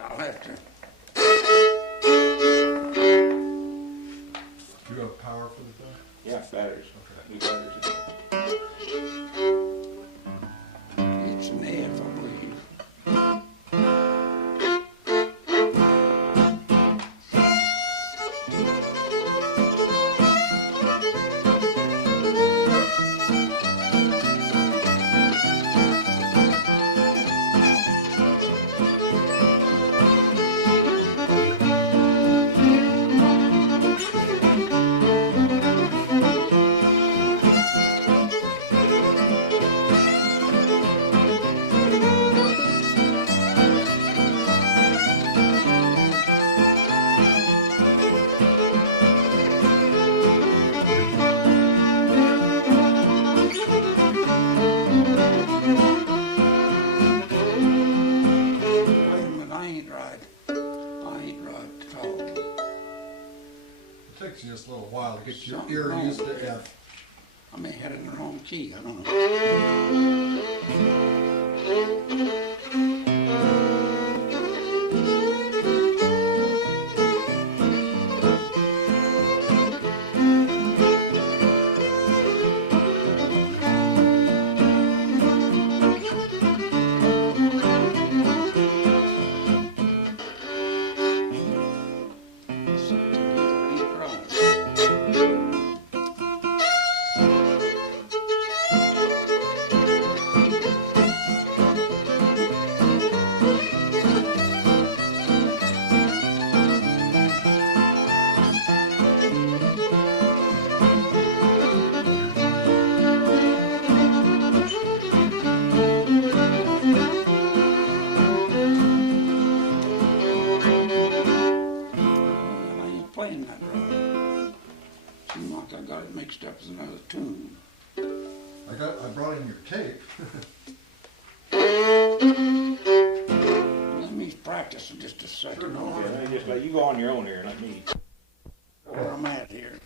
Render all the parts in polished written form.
I'll have to. Do you have power for the thing? Yeah, batteries. Okay. New batteries. It's an F, I believe. Takes you just a little while to get your ear used to F. I may have it in the wrong key, I don't know. Playing that right. Seems like I got it mixed up as another tune. I brought in your tape. Let me practice in just a second. Yeah, just let you go on your own here, not me. Where I'm at here.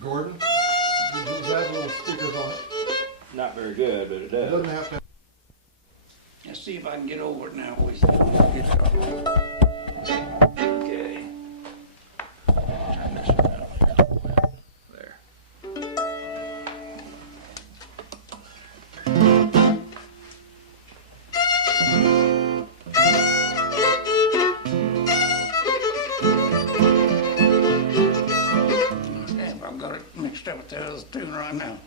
Gordon, does that have little speakers on it? Not very good, but it It does. doesn't have to. Let's see if I can get over it now. Okay. Turn this around there. Damn, I've got it mixed up with the other tune right now.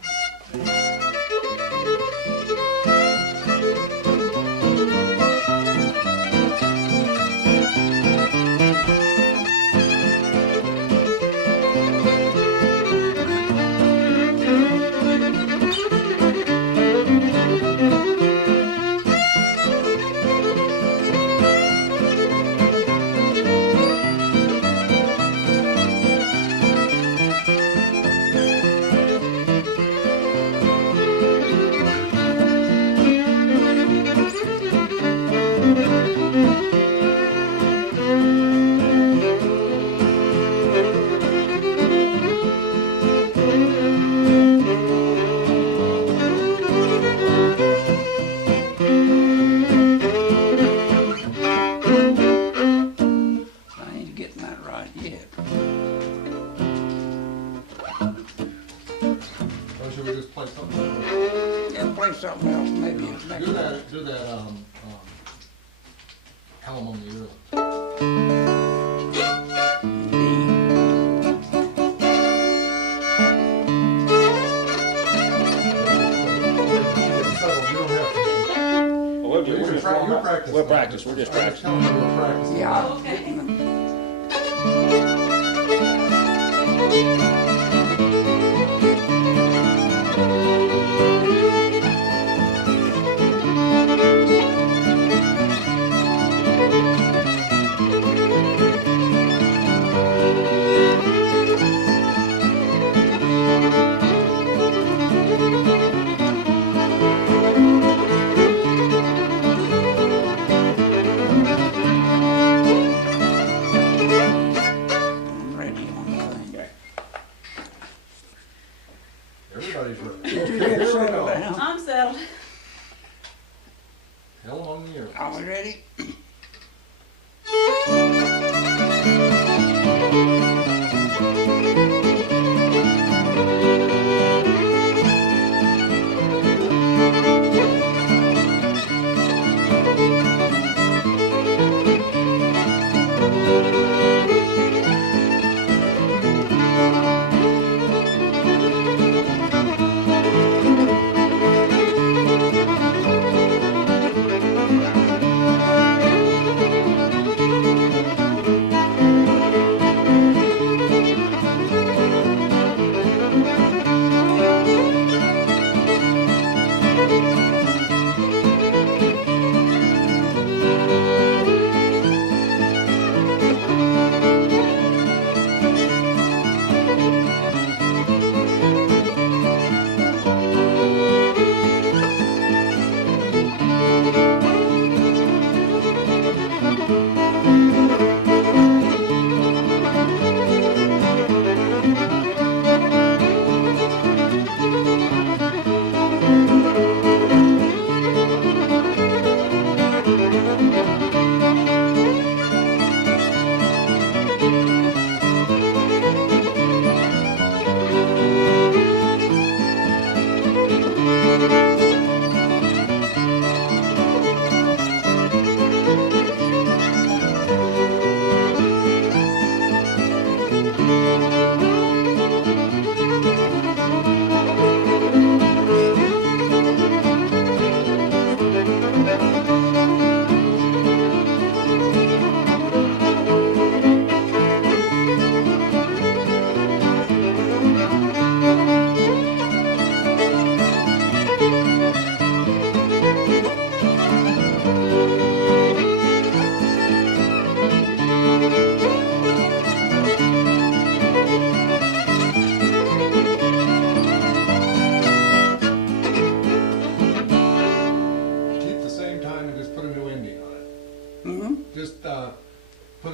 play something else. Yeah, play something else, maybe it's next Do time. that, Hell Among the Yearlings. Well, You can practice. We'll practice, we're just practicing. I was telling you we're practicing. Yeah. Okay. I'm ready on the thing. Okay. Everybody's ready. Did you get settled down? I'm settled. Hell Among the Yearlings. Are we ready?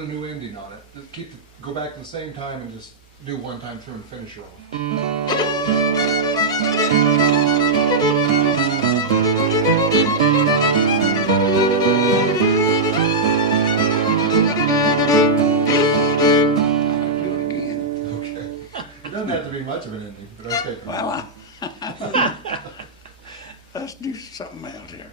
put a new ending on it. Just go back to the same time and just do one time through and finish it off. It doesn't have to be much of an ending, but okay. Well, let's do something else here.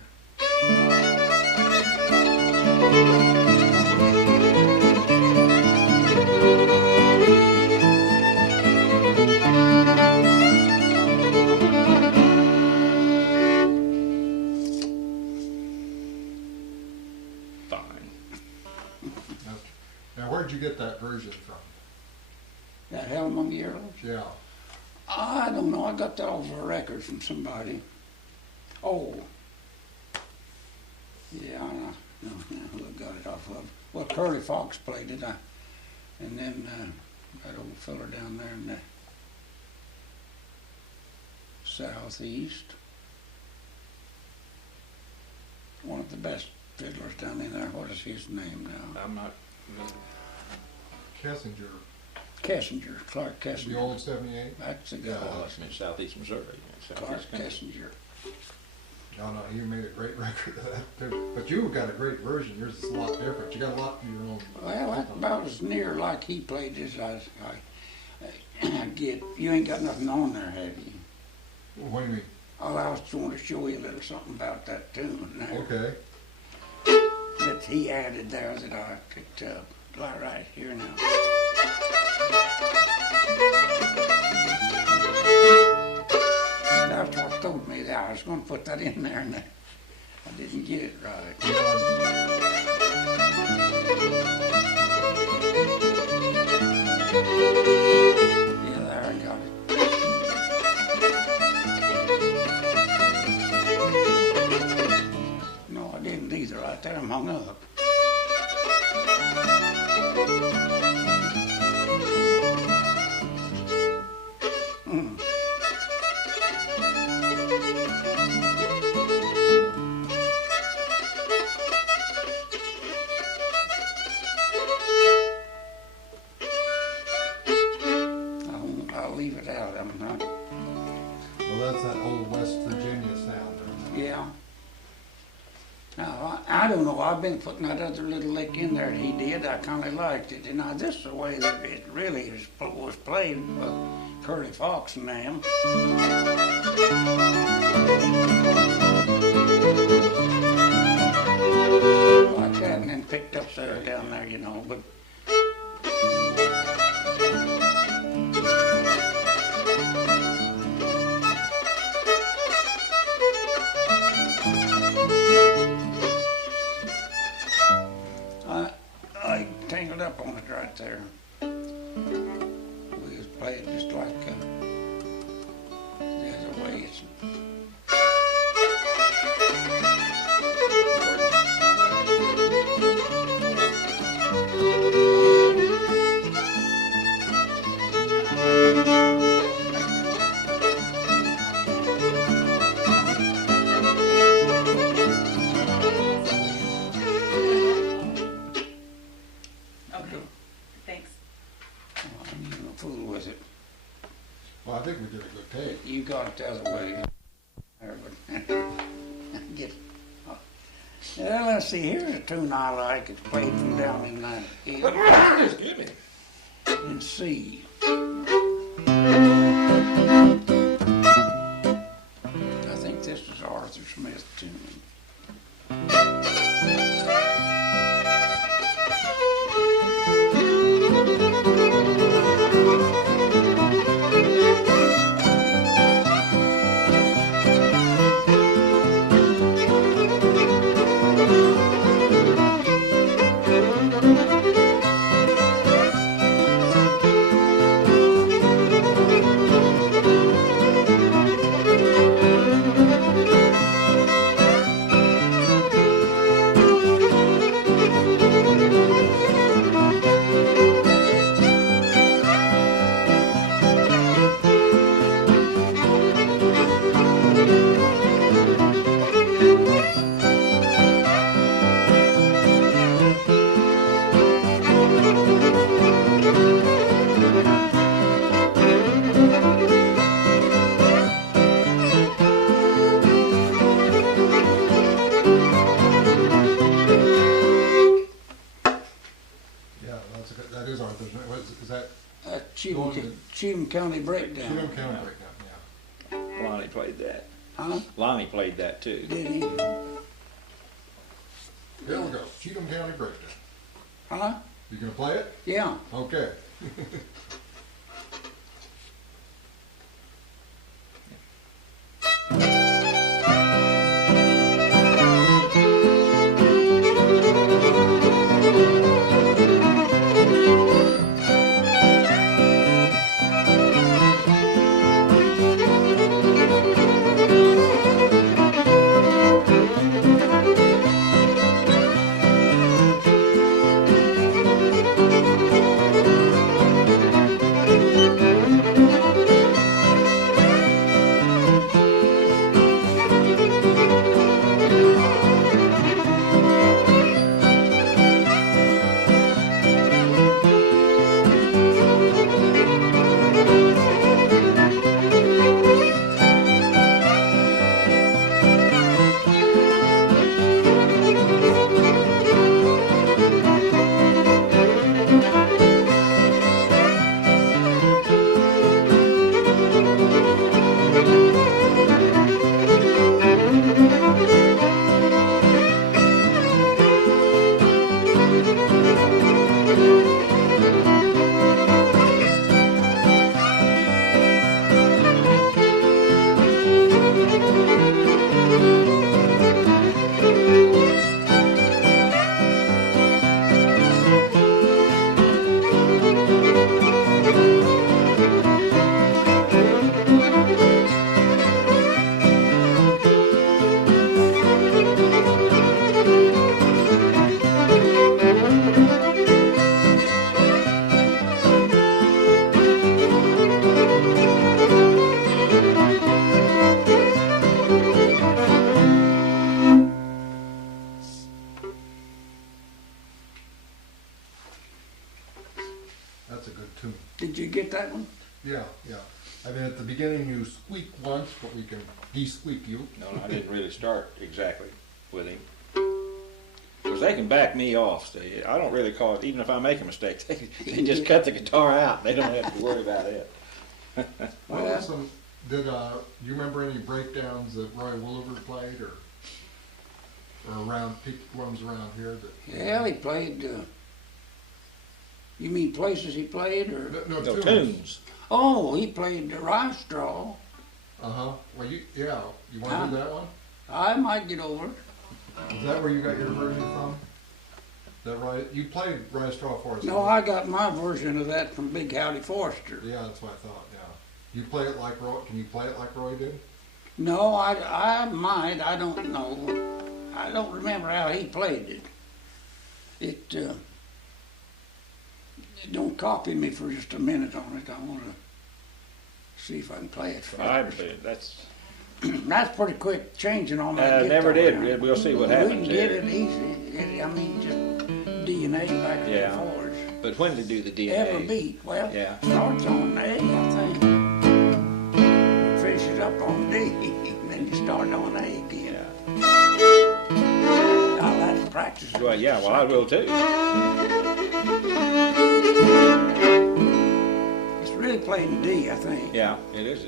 Fine. Now, where'd you get that version from? That Hell Among Yearlings? Yeah. I don't know. I got that off a record from somebody. Oh. Yeah, I know. I got it off of. Well, Curley Fox played it. And then that old fella down there in the southeast. One of the best fiddlers down in there. What is his name now? I'm not. Kessinger, Kessinger, Clark Kessinger. the old 78. That's the guy. Well, that's in southeast Missouri. Clark Southeast country. Kessinger. No, you made a great record of that too. But you got a great version. Yours is a lot different. You got a lot of your own. Well, that's about as near like he played as I get. You ain't got nothing on there, have you? What do you mean? Well, I was going to show you a little something about that tune there Okay. that he added there that I picked up. Right here now. That's what told me that I was going to put that in there, and I didn't get it right. Yeah, there I got it. No, I didn't either. Right there, I'm hung up. I'll leave it out. I'm not. Well, that's that old West Virginia sound. Yeah. Now, I don't know. I've been putting that other little lick in there that he did. I kind of liked it. And now, this is the way that it really was played by Curley Fox and them. Like that, and then picked up there down there, you know. But I tangled up on it right there. We was playing just like the other way. It's, Okay, thanks. I'm even a fool with it. Well, I think we did a good take. You got it the other way. There, but get. Yeah, let's see. Here's a tune I like. It's played from down in that Excuse me. in C. I think this is Arthur Smith tune. Yeah, that is Arthur's. Is that Cheatham County Breakdown. Cheatham County breakdown? Yeah. Lonnie played that. Huh? Lonnie played that too. Did he? Here we go. Cheatham County breakdown. Huh? You gonna play it? Yeah. Okay. that's a good tune. Did you get that one? Yeah, yeah. I mean, at the beginning you squeak once, but we can de-squeak you. No, I didn't really start exactly with him. Because they can back me off. See, I don't really call it, even if I make a mistake, they just cut the guitar out. They don't have to worry about it. Well, did you remember any breakdowns that Roy Wolliver played, or around ones around here that? Yeah, he played, you mean places he played, or? No, No tunes. tunes. Oh, he played the Ryestraw. Uh-huh. Well, you want to do that one? I might get over it. Is that where you got your version from? Is that right? You played Ryestraw for us. No, I got my version of that from Big Howdy Forester. Yeah, that's what I thought, yeah. You play it like Roy, can you play it like Roy did? No, I might, I don't know. I don't remember how he played it. Don't copy me for just a minute on it. I want to see if I can play it first. That's pretty quick changing on that guitar. Never did. We'll see what happens. We can get it easy. I mean, just DNA back and forwards. But when to do the DNA? Every beat. Well, Yeah. starts on A, I think. Finishes up on D, and then you start on A again. Yeah. I'll have to practice. Well, yeah. Well, I will too. It's really playing D, I think. Yeah, it is.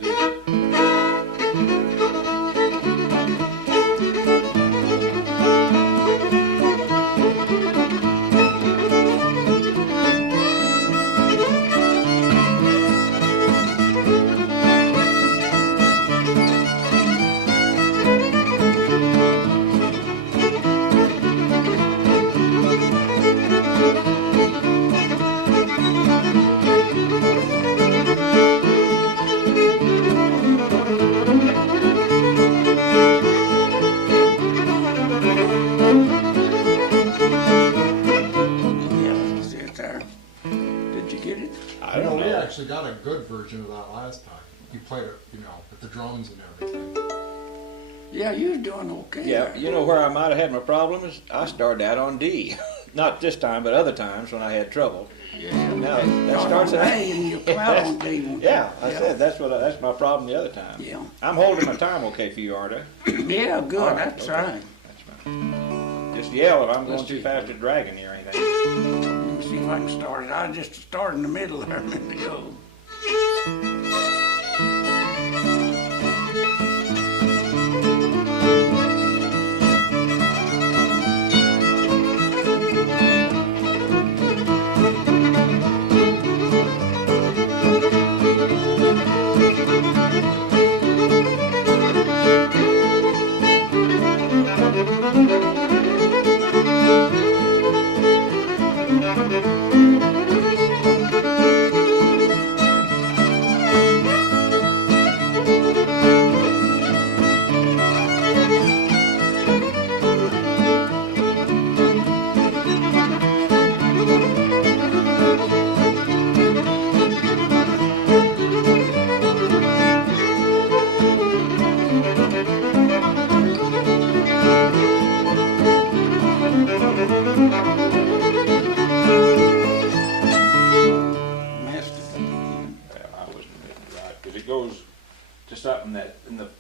We actually got a good version of that last time. You played it, with the drums and everything. Yeah, you was doing okay. Yeah, you know where I might have had my problems? I started out on D. Not this time, but other times when I had trouble. Yeah. Now that starts at A and you come out on D. Yeah, I said that's my problem the other time. Yeah. I'm holding my time okay for you, aren't I? Yeah, good. All right, That's okay. right. That's right. Just yell if I'm going too fast at dragging you or anything. Let me see if I can start it. I just started in the middle there a minute ago.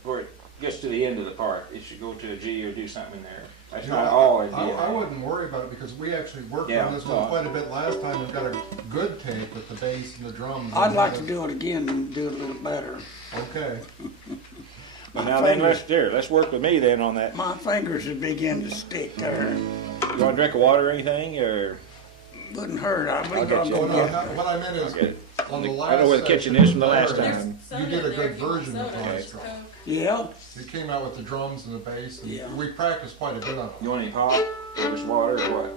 Where it gets to the end of the part, it should go to a G or do something in there. That's not all in D. I wouldn't worry about it because we actually worked on this one quite a bit last time and got a good take with the bass and the drums. I'd like to do it again and do it a little better. Okay. Well, now then, let's work with me then on that. My fingers would begin to stick there. You want a drink of water or anything, or? Wouldn't hurt. I believe get I'll you. go No, get it. what I meant is, on the last I know where the kitchen is from the last session, time. You did a good version of Ryestraw. Yeah. It came out with the drums and the bass, and Yeah. we practiced quite a bit on it. You want any pop, or just water, or what?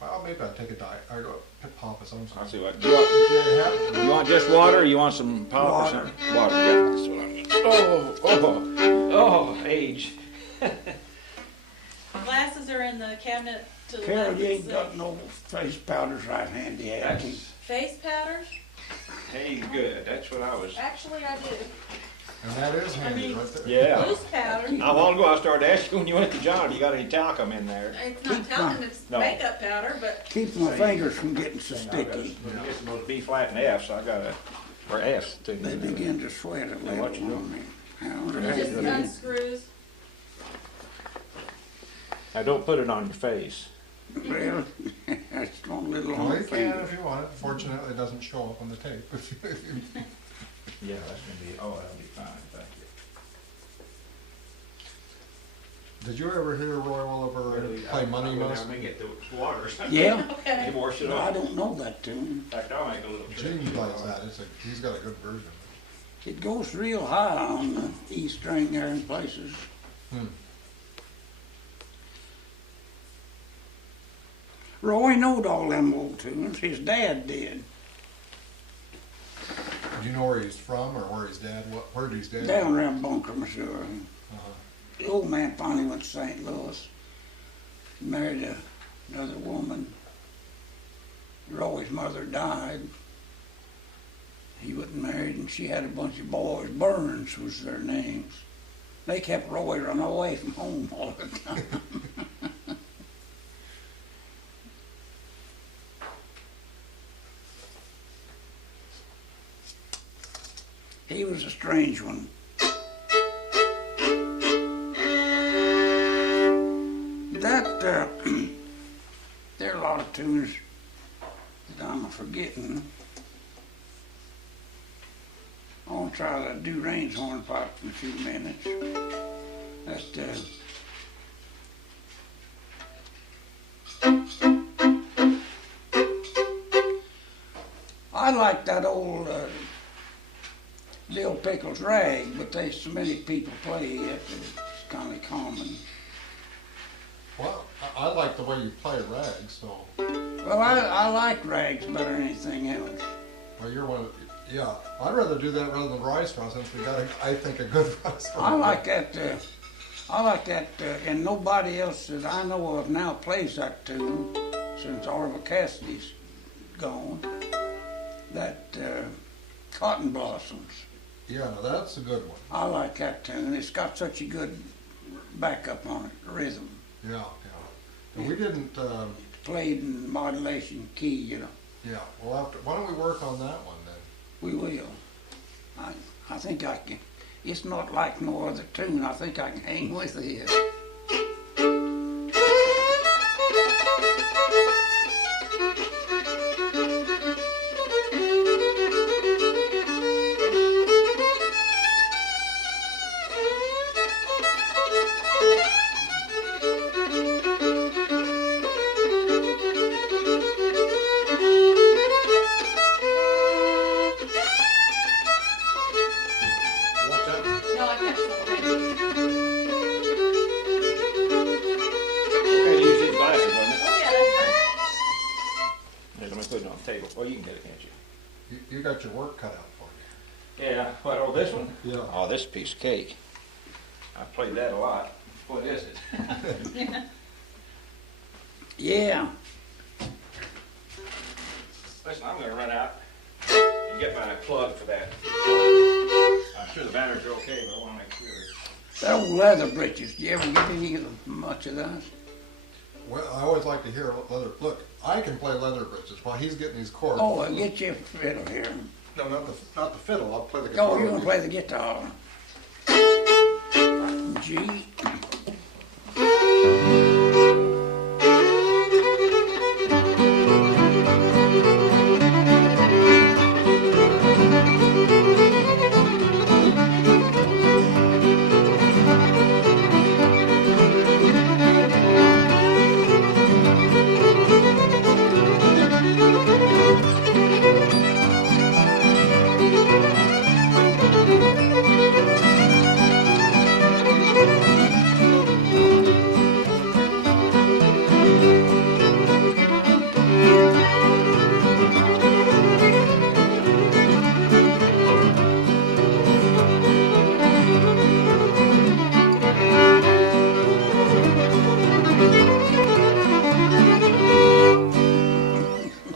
Well, maybe I'd take a diet. I go pick pop or something. I'll see what. If you have- You want just water, or you want some pop Water. or something? Water, yeah, that's what I'm gonna. Oh, age. Glasses are in the cabinet to the Carol, left. you ain't got no face powders right handy, have you? Face powders? Hey, good, that's what I was. Actually, I do. And that is handy mean, right there. Yeah. Loose powder. Not long ago, I started asking when you went to John, you got any talcum in there? It's not talcum, it's No. makeup powder, but Keep my fingers from getting so sticky. When you get to those B flat and Fs, I got or Fs too. They begin to sweat a little what you on me. it just unscrews. Now, don't put it on your face. Well, it's on a little Well, on you the can finger. if you want it. Fortunately, it doesn't show up on the tape. Yeah, that's gonna be, that'll be fine, thank you. Did you ever hear Roy Wolliver play Money Musk? I get the water or something. Yeah, Okay. You wash it I off. don't know that tune. In fact, I'll make a little. Gene plays that. He's got a good version. It goes real high on the E string there in places. Roy knowed all them old tunes. His dad did. Do you know where he's from or where his dad? Where did his dad? Down around Bunker, Missouri. Uh-huh. The old man finally went to St. Louis. Married another woman. Roy's mother died. He wasn't married, and she had a bunch of boys. Burns was their names. They kept Roy running away from home all the time. He was a strange one. That, there are a lot of tunes that I'm forgetting. I want to try the Do Rain's hornpipe in a few minutes. That, I like that old Bill Pickles rag, but there's so many people play it that it's kind of common. Well, I like the way you play rags, so. Well, I like rags better than anything else. Well, you're one of, yeah. I'd rather do that rather than Ryestraw since we got, I think, a good Ryestraw. I like that, and nobody else that I know of now plays that tune since Orville Cassidy's gone. That Cotton Blossoms. Yeah, no, that's a good one. I like that tune. It's got such a good backup on it, rhythm. Yeah, yeah. And we didn't, Played in modulation key, you know. yeah, well, why don't we work on that one then? We will. I think I can. It's not like no other tune. I think I can hang with it. What's that? No, I can't. Okay, use these glasses, wasn't it? Oh, yeah, that's fine. Here, let me put it on the table. Well, you can get it, can't you? You got your work cut out for Yeah, what, oh, this one? you. Yeah. Oh, this piece of cake. I played that a lot. What is it? Yeah. Listen, I'm gonna run out and get my plug for that. I'm sure the batteries are okay, but I wanna make sure. That old leather britches. Do you ever get any of much of that? Well, I always like to hear leather. Look, I can play leather britches while he's getting his chords. Oh, I'll get you a fiddle here. No, not the fiddle. I'll play the guitar. Oh, you're gonna play the guitar. G.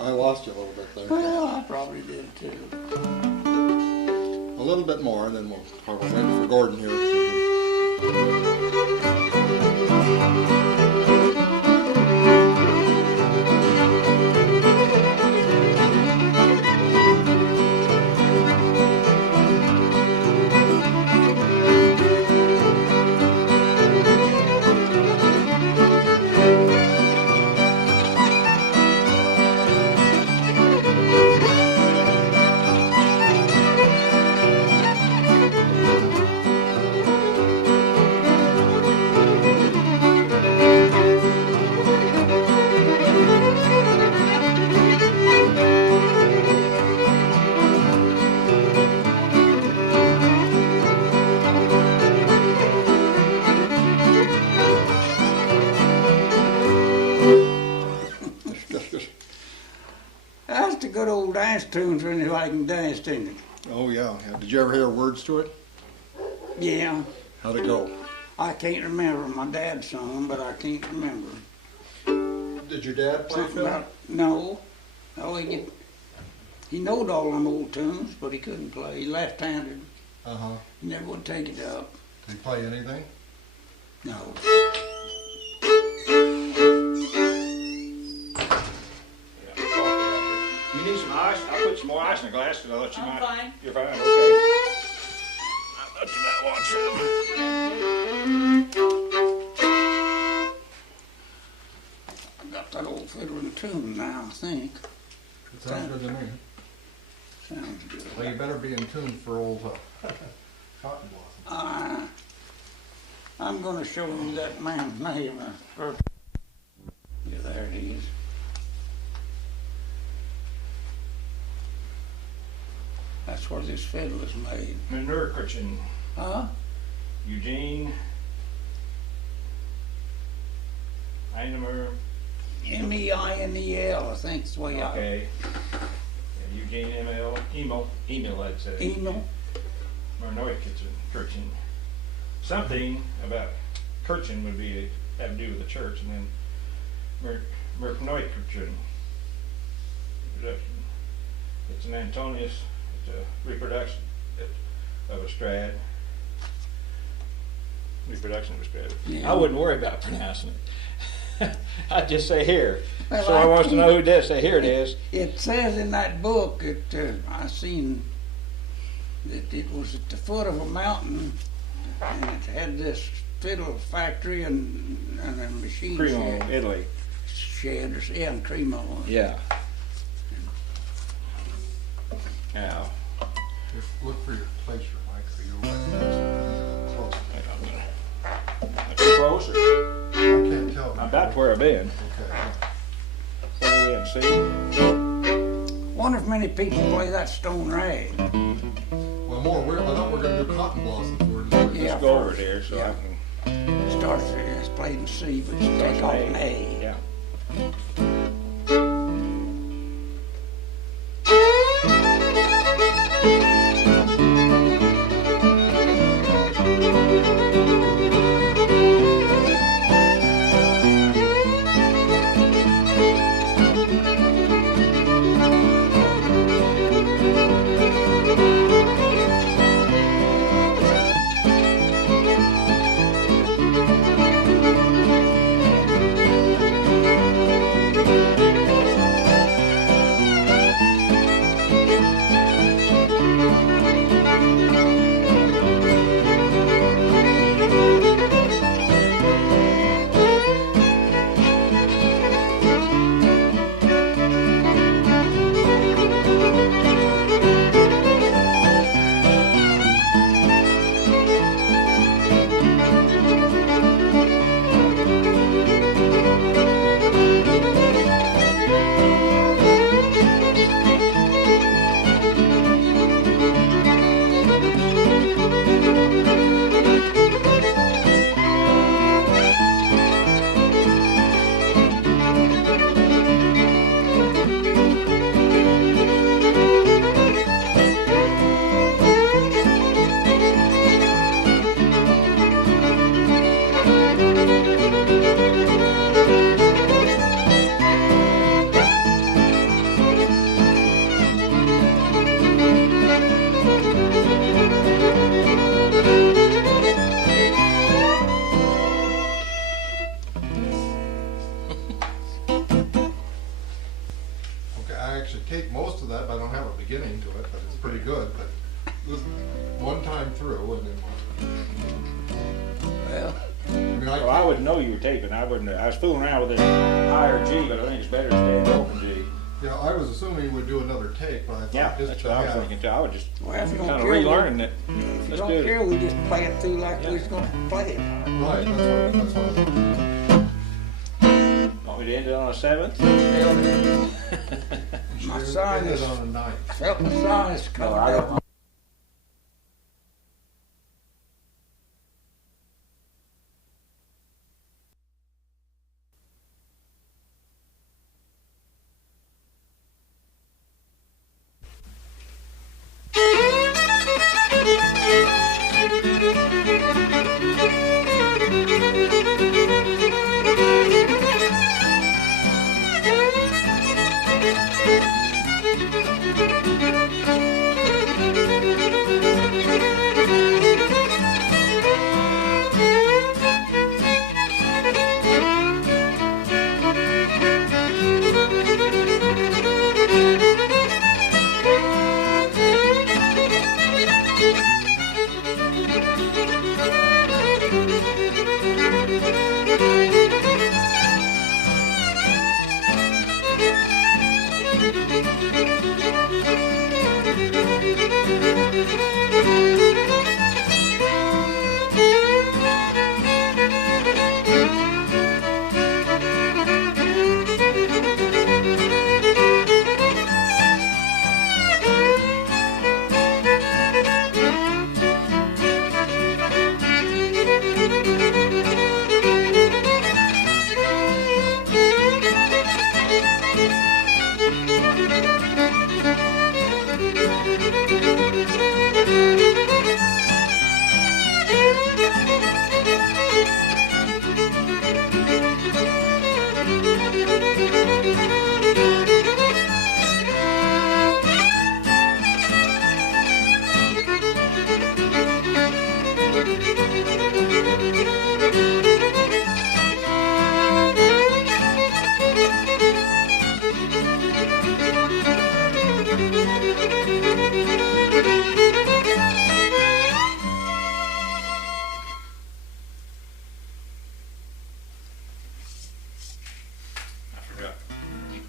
I lost you a little bit there. Well, I probably did too. a little bit more, and then we'll probably wait for Gordon here. That's the good old dance tunes when I can dance to it. Oh yeah. Did you ever hear words to it? Yeah, How'd it go? I can't remember. My dad sung them, but I can't remember. Did your dad play Something fiddle? about, no. No, he knowed all them old tunes, but he couldn't play. He left-handed. Uh-huh. He never would take it up. Did he play anything? No. You need some ice? I'll put some more ice in the glass because I thought you I'm might. fine. You're fine, okay. I thought you might want some. I got that old fiddle in tune now, I think. It sounds good to me. Sounds good. Well, you better be in tune for old Cotton Blossom. I'm going to show you that man's name. Yeah, there it is. That's where this fiddle is made. Manurkirchen, Huh? Eugene, Einemer, Meinel, I think is the way okay. Yeah, Eugene M.L., Emil, I'd say. Emil. Kirchen. Something about Kirchen would be have to do with the church, and then Merkneukirchen. It's an Antonius. It's a reproduction of a strad. Reproduction of a strad. Yeah. I wouldn't worry about pronouncing it. I'd just say here. Well, So I wants to know who did it. Say here it is. It says in that book that I seen that it was at the foot of a mountain, and it had this fiddle factory and a machine Cremo, shed. Italy. Shed, or, yeah, and Cremo. Yeah. Now, Just look for your placer, Mike, so you'll close. too close. Or I can't tell. I'm about to where I've been. Okay. Where we at? See? Wonder if many people play that stone rag. Well, I thought we were going to do Cotton Blossom. Yeah. Let's go over there so Yeah. I can. It starts, it's played in C, but it's take off an A. Yeah. most of that, but I don't have a beginning to it, but it's pretty good, but just one time through and then, Well, I mean, Well, I wouldn't know you were taping. I wouldn't. I was fooling around with this higher G, but I think it's better to stay in the open G. yeah, I was assuming we'd do another take, but I thought Yeah, just that's to what I was have- thinking too. I would just well, if you kind don't of care, relearning it. if you Let's don't do it. care, we just play it through like Yeah. we was gonna play it. Right, that's what I thought. Want me to end it on a 7th? My Should son end it is, on a ninth. felt my son is No, coming I down. don't.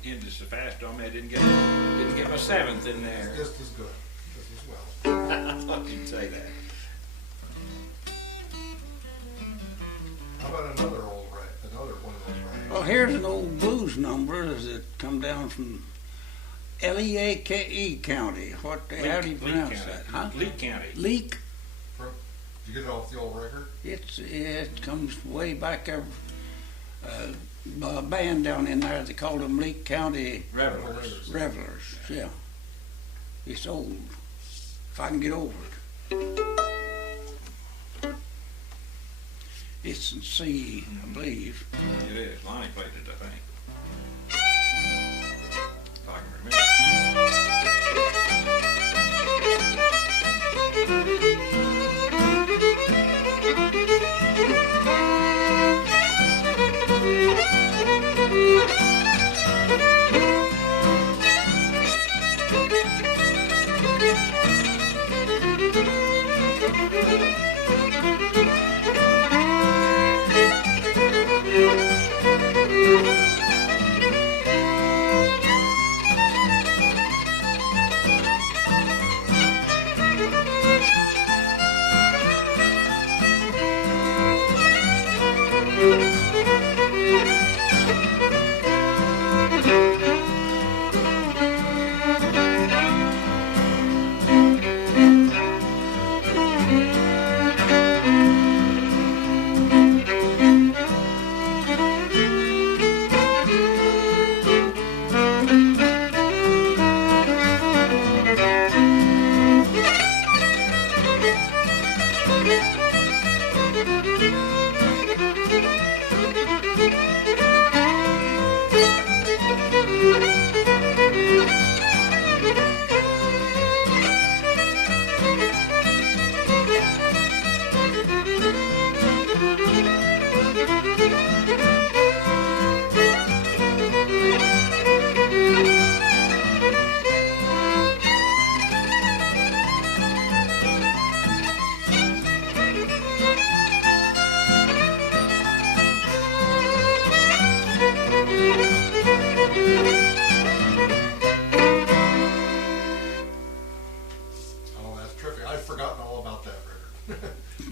Ended so fast on me, I didn't get my 7th in there. Just as good, just as well. I thought you'd say that. How about another another one of those rags? Well, here's an old blues number that come down from Leake County. How do you pronounce that? Huh? Leake County. Leak. Did you get it off the old record? It comes way back there. A band down in there, they called them Leake County Revelers. Revelers. Yeah. It's old. If I can get over it. It's in C, I believe. It is. Lonnie played it, I think. If I can remember.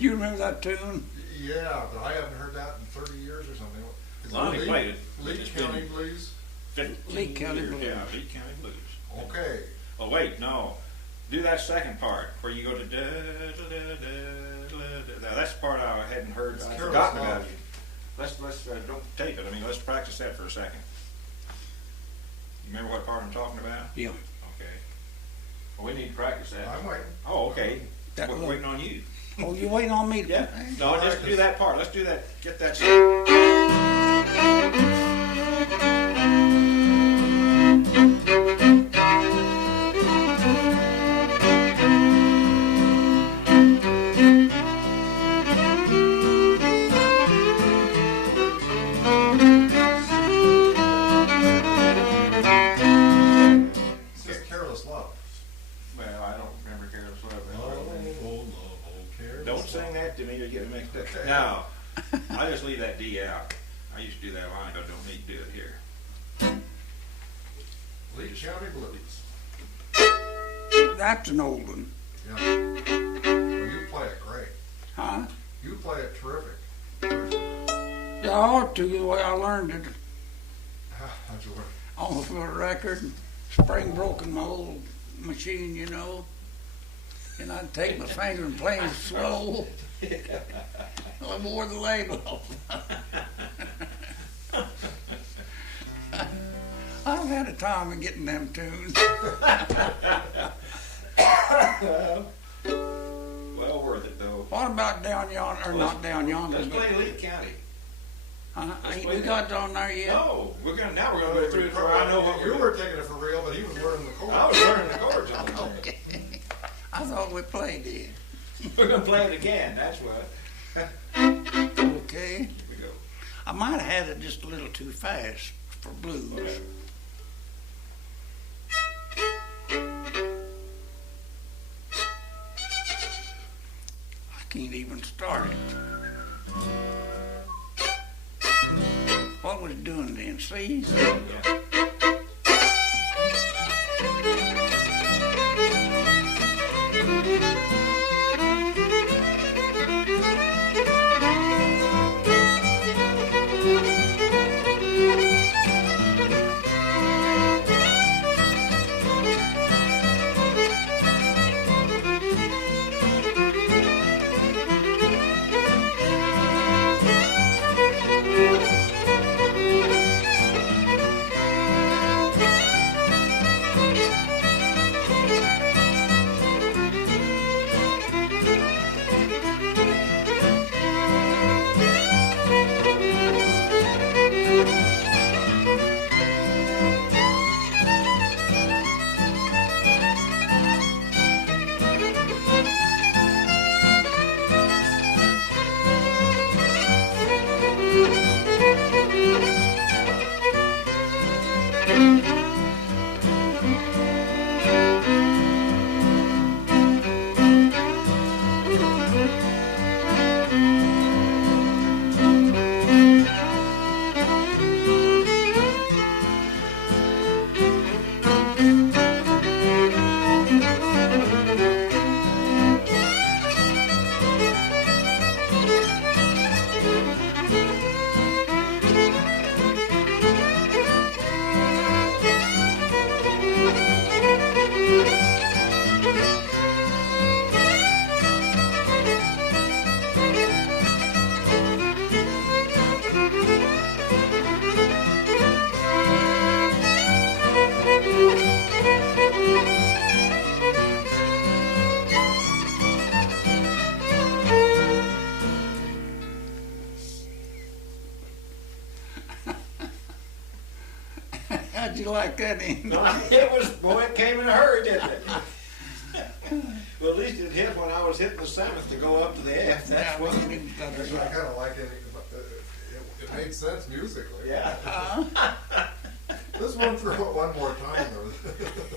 you remember that tune? Yeah, but I haven't heard that in 30 years or something. Is Lonnie Lee- played it. Lee It's County been Blues? 15 Lee County years. Blues. Yeah, Lee County Blues. Okay. Oh wait, no. Do that second part where you go to da da da da da. Now that's the part I hadn't heard. It's I'd Careless forgotten Love. about you. Let's don't tape it. I mean, let's practice that for a second. You remember what part I'm talking about? Yeah. Okay. Well, we need to practice that. I'm waiting. Oh, okay. That We're one. waiting on you. Oh, you waiting on me to? Yeah. No, just do that part. Let's do that. Get that. It's just Careless Love. Well, I don't remember Careless Love. Careless Don't sing Love. that to me, you're getting mixed up. Okay. No, I just leave that D out. I used to do that line, but I don't need to do it here. Lee County Blues. That's an old one, Yeah. Well, you play it great. huh? You play it terrific. Yeah, I ought to, the way I learned it How'd you learn? on the field record. Spring broken my old machine, you know. And I'd take my finger and play it slow. I wore the label. I've had a time of getting them tunes. Well worth it though. What about down yonder, or not down yonder, Let's but, play Lee County. ain't play we got on there yet? No, now we're gonna go through it where I know what You we're were taking it for real, but he was learning the chords. I was learning the chords on there. Okay. I thought we played it. We're gonna play it again, that's what. Okay. Here we go. I might have had it just a little too fast for blues. I can't even start it. What was it doing then? C's? Yeah. How'd you like that in? It was, boy, it came in a hurry, didn't it? Well, at least it hit when I was hitting the seventh to go up to the F. That's what. Actually, I kind of like it. It made sense musically. Yeah. Let's run through it one more time.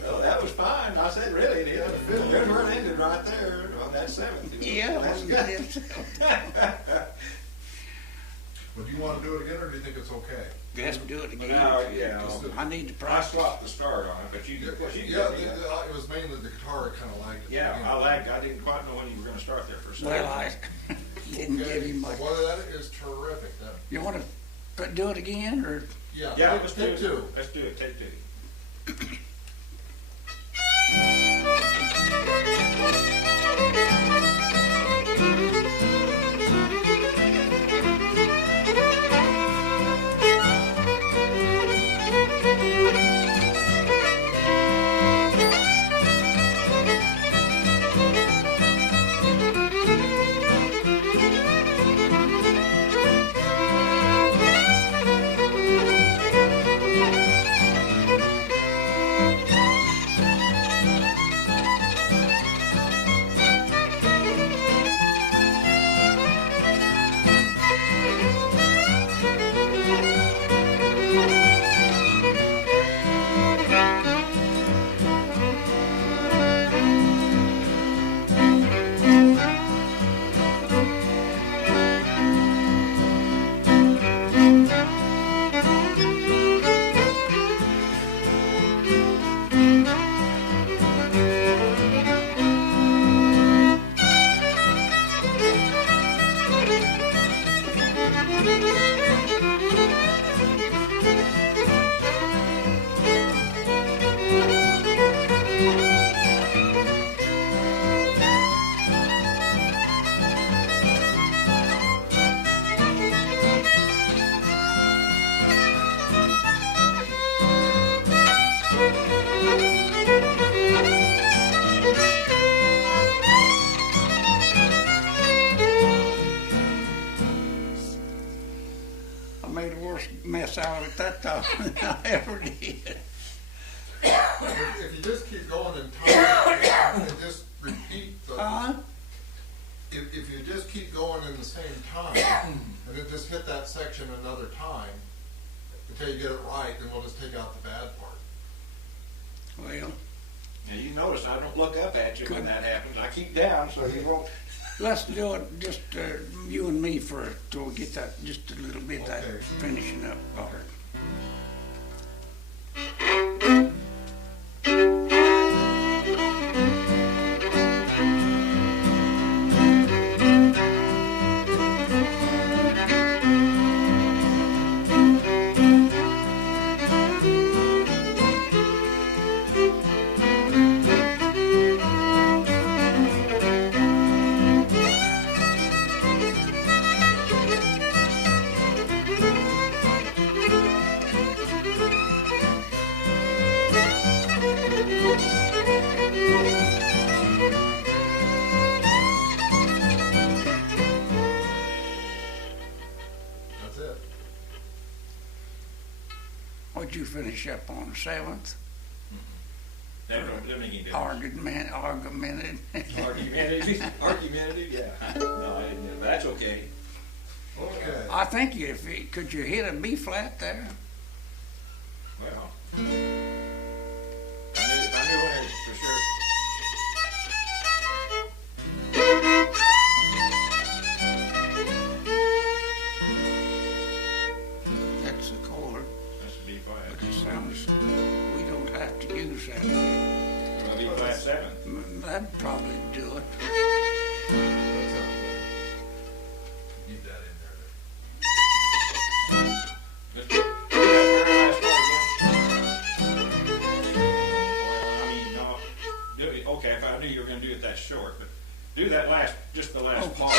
Well, that was fine. I said, really, it is. There's where it ended right there on that seventh. Yeah, That's well, good. yes. Would you want to do it again, or do you think it's okay? Let's do it again. Now, yeah, I need to I practice. swapped the start on it, but you can, you Yeah, can do that. it was mainly the guitar I kind of liked. Yeah, I lagged. I didn't quite know when you were going to start there for a second. Well, didn't give him much. Well, that is terrific. That, You wanna do it again, or? yeah, Yeah, take, let's take do it. two. Let's do it, take two. I made a worse mess out of it that time than I ever did. If you just keep going in time and just repeat the, Huh? if you just keep going in the same time and then just hit that section another time until you get it right, then we'll just take out the bad part. Well, Now, you notice I don't look up at you when Good. that happens. I keep down so you won't. let's do it, just you and me first, till we get that, just a little bit, that Okay. finishing up part. That's it. What'd you finish up on, the 7th? That don't make any difference. Argumented. Argumentative, yeah. No, I didn't, but that's okay. Okay. I think could you hit a B flat there? Well, I knew it for sure. That's the chord, That's a B flat. but it sounds, we don't have to use that. Well, B flat 7. That'd probably do it. That sounds good. Keep that in there. Let's do that very last part again. Well, I mean, no, do it, okay, if I knew you were gonna do it that short, but do that last, just the last Okay. part.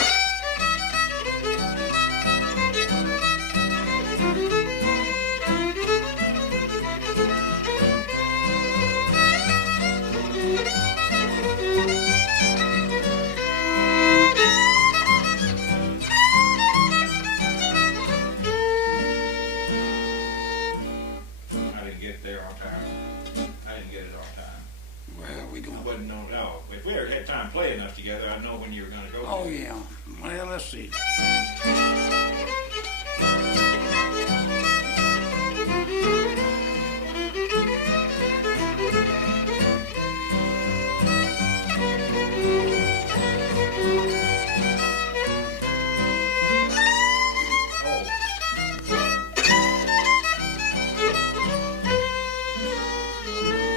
I didn't get there on time. I didn't get it on time. Well, we I don't. wouldn't know, no, if we ever had time to play enough together, I'd know when you were gonna go. Oh, yeah. Well, let's see.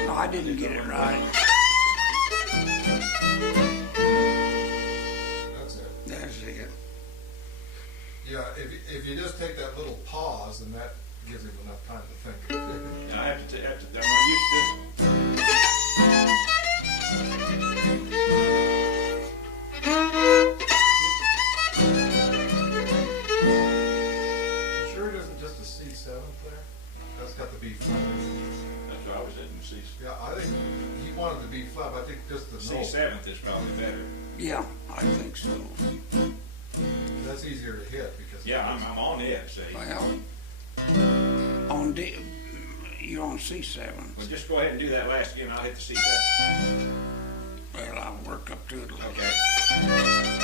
No, I didn't get it right. That's it. That's it. Yeah, if you just take that little pause, and that gives him enough time to think. Now, I have to, I'm not used to this. You sure it isn't just a C7 there? That's got the B flat. That's what I was hitting C. Yeah, I think he wanted the B flat, but I think just the note. C7th is probably better. Yeah, I think so. That's easier to hit because. Yeah, I'm on it, see. Well, on D, you're on C7. Well, just go ahead and do that last again, I'll hit the C7. Well, I'll work up to it a little. Okay.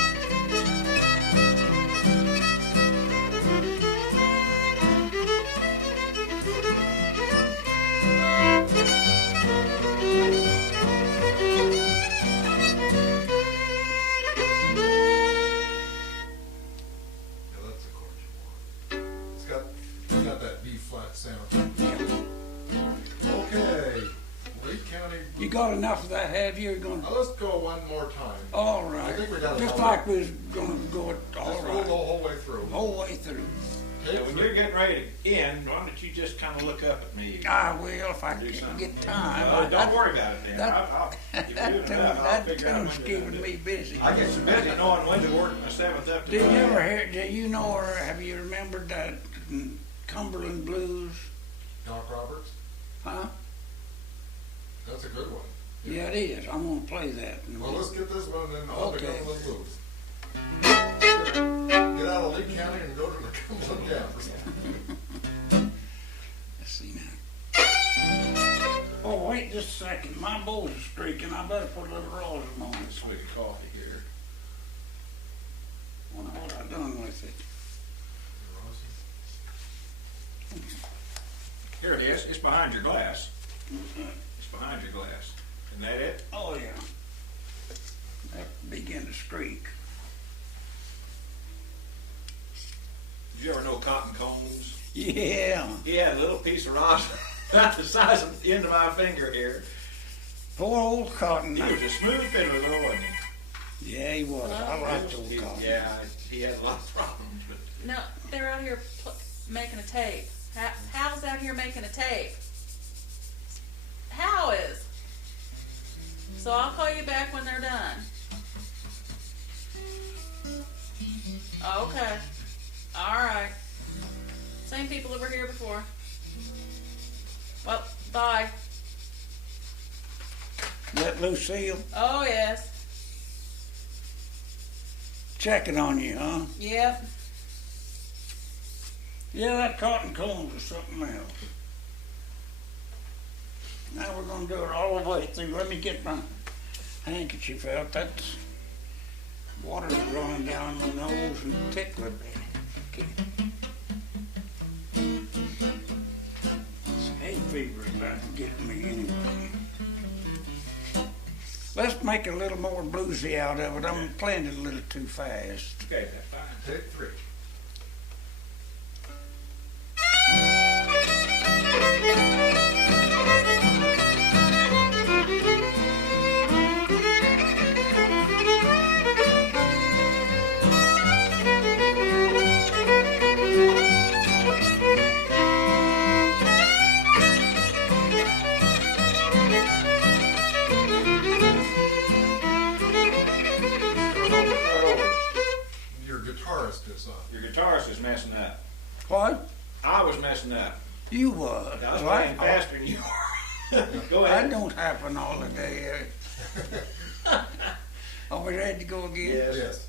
Yeah, that's the chord you want. It's got that B flat sound. Okay, Lee County. You got enough of that, have you? You're gonna, Now let's go one more time. all I right. think we got it Just all like right. we was gonna go it all Let's go the right. whole way through. Whole way through. Take Now, when three. you're getting ready to end, why don't you just kind of look up at me? I will if I Do can something. get time. Don't worry about it then. that- If you're That doing tune, enough, I'll that figure out tune's when to keeping do me it. busy. I get so busy knowing when to work my 7th up to Did you five. ever hear, do you know, or have you remembered that Cumberland Blues? Doc Roberts? Huh? That's a good one. Yeah, it is. I'm gonna play that. in a Well, let's get this one and then I'll pick Okay. up the blues. Get out of Lee County and go to the Cumberland Gaps. Let's see now. Oh, wait just a second. My bowls are streaking. I better put a little rosin on it. Swig of coffee here. Wonder what I done with it. Here it is. It's behind your glass. It's behind your glass. Isn't that it? Oh, yeah. That began to streak. Did you ever know cotton combs? Yeah. He had a little piece of rosin about the size of the end of my finger here. Poor old Cotton. He was a smooth fiddler though, wasn't he? Yeah, he was. I liked old Cotton. Yeah, he had a lot of problems, but No, they're out here making a tape. Hal's out here making a tape. How is? So I'll call you back when they're done. Okay. All right. Same people that were here before. Well, bye. That Lucille Oh, yes. checking on you, huh? Yep. Yeah, that cotton combs is something else. Now we're gonna do it all the way through. Let me get my handkerchief out. That's water's running down my nose and tickling me. Okay. This hay fever is about to get me anyway. Let's make a little more bluesy out of it. I'm playing it a little too fast. okay, that's fine. Take three. Your guitarist is Your guitarist is messing up. What? I was messing up. You was. I was Well, playing faster than you were. Go ahead. That don't happen all the day. Are we ready to go again? Yes. Yes.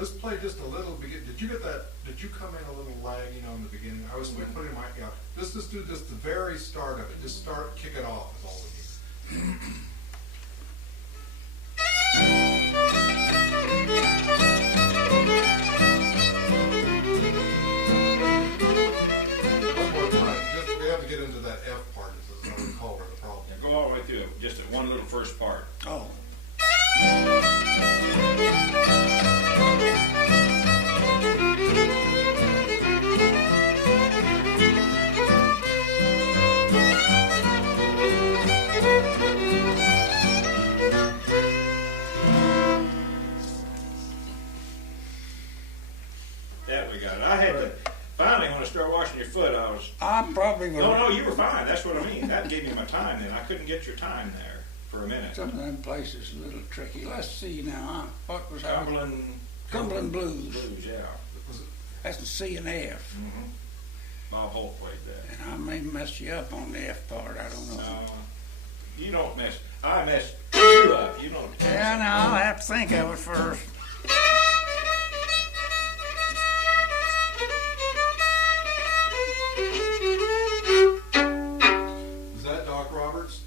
let's play just a little bit. Did you get that? Did you come in a little lagging on the beginning? I was putting my, yeah, let's just do just the very start of it. Just start, kick it off is all we need. One more time. Just, we have to get into that F part, as I recall where the problem is. Go all the way through, just at one little first part. Oh. That we got it. I had to, finally, when I started washing your foot, I was, I probably would. no, you were fine. That's what I mean. That gave me my time then. I couldn't get your time there for a minute. Some of them places a little tricky. Let's see now. What was that? Cumberland Blues. Blues, yeah. That's a C and F. Mm-hmm. Bob Holt played that. And I may mess you up on the F part. I don't know. You don't mess. I mess you up. You don't. Yeah, now I'll have to think of it first. Is that Doc Roberts?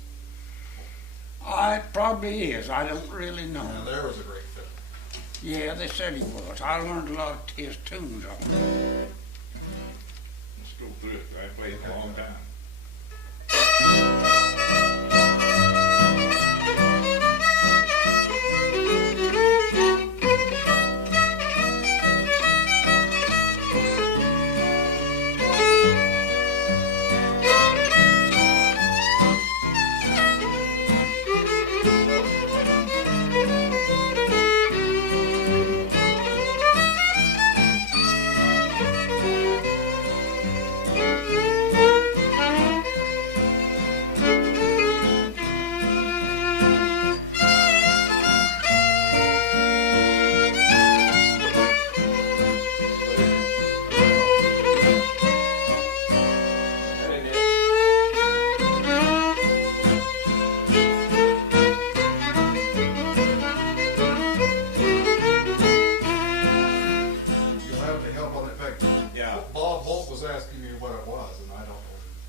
It probably is. I don't really know. Now there was a great fit. Yeah, they said he was. I learned a lot of his tunes on him. Let's go through it. I played it a long time.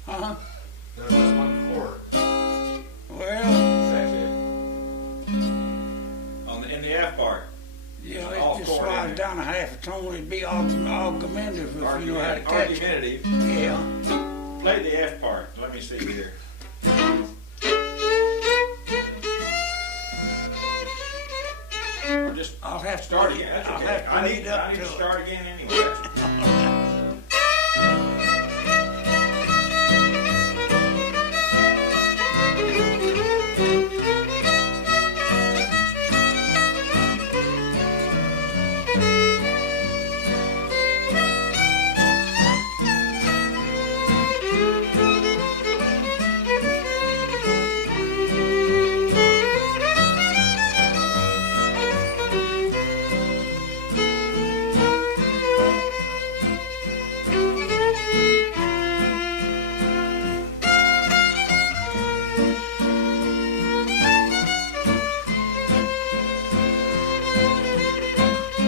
Huh? There's one chord. Well, That's it. In the F part. yeah, All it just chord in slides it. down a half a tone. It'd be argumentative if you know how to catch it. Argumentative. Yeah. Play the F part. Let me see here. Or just I'll have to start again. That's I'll okay. have to I lead need up to to it. start again anyway. That's okay.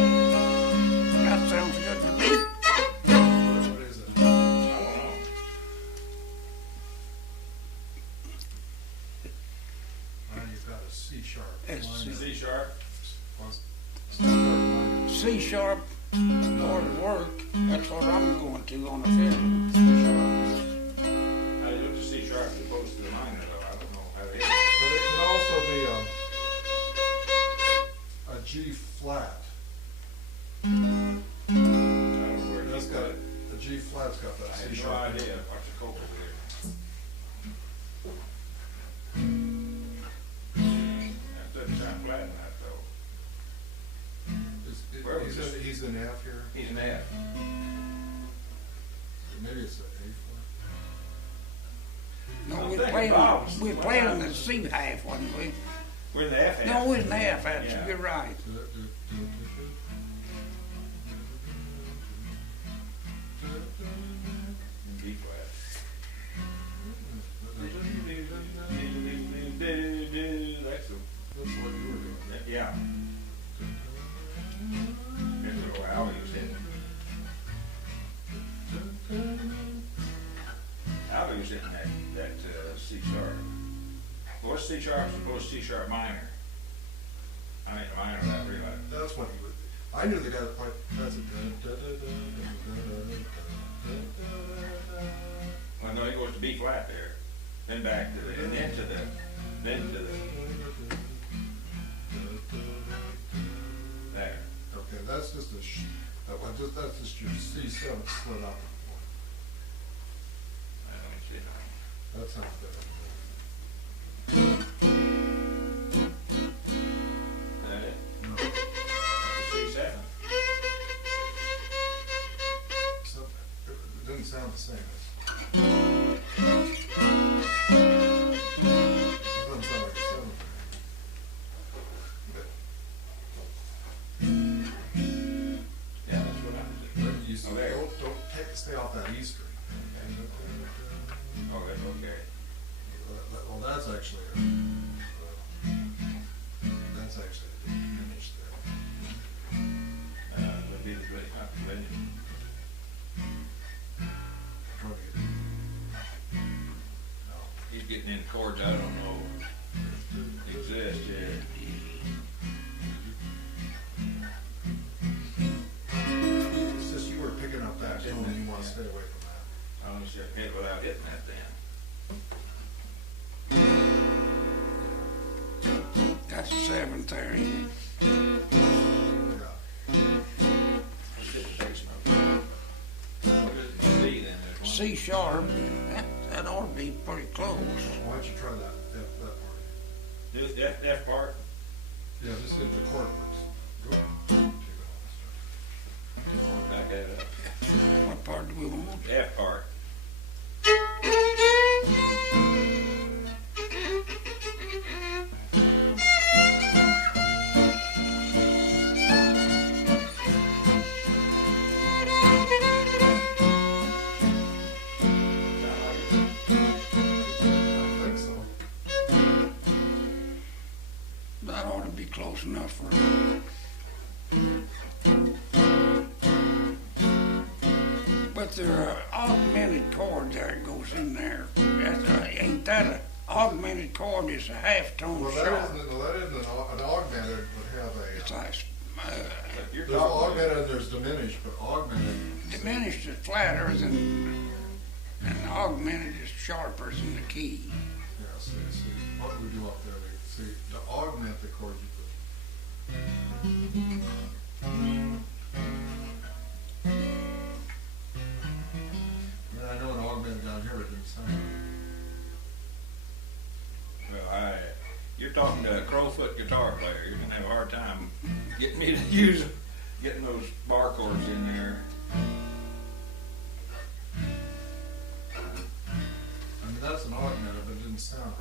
That sounds good to me. What is it? I don't know. Now you've got a C sharp. It's Line C sharp. was- C sharp minor. C sharp or work. That's what I'm going to on the fiddle. C sharp. How do you look to C sharp as opposed to the minor though? I don't know how it is. But it could also be a G flat. I don't know where That's you got got it. the G flat's got I that have C no sharp. idea what's the cope over there. That doesn't sound flat enough though. Where was this? He's in F here. He's an F. Maybe it's an A No, I'm we're thinking playing. Bob's. We're playing on the C half, wasn't we? We're in the F half. No, we're in the F half. Yeah. You're right. flat. B flat. That's the, That's what you were doing. yeah. Yeah, what's C sharp supposed to C sharp minor? I mean, minor, that really. That's what he would, I knew the guy that played, that's it. Well, no, he goes to B flat there, then back to the, and then to the, there. Okay, that's just a, that's just your C7 split up. I don't see that. That sounds better. That it? No. That's a C7. It doesn't sound the same. It doesn't sound like a 7. Yeah, that's what I'm saying. You Oh, there. stay off that E string. Oh, that's okay. Well, that's actually a diminished there. Would be the really complicated. Trying to get- No. He's getting into chords I don't know exist yet. It's just you were picking up that tone and you want to stay away from that. I don't see a hit without hitting that then. That's a 7th there, ain't it? Yeah. Let's get the bass note. What is it? C then, there's one. C sharp, that ought to be pretty close. Why don't you try that part? Do the F part. Yeah, just hit the chord words. Go ahead. Back that up. What part do we want? The F part. I think so. That ought to be close enough for but there are augmented chord there goes in there. Ain't that a augmented chord is a half tone Well, sharp. that isn't an augmented would have It's a, like But you're there's talking. augmented and there's diminished, but augmented, diminished is flatter than and augmented is sharper than the key. yeah, see, what do we do up there? See, to augment the chord you put. I know an augmented down here, but it didn't sound right. Well, you're talking to a crowfoot guitar player. You're gonna have a hard time getting me to use getting those bar chords in there. I mean, that's an augmented, but it didn't sound right.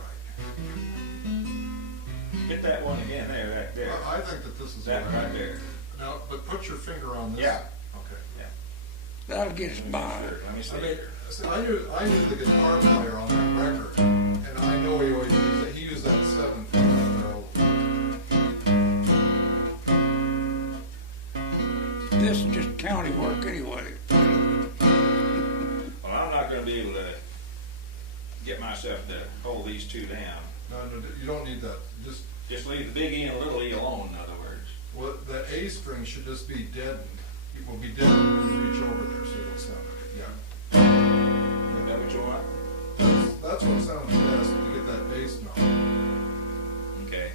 Get that one again there, right there. I think that this is That all right there. Now, but put your finger on this. Yeah. Okay. That'll get us by. Sure, let me see I mean, here. see, I knew the guitar player on that record, and I know he always used that. He used that 7th. This is just county work anyway. Well, I'm not gonna be able to get myself to hold these two down. No, you don't need that. Just leave the big E and little E alone, in other words. Well, the A string should just be deadened. It will be deadened when you reach over there, so it'll sound like it. Yeah. Is that what you want? That's what sounds best. You get that bass note. Okay.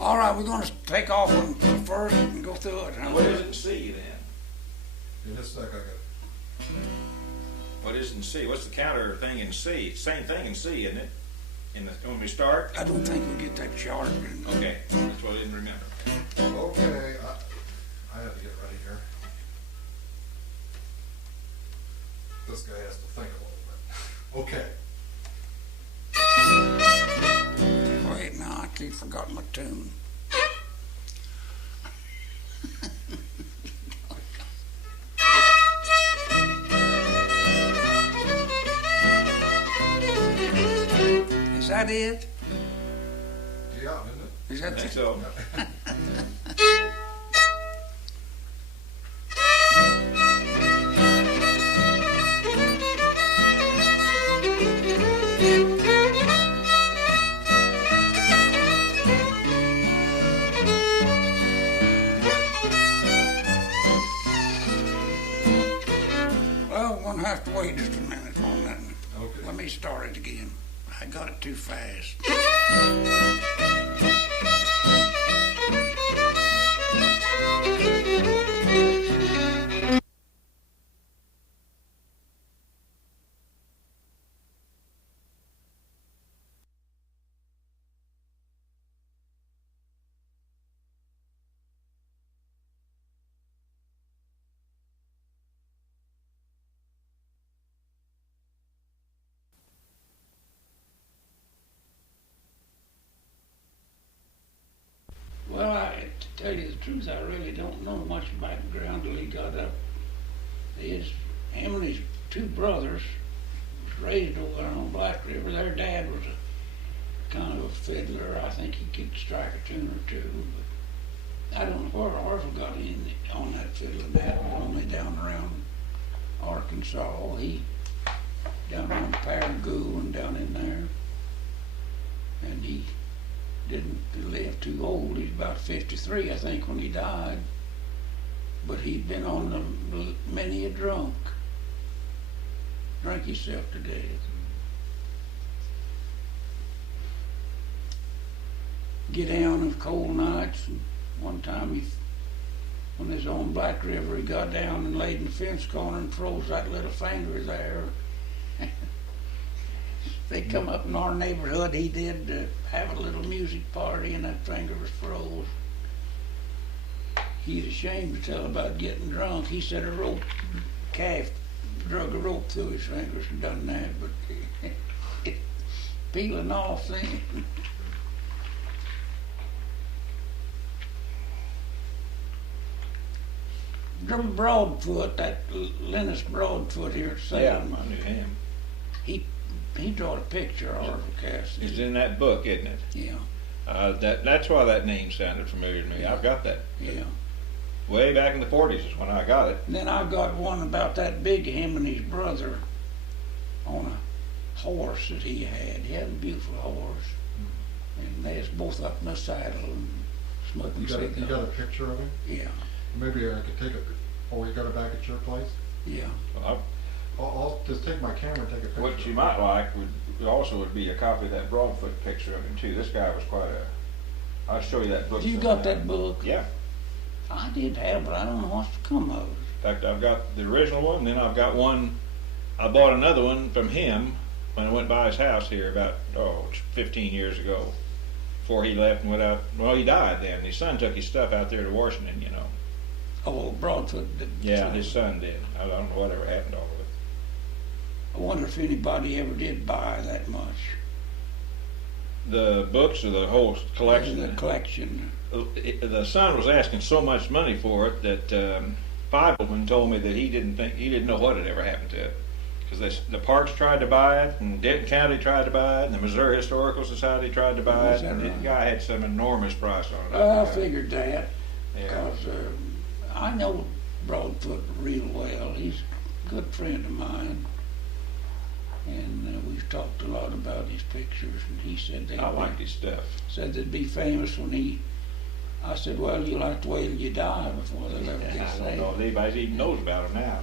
All right, we're going to take off on the first and go through it. What is it in C then? In just a sec, I got it. What is in C? What's the counter thing in C? Same thing in C, isn't it? When we start? I don't think we get that sharp. Okay, that's what I didn't remember. Okay, I have to get ready here. This guy has to think a little bit. Okay. Wait, now I keep forgot my tune. Is that it? Yeah, isn't it? Is I that think the, so. have to wait just a minute on that. Okay. Let me start it again. I got it too fast. Well, to tell you the truth, I really don't know much background till he got up. Him and his two brothers was raised over there on Black River. Their dad was a kind of a fiddler. I think he could strike a tune or two. But I don't know where Arthur got in on that fiddle and that, only down around Arkansas. He down on Paragoo and down in there. And he didn't live too old. He's about 53, I think, when he died. But he'd been on many a drunk. Drank himself to death. Get down of cold nights. And one time, when he was on Black River, he got down and laid in the fence corner and froze that little finger there. They come up in our neighborhood. He did have a little music party, and that finger was froze. He's ashamed to tell about getting drunk. He said a calf drug a rope through his fingers and done that, but it's peeling off then. Drum Broadfoot, that Linus Broadfoot here at Salem. Yeah, I knew him. He drew a picture of Arthur Cassidy. It's in that book, isn't it? Yeah. That's why that name sounded familiar to me. I've got that. Yeah. Way back in the 40s is when I got it. And then I got one about that big him and his brother on a horse that he had. He had a beautiful horse. And they was both up in the saddle and smoking cigars. You got a picture of him? Yeah. Maybe I could take you got it back at your place? Yeah. Well, I'll just take my camera and take a picture. what you might like would be a copy of that Broadfoot picture of him too. This guy was quite a. I'll show you that book. You got that book? Yeah. I did have, but I don't know what's come of it. In fact, I've got the original one, and then I've got one. I bought another one from him when I went by his house here about 15 years ago. Before he left and went out. Well, he died then. His son took his stuff out there to Washington, you know. Oh, Broadfoot. Yeah, his son did. I don't know whatever happened to all of it. I wonder if anybody ever did buy that much. The books or the whole collection? The collection. The son was asking so much money for it that Feidelman told me that he didn't know what had ever happened to it. Because the Parks tried to buy it, and Denton County tried to buy it, and the Missouri Historical Society tried to buy it, and the guy had some enormous price on it. I figured that, Yeah. because I know Broadfoot real well. He's a good friend of mine, and we've talked a lot about his pictures, and he said I liked his stuff. said they'd be famous when he. I said, well, you'll have to wait till you die before they'll ever get I don't saved. know if anybody even knows about him now.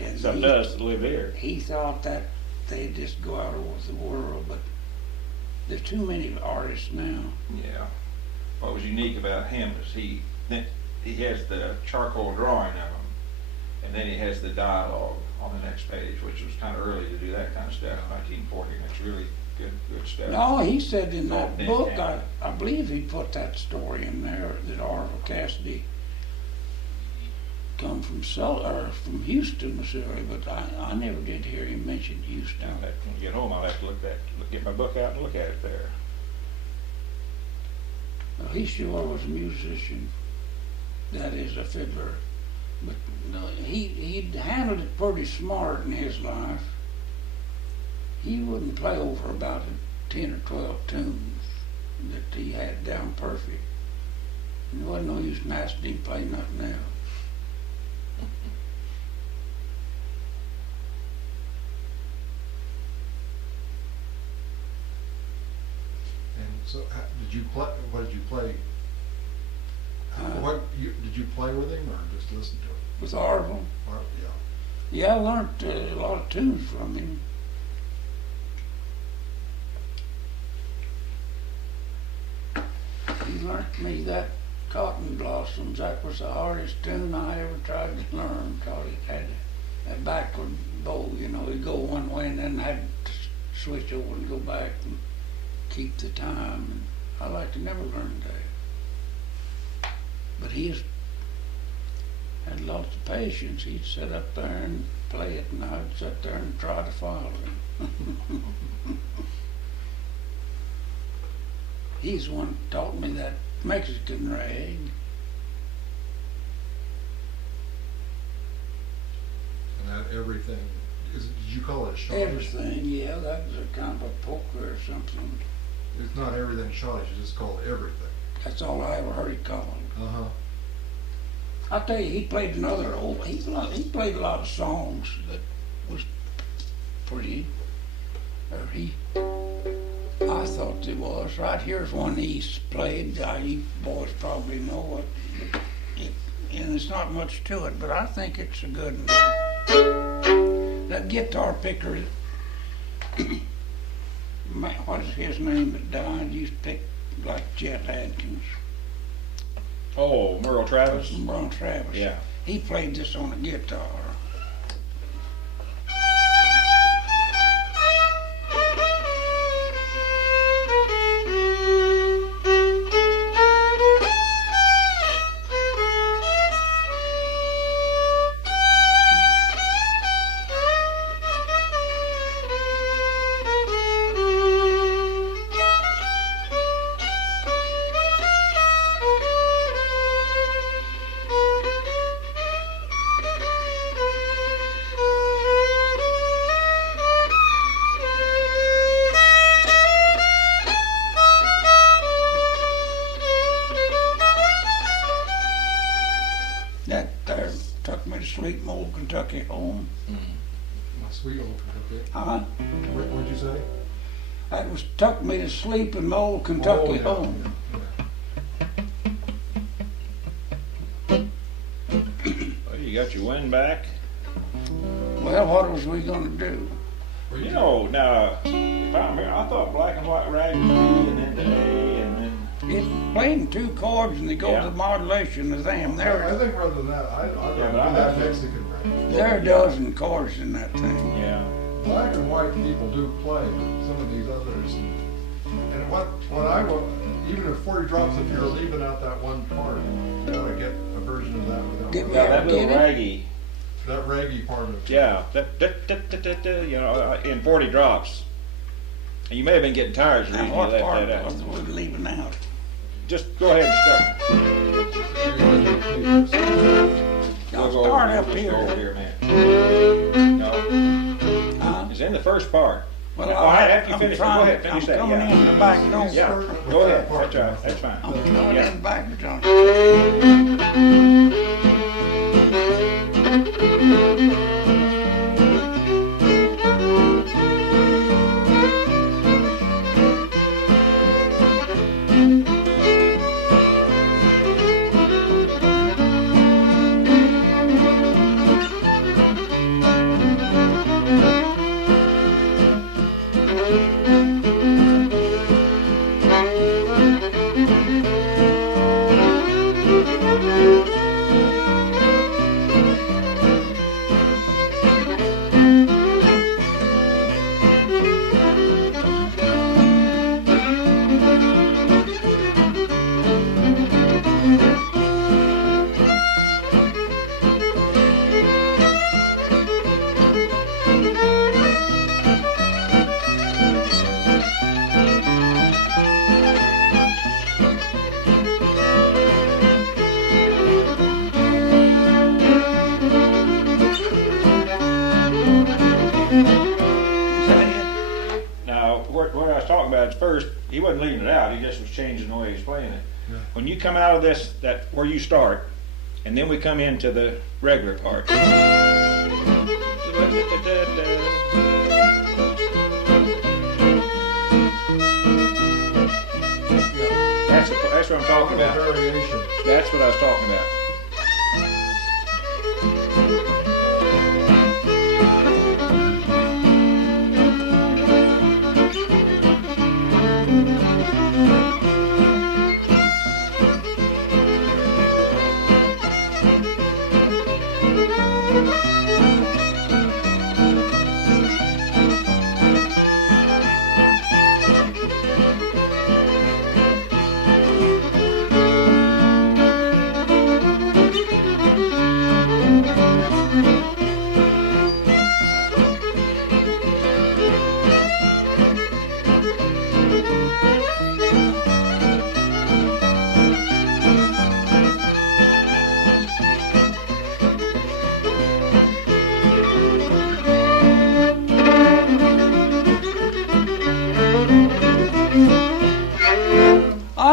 And Some does that live here. He thought that they'd just go out over the world, but there's too many artists now. Yeah. What was unique about him is he has the charcoal drawing of them, and then he has the dialogue on the next page, which was kind of early to do that kind of stuff, 1940. That's really good stuff. No, he said in that Denton book, County. I believe he put that story in there that Arthur Cassidy come from Houston, Missouri, but I never did hear him mention Houston. Now, when I get home, I'll have to get my book out and look at it there. Well, he sure was a musician. That is, a fiddler. But no, he handled it pretty smart in his life. He wouldn't play over about 10 or 12 tunes that he had down perfect. And there wasn't no use in asking him to play nothing else. And so, did you play? What did you play? Did you play with him or just listen to him? With Arville, Yeah. Yeah, I learned a lot of tunes from him. He learned me that Cotton Blossoms. That was the hardest tune I ever tried to learn, because he had a backward bow, you know. He'd go one way and then had to switch over and go back and keep the time. And I like to never learn that. But he had lots of patience. He'd sit up there and play it, and I'd sit there and try to follow him. He's the one that taught me that Mexican rag. And that everything, did you call it shawty? Everything, yeah, that was a kind of a polka or something. It's not everything shawty, you just call it everything. That's all I ever heard it called. Uh-huh. I'll tell you, he played another old, he played a lot of songs that was pretty, I thought it was. Right here's one he played, you boys probably know it, and it's not much to it, but I think it's a good one. That guitar picker, what is his name that died, used to pick like Chet Atkins. Oh, Merle Travis? Merle Travis. Yeah. He played this on a guitar. That there took me to sweet old Kentucky home. My sweet old Kentucky. What'd you say? That was tuck me to sleep in my old Kentucky home. Well, you got your wind back. Well, what was we gonna do? You know, now, if I remember, I thought Black and White Rag was B and then to A and then... It's playing two chords and they go Yeah. to the modulation of them. I think rather than that, I'd rather do that Mexican rag. There are a dozen chords in that thing. Yeah. Black and white people do play, but some of these others, and what I will, even if 40 drops, if you're leaving out that one part, you gotta get a version of that without Get Yeah, that little Get it? raggy. that raggy part of it. Yeah. You know, in 40 drops. And you may have been getting tired the Now, reason you what left part that out. was we leaving out? Just go ahead and start. Y'all We'll go start over up here. Just go over here. here, man. No, Huh? it's in the first part. Well, Now, after you I'm finish, go trying- ahead, finish I'm that. coming Yeah. in the back door. Yeah, go ahead. That's right. That's fine. I'm coming Yeah. in the back door. What I was talking about is first, he wasn't leaving it out, he just was changing the way he was playing it. Yeah. When you come out of this, that where you start, and then we come into the regular part. That's what I'm talking about. Variation. That's what I was talking about.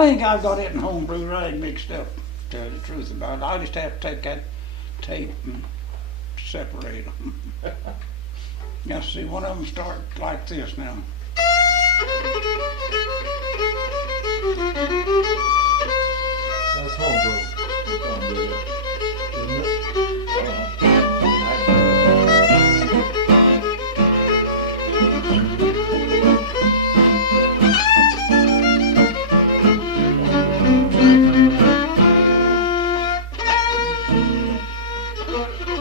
think I've got it in homebrew rag mixed up, to tell you the truth about it. I just have to take that tape and separate them. Now see, one of them start like this now. That's homebrew. Isn't it?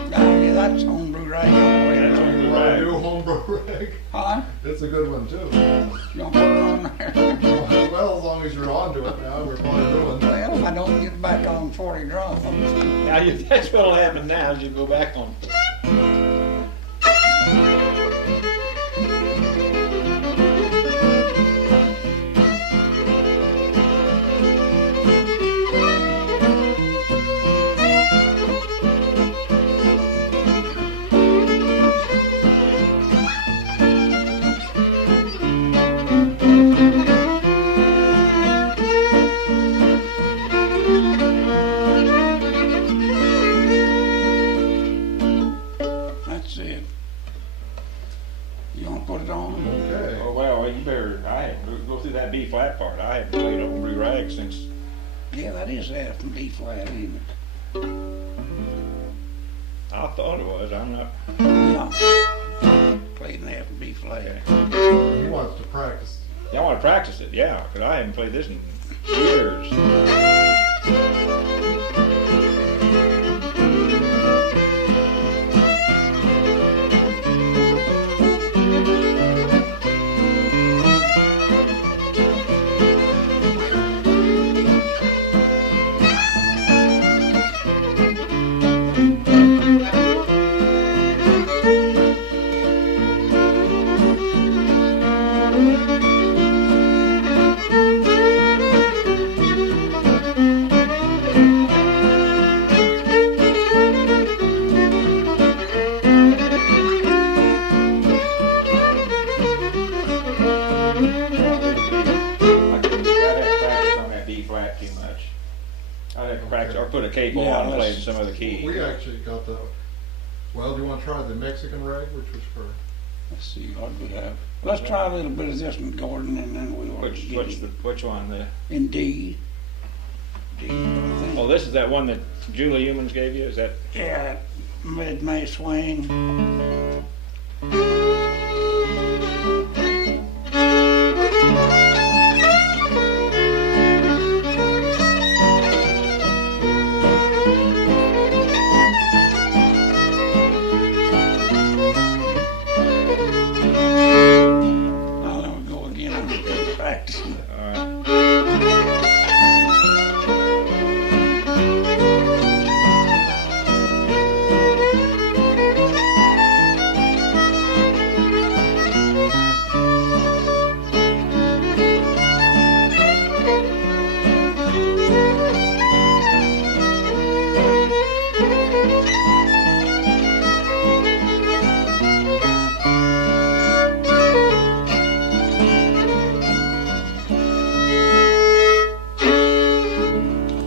Yeah, that's homebrew rag all the way That's around. homebrew Well, rag. new homebrew rag. Huh? It's a good one too. You want to put it on there? Well, as long as you're onto it now, we're probably doing. Well, I don't get back on 40 drums. Now, that's what'll happen now, is you go back on. That's it. You want to put it on? Okay. Oh, well, you better, I haven't, go through that B flat part. I haven't played homebrew rag since, Yeah, that is F and D flat, ain't it? I thought it was, I'm not. Yeah. Played an F and B flat. Okay. He wants to practice. Y'all want to practice it, yeah, because I haven't played this in years. Practice, or put a capo Yeah, on and play let's- in some other key. We actually got that. Well, do you want to try the Mexican rag, which was for? Let's see what we have. Let's try a little bit of this one, Gordon, and then we'll Which one? in D. D, I think. Oh, this is that one that Julie Humans gave you, is that? Yeah, mid-May swing. Now let me go again. I'm still practicing. All right.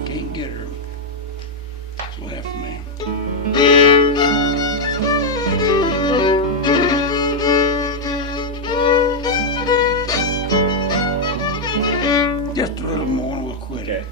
Can't get her. It's left now. Just a little more and we'll quit it.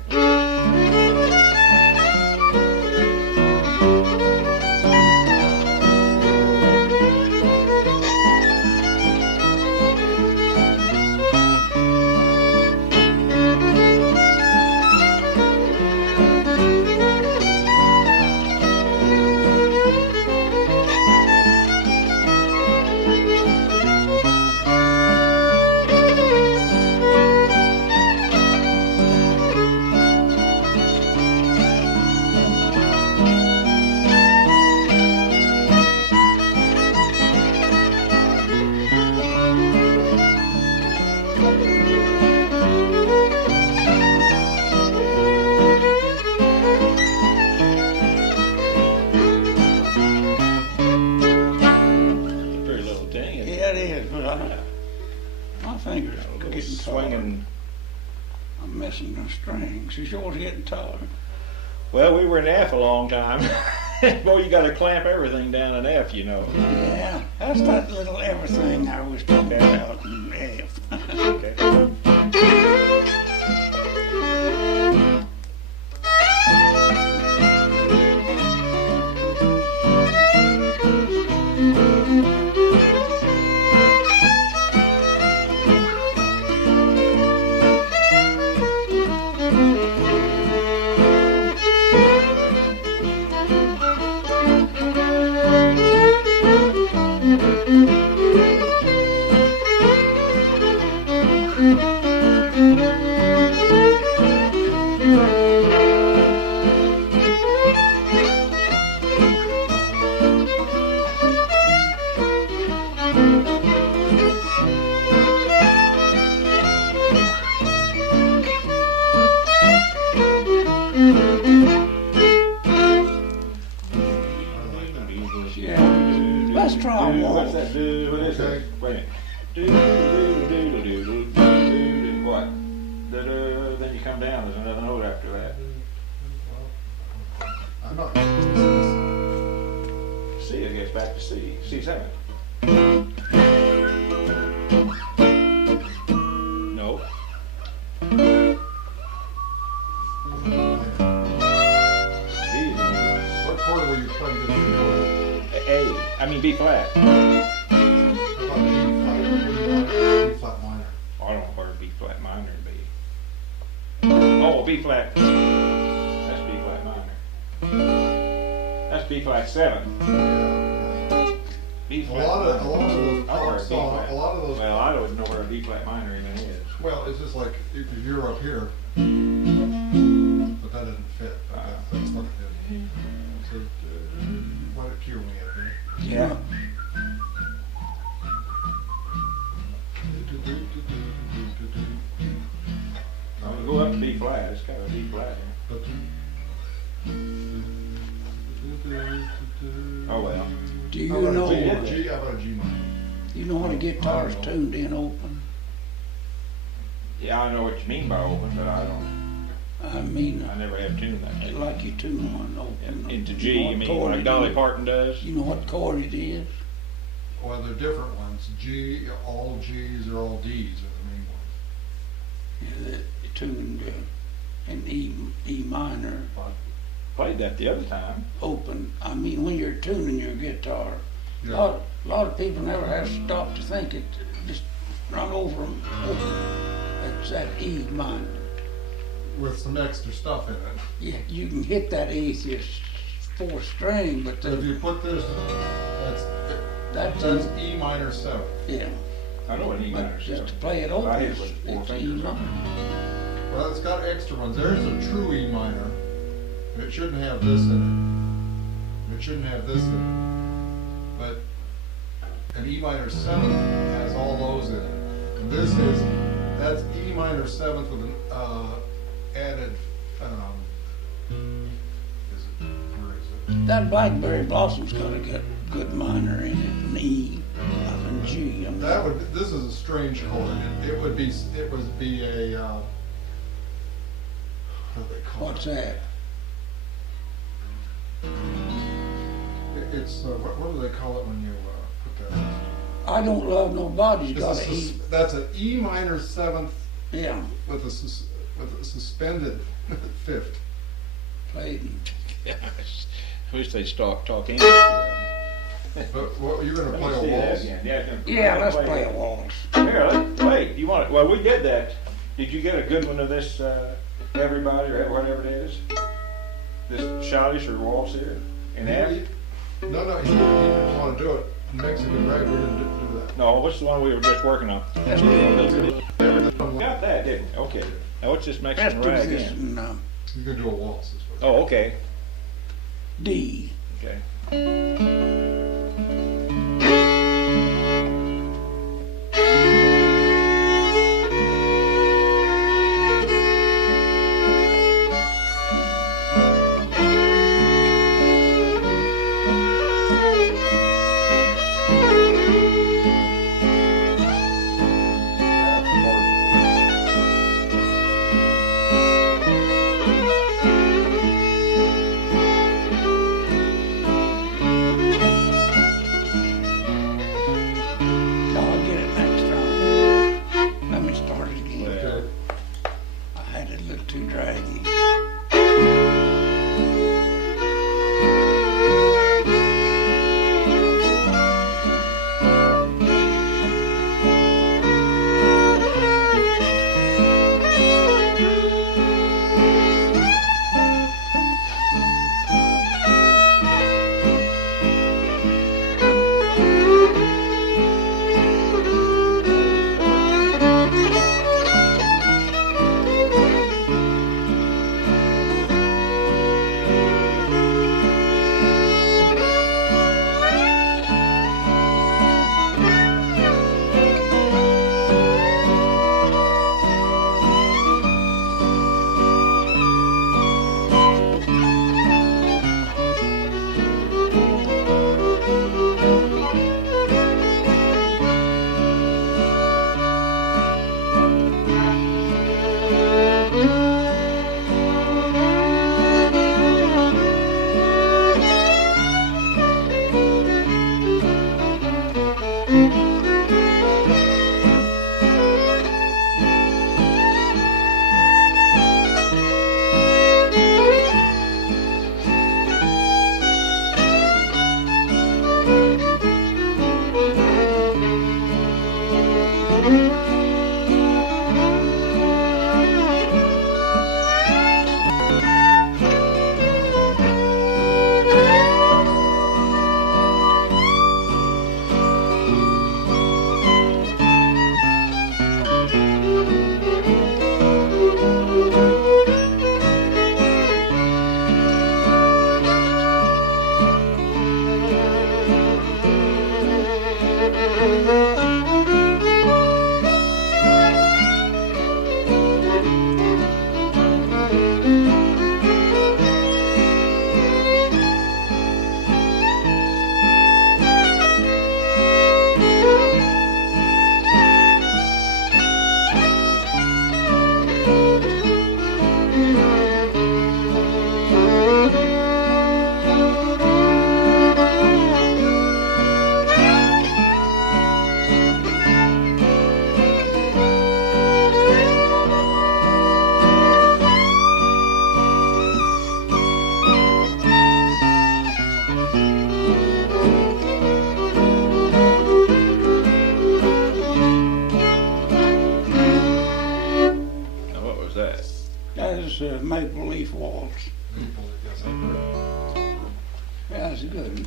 Okay. Pretty little thing. isn't it? Yeah, it is, but my fingers are A little getting swinging. I'm Kessinger strings. Is yours getting taller? Well, we were in F a long time. Boy, you got to clamp everything down in F, you know. Yeah, that's that little everything I was talking about in F. Okay. Yeah. Let's try a What's waltz. that do? What is that? Okay. Wait a minute. Do, do, do, do, do, do, do, what? Da-da, then you come down, there's another note after that. I'm not. C, it gets back to C. C7. No. D. What chord were you playing this before? A. I mean B flat. How about B flat minor? Oh, I don't know where B flat minor would be. Oh, B flat. That's B flat minor. That's B flat 7. Yeah. B A flat. lot of those I know where pop B songs, flat. a lot of those. Well, I don't know where a B flat minor even is. Well, it's just like if you're up here, but that didn't fit. But that's what it did. So, what it cue me up here? Yeah. I'm gonna go up to B flat. It's kind of a B flat here. Oh well. Do you How about know? a G? How about a G minor? You know what a guitar's tuned in open? Yeah, I know what you mean by open, but I I never have tuned that thing. like you tune one open. Into You G, know you what mean chord like it Dolly is? Parton does? You know what chord it is? Well, they're different ones. G, all G's are all D's are the main ones. Yeah, that tuned in E minor Played that the other time. open. I mean, when you're tuning your guitar, Yeah. a lot of people never have stopped to think it. Just run over them open. That's that E minor. With some extra stuff in it. Yeah, you can hit that E with your fourth string, but So if you put this, that's that's E minor 7. yeah. I know what E minor But is. just to play it I open, hit with four it's E fingers. minor. Well, it's got extra ones. There's a true E minor. It shouldn't have this in it. It shouldn't have this in it. But an E minor 7th has all those in it. And this is, that's E minor 7th with an added, is it, where is it? That Blackberry Blossom's got a good minor in it, an E, and G. I mean, That would, this is a strange chord. It would be a, what do they call it? what's that? It's, what do they call it when you put that in? I Don't Love Nobody's got It's an E. that's an E minor 7th Yeah, with a suspended 5th. played. Gosh, I wish they'd stop talking English. But what, you're gonna Let play me a see that waltz? again. Yeah, let's play a waltz. Here, wait. You want it? Well, we did that. Did you get a good one of this? Everybody or whatever it is. This Schottish or waltz here in F. No, he didn't want to do it. Mexican, right? We didn't do that. No, what's the one we were just working on? Let's do Got that, didn't we? Okay. Now what's this Mexican rag this again? in You can do a waltz this way. Oh, okay. D. Okay. That's good.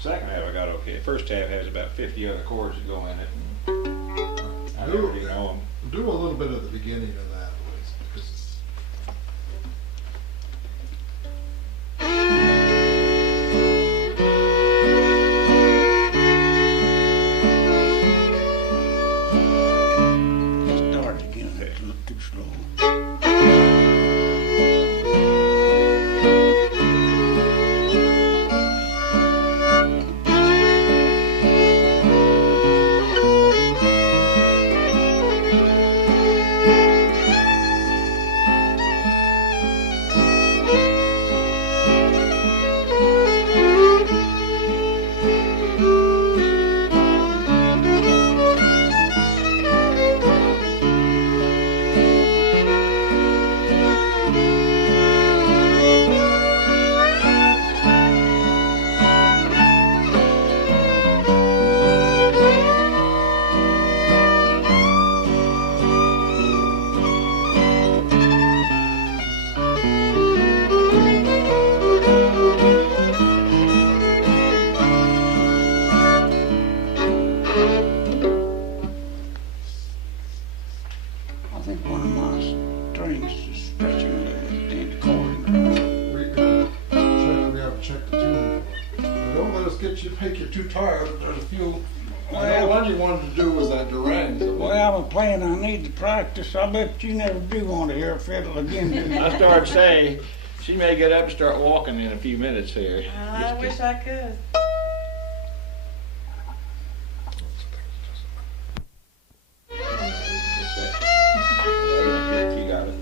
Second half I got okay. First half has about 50 other chords that go in it. And I don't really know them. Do a little bit of the beginning of that, please, because it's Start again. It's a little too slow. I think one of my strings is stretching a little bit in the chord. we have to check the tune. But don't let us make you too tired. There's a few. I know one you wanted to do was that Durang. Well, I'm playing. I need to practice. I bet you never do want to hear a fiddle again, do you? I started saying she may get up and start walking in a few minutes here. I wish I could. You got it.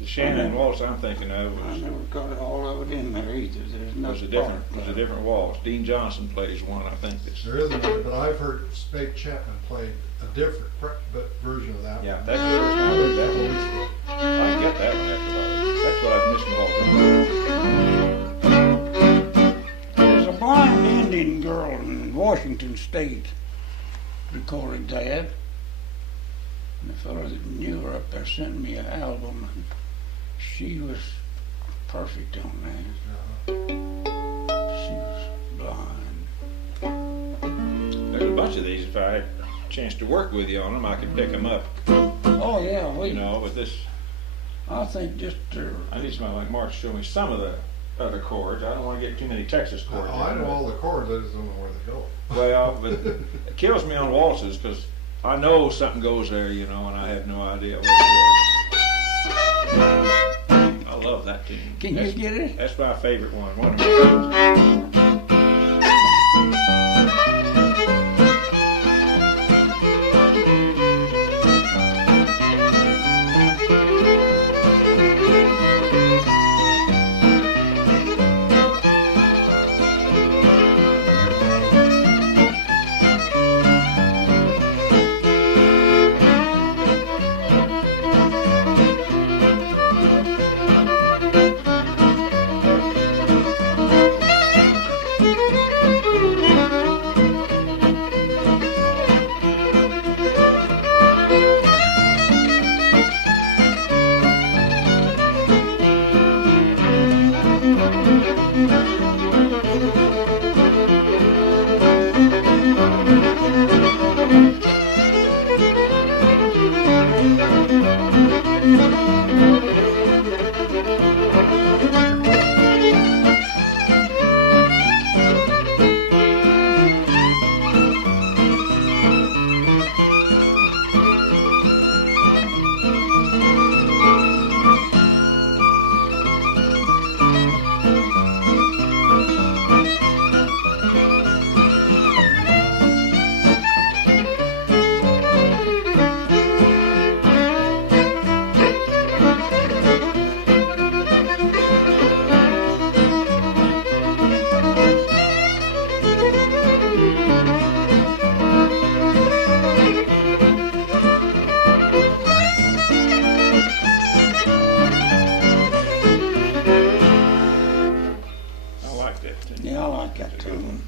The Shannon waltz I'm thinking of I never got all of it in there either. There's no was a different waltz. Dean Johnson plays one, I think. There isn't, but I've heard Spake Chapman play a different version of that. Yeah, that's the first time I heard that one. I can get that one after all. That's what I was missing all. There's a blind Indian girl in Washington State recorded that. And the fellow that knew her up there sent me an album, and she was perfect on that. She was blind. There's a bunch of these. If I had a chance to work with you on them, I could pick them up. Oh yeah, You know, with this, I think just I need somebody like Mark to show me some of the other chords. I don't want to get too many Texas chords. I know all the chords, I just don't know where they go. Well, but it kills me on waltzes because I know something goes there, you know, and I have no idea what it is. I love that tune. Can you get it? That's my favorite one. One of my favorites. Yeah, I like that tune.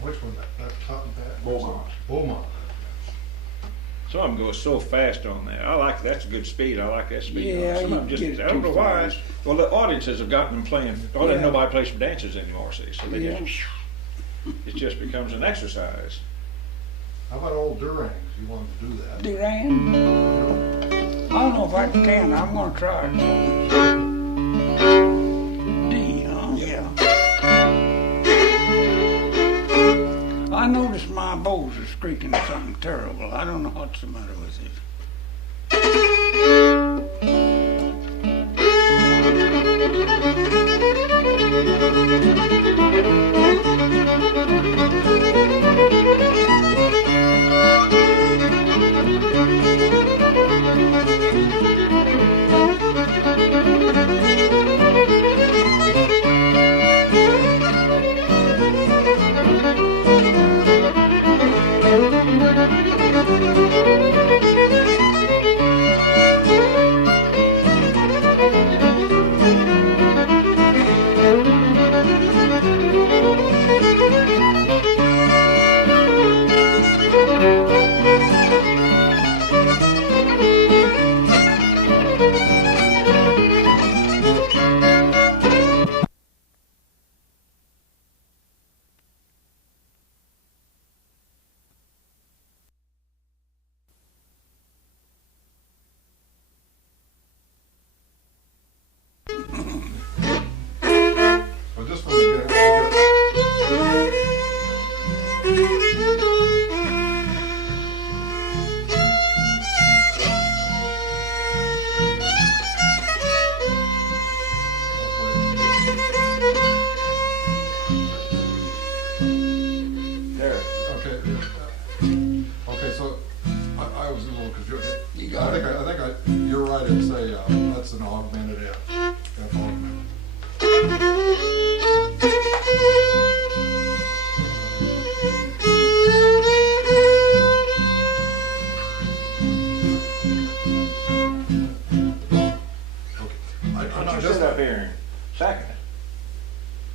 Which one? That top of that? Beaumont. Beaumont. Some of them go so fast on that. I like that's a good speed. I like that speed. Yeah, Some of them you just, get it I don't too know why. fast. Well, the audiences have gotten them playing. Oh, Yeah. nobody plays for dances anymore. See, so they Yeah. just it just becomes an exercise. How about old Durangs? You want to do that? Duran? I don't know if I can. I'm gonna try it. D, huh? Yeah. I noticed my bows are squeaking something terrible. I don't know what's the matter with it. Well, just want to get There. Okay. Okay, so I was a little confused. You got it. I think you're right. It's a that's an augmented F. F augmented. Okay. Why don't you sit up here and second it?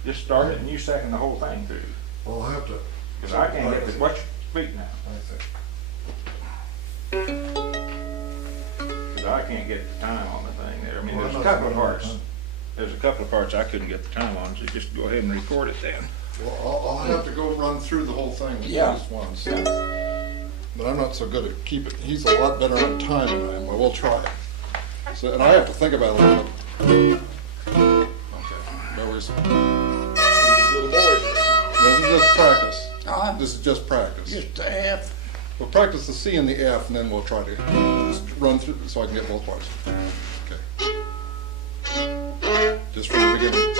Just start it and you second the whole thing through. Well, I'll have to. Because I can't get the, what you speak now. I see. Because I can't get the time on the thing there. I mean, Well, there's a I'm couple not of sure parts. about There's a couple of parts I couldn't get the time on, so just go ahead and record it then. Well, I'll have to go run through the whole thing with Yeah. this one. So. But I'm not so good at keeping. He's a lot better on time than I am. But we'll try. So, and I have to think about it a little. Okay. There was. This is just practice. This is just practice. Just the F. We'll practice the C and the F, and then we'll try to just run through so I can get both parts. Okay. Just from the beginning.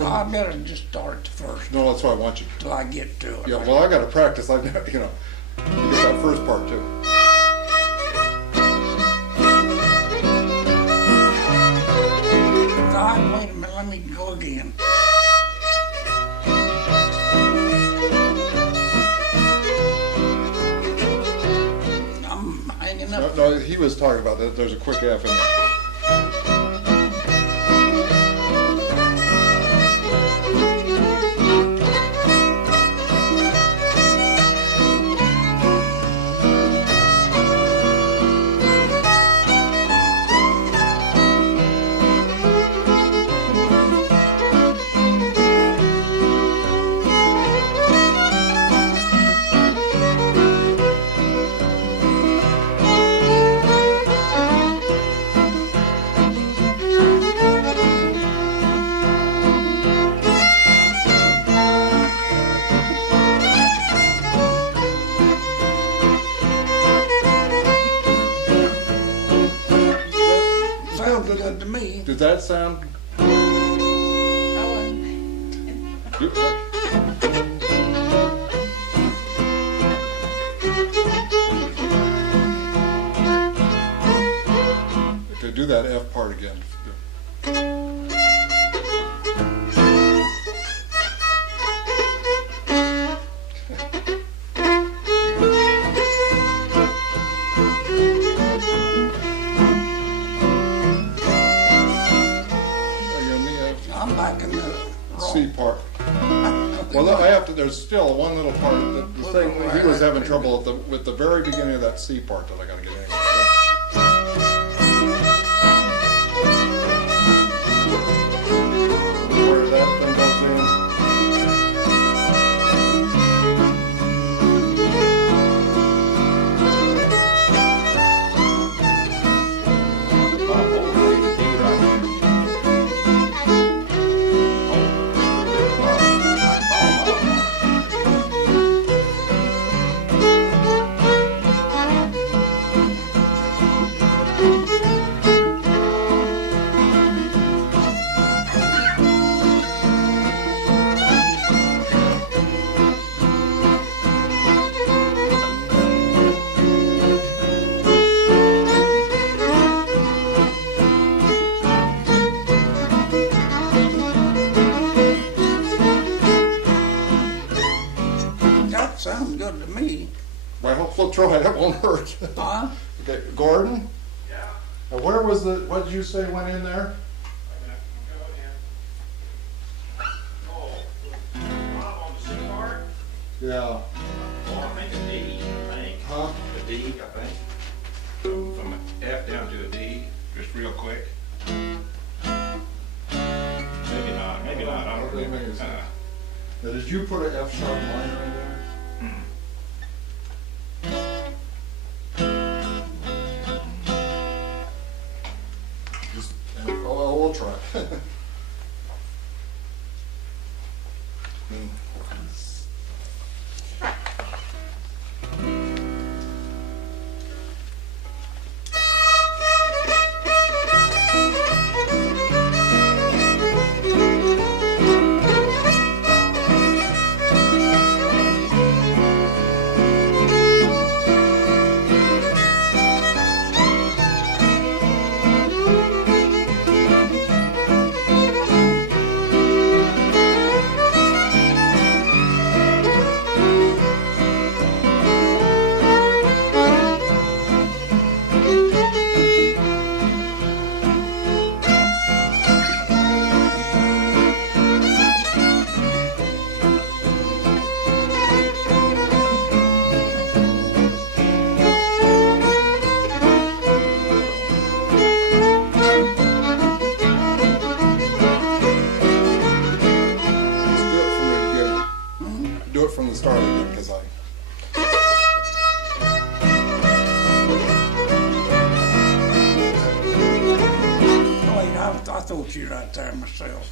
I better just start first No, that's what I want you. till I get to it. Yeah, well, I got to practice. I've never, you know, to get that first part too. Wait a minute, let me go again. I'm hanging up. No, he was talking about that. There's a quick F in there. Sounds good to me. Did that sound Oh, good? Okay, do that F part again. Again, the F. I'm back in the C part. Well, no, I have to. There's still one little part. The thing he was having trouble with the very beginning of that C part that I got to get in. Where that thing comes in. That sounds good to me. Well, we'll try. That won't hurt. Huh? Okay, Gordon. Yeah. Now, where was the? What did you say went in there? Oh, on the C part? Yeah. Oh, I think a D, I think. Huh? A D, I think. From an F down to a D, just real quick. Maybe not, maybe not, I don't What do you remember. mean? Now, did you put an F sharp minor in there? Just, oh, we'll try. From the start again, because Wait, I thought you right there myself.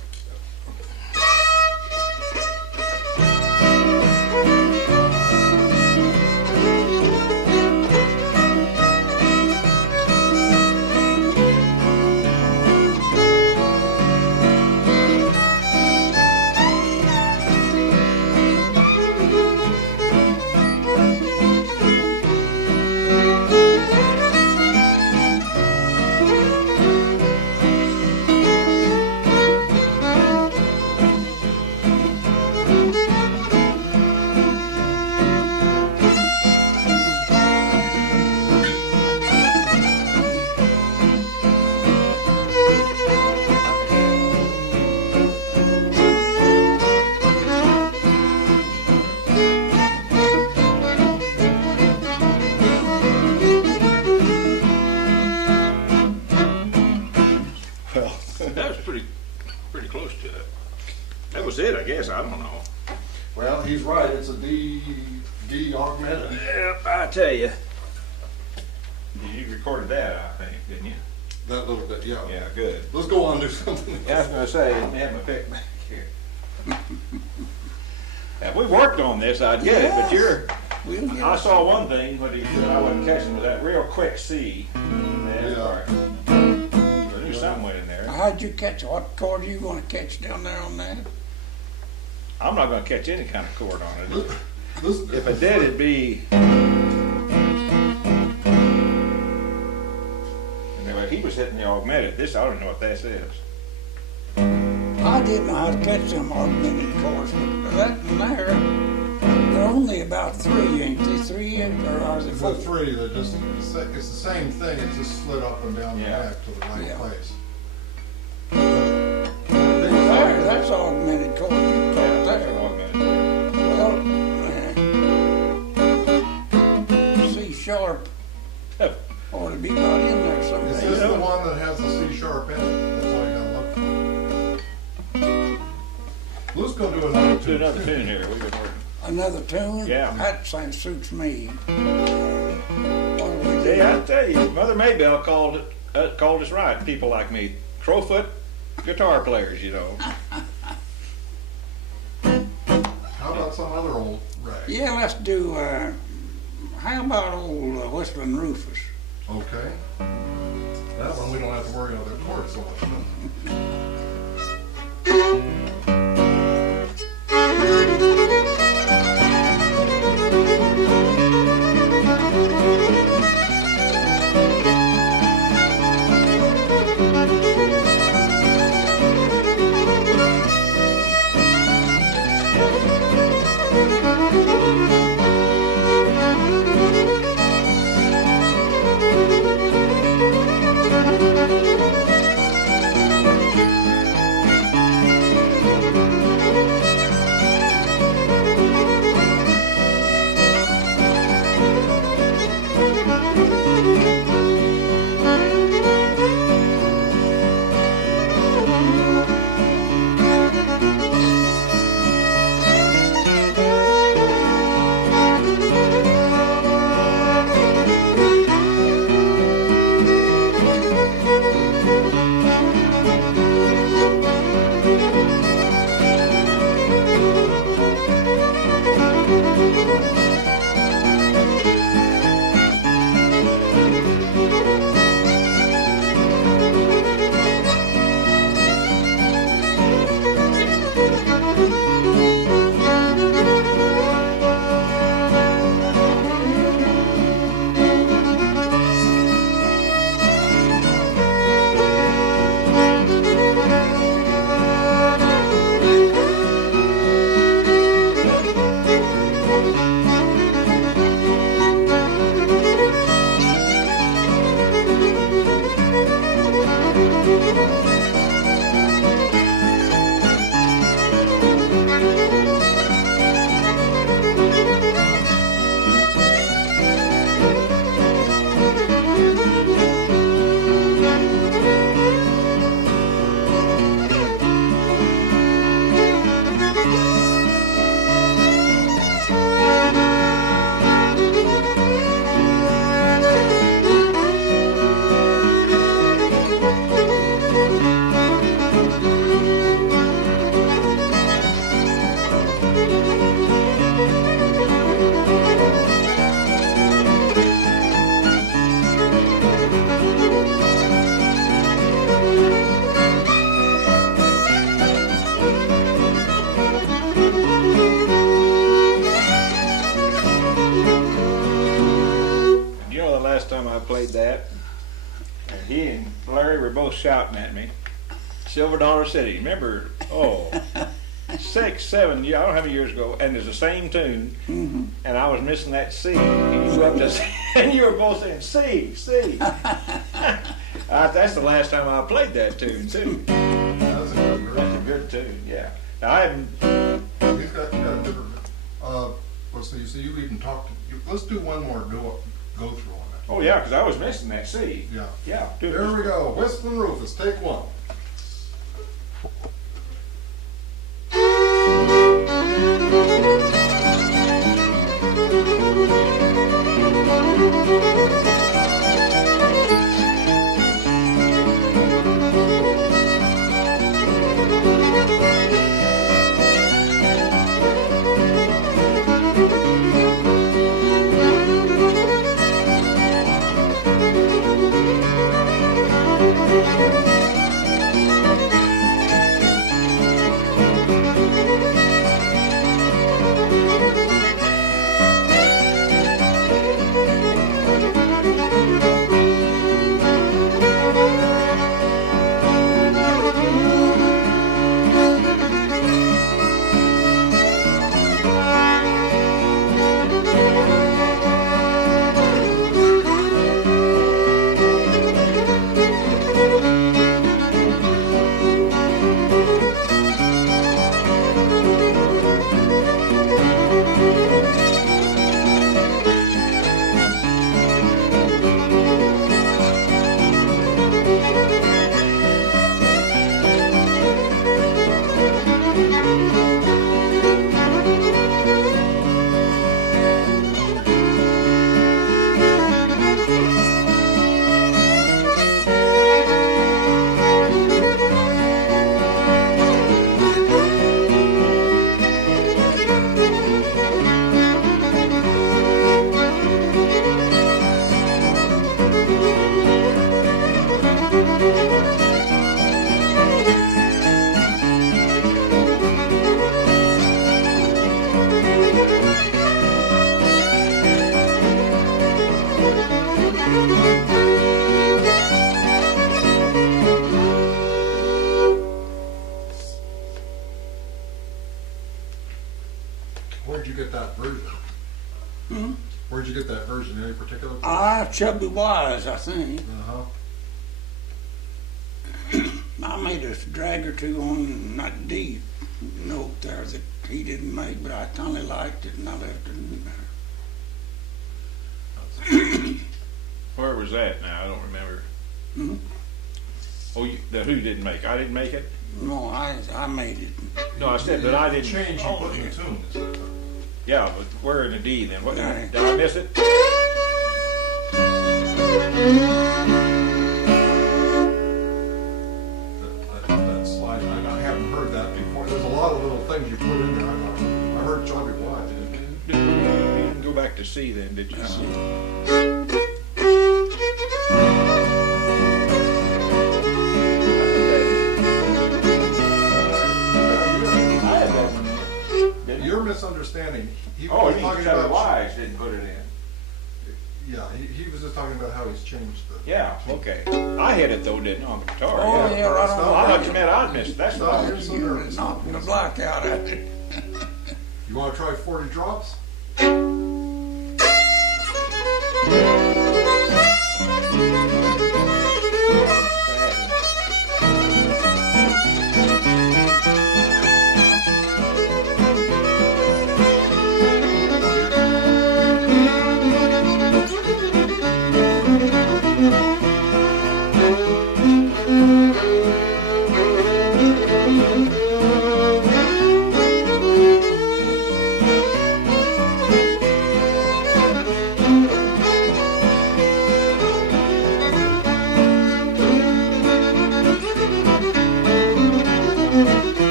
was it, I guess. I don't know. Well, he's right. It's a D augmented. Yep, I tell you. You recorded that, I think, didn't you? That little bit, yeah. Yeah, good. Let's go on and do something else. Yeah, I was going to say, let me have my pick back here. If we worked on this, I'd get it, but We'll get I it. saw one thing, but I wasn't catching was that real quick C. Yeah. There's something went in there. How'd you catch it? What cord you want to catch down there on that? I'm not going to catch any kind of cord on it. If I This, did, it'd be. Anyway, he was hitting the augmented. This, I don't know what this is. I didn't know how to catch them augmented cords, but that and there, they're only about 3, ain't they? 3, or are they the 4? three, they're just, it's the same thing, it's just slid up and down the Yeah. back to the right Yeah. place. There, that's augmented cord. You caught That's an that. Uh-huh. Well, C sharp ought to be about in there Is someday. this the one that has the C sharp in it? That's all you gotta look for. Let's go do another Do tune. another tune here. We've been working. Another tune? Yeah. That sounds suits me. What'll we do? See, I tell you, Mother Maybelle called us right. People like me, crowfoot guitar players, you know. How about some other old rag? Yeah, let's do, how about old Whistling Rufus? Okay. That one we don't have to worry about the chords so much. played that, and he and Larry were both shouting at me. Silver Dollar City, remember? Oh, 6, 7, yeah, I don't know how many years ago, and it's the same tune, and I was missing that C. And you were up to C, and you were both saying C, C. That's the last time I played that tune too. That's a good That's girl. a good tune, yeah. Now I haven't. He's got a different, let's see, so you even talked to, let's do one more go through on that. Oh yeah, because I was missing that C. Yeah. Yeah. Do it. There we go, Whistling Rufus, take one. Chubby Wise, I think. Uh-huh. I made a drag or two on that deep note there that he didn't make, but I kind of liked it and I left it in there. Where was that now? I don't remember. Hmm? Oh, the who didn't make? I didn't make it? No, I made it. No, I said, but I didn't. Change you Oh, put in the tune this time. yeah, but where in the D then? What, Right. did I miss it? That slide, I haven't heard that before. There's a lot of little things you put in there. I heard Chubby Wise. You didn't go back to C then, did you? I had that one in. Didn't You're misunderstanding. He Oh, was he talking said about Wise didn't put it in. Yeah, he was just talking about how he's changed the. Yeah, okay. I had it though, didn't I, on the guitar? Oh, yeah, right Stop. on. I thought you meant I'd missed it. That's Stop. not. You're so You nervous. knocking the black out at it. You want to try 40 drops?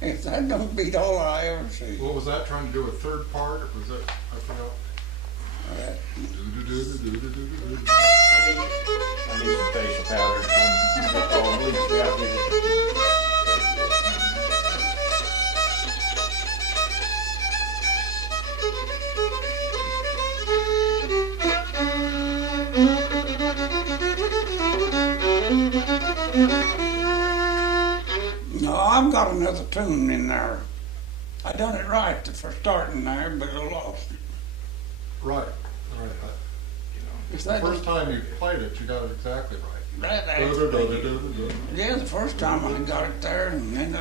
If that don't beat all I ever see. What was that, trying to do a third part, or was that, I forgot? That- I need some facial powder. Oh, bleach out here. No, I've got another tune in there. I done it right for starting there, but I lost it. Right, right. If The that first time you played it, you got it exactly right. that yeah, the first time I got it there, and then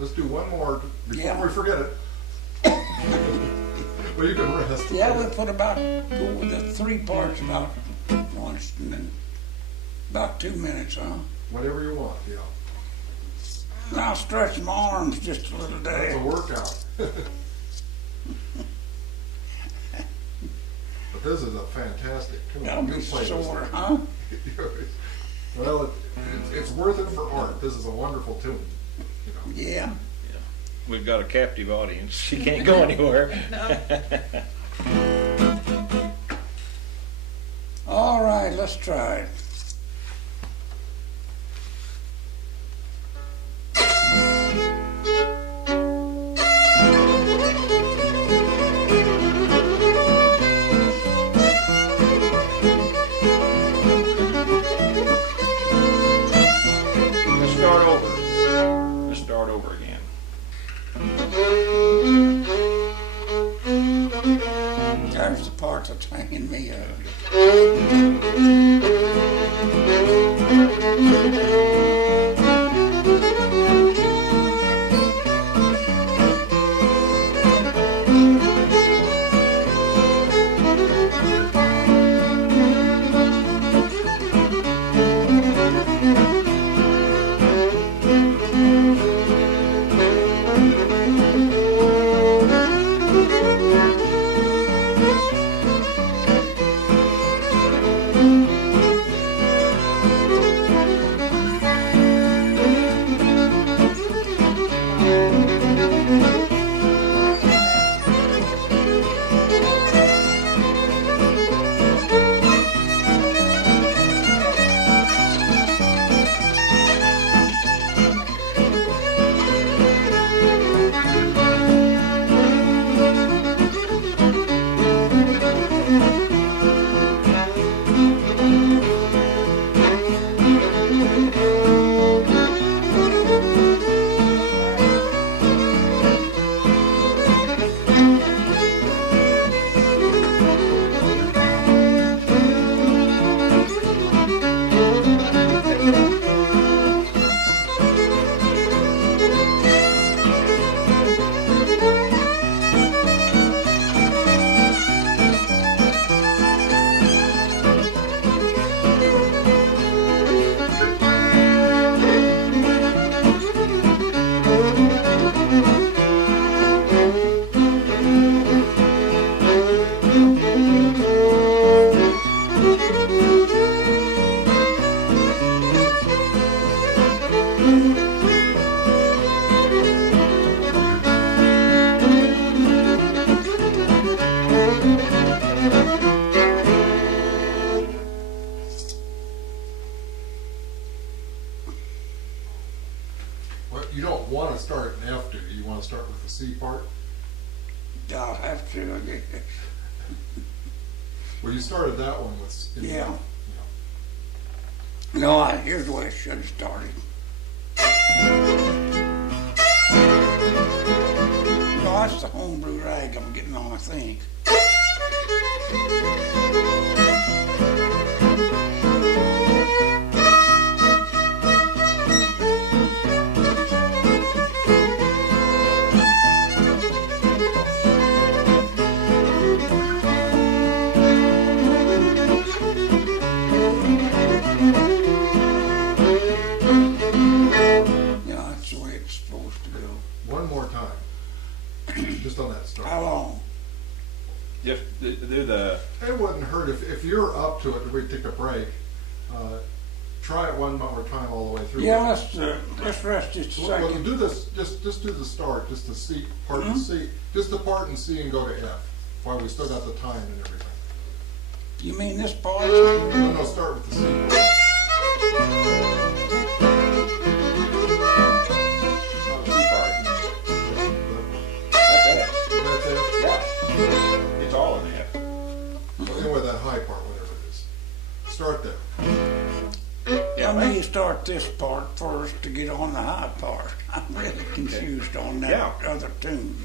let's do one more before Yeah. we forget it. Well, you can rest. Yeah, we put about, go with the 3 parts about once, and then about 2 minutes, huh? Whatever you want, yeah. And I'll stretch my arms just a little That's a day. workout. But this is a fantastic tune. That'll You be play this sore, thing. huh? Well, it's worth it for art. This is a wonderful tune. You know. Yeah. We've got a captive audience. She can't go anywhere. All right, let's try it. Let's start over. Let's start over again. There's the part that's hanging me up. Well, you don't want to start at an F, do you? You want to start with the C part? I'll have to, I guess. Well, you started that one with. Yeah. You No, here's the way it should have started. No, that's the homebrew rag I'm getting on, I think. Yeah, that's the way it's supposed to go. One more time. Just on that start. How long? Just do the. It wouldn't hurt if you're up to it, if we take a break, try it one more time all the way through. Yeah, let's rest just a Well, second. do this, just do the start, just the C, part in C, just the part in C and go to F, while we still got the time and everything. You mean this part? No, start with the C part. That's it? Yeah. It's all in F. Anyway, that high part, whatever it is. Start there. Let me start this part first to get on the high part. I'm really confused on that Yeah. other tune.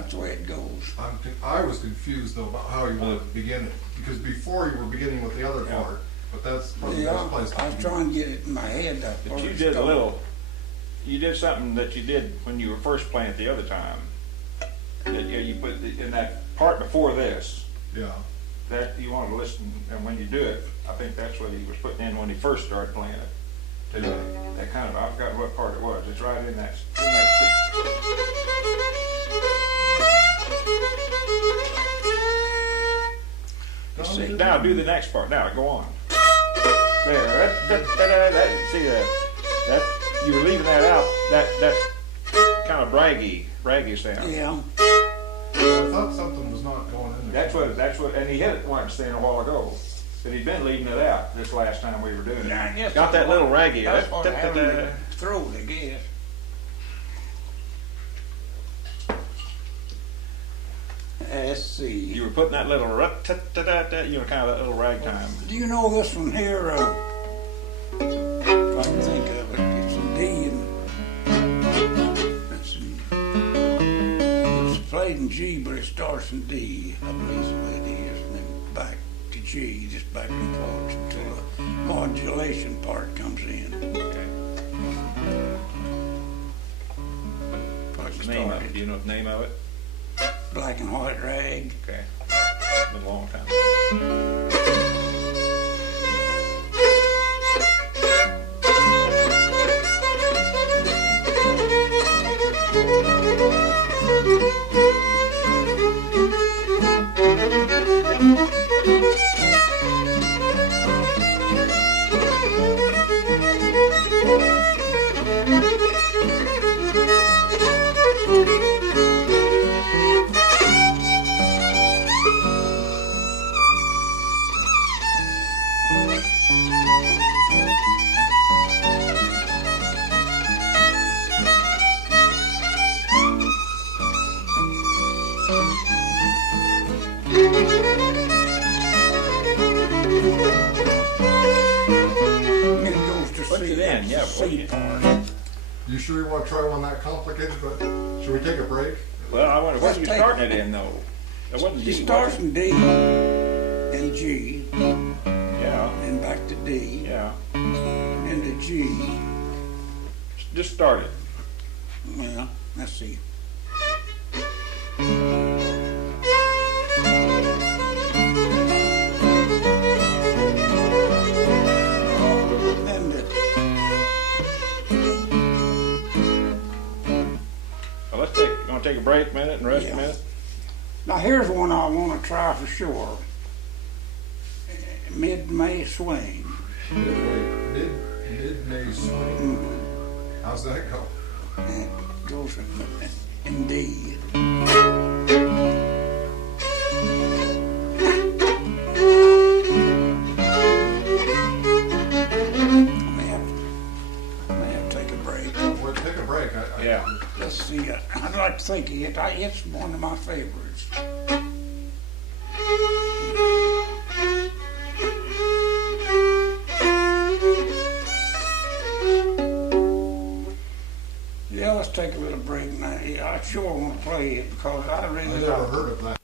that's the way it goes. I was confused though about how you wanted to begin it, because before you were beginning with the other Yeah. part, but that's probably the Yeah, best place to I was begin. trying to get it in my head, that But part you of did a stuff. little, you did something that you did when you were first playing it the other time. That you put in that part before this, Yeah, that you want to listen, and when you do it, I think that's what he was putting in when he first started playing it. yeah. That kind of, I forgot what part it was. It's right in that. See, Now do the next part. Now go on. There. See that? You were leaving that out. That kind of braggy sound. Yeah, I thought something was not going in there. That's what, and he hit it once then a while ago. But he'd been leaving it out this last time we were doing it. I guess Got that little raggy. that's what I having to throw it, I guess. Let's see. You were putting that little you know, kind of that little ragtime. Do you know this one here? If I can think of it, it's in D and let's see. It's played in G, but it starts in D. I believe is the way it is, and then back to G, just back and forth until the modulation part comes in. Okay. If I What's can the name start of it? it. Do you know the name of it? Black and White Rag. Okay. Been a long time. It goes to Put C. it in, That's yeah, the put it C in. part. You sure you want to try one that complicated? But should we take a break? Well, I wonder, what are you Let's take- starting it in though? It wasn't It D, starts was it? in D and G, Yeah, then back to D, yeah. then to G. Just start it. Well, let's see. Then the, Well, let's take, you want to take a break a minute and rest Yeah. a minute? now here's one I want to try for sure. Mid-May Swing. Mid-May swing. How's that go? And it goes in D. May have to take a break. We'll take a break. Yeah. Let's see. I'd like to think of it. It's one of my favorites. Yeah, let's take a little break now. I sure want to play it because I I really never like heard of that.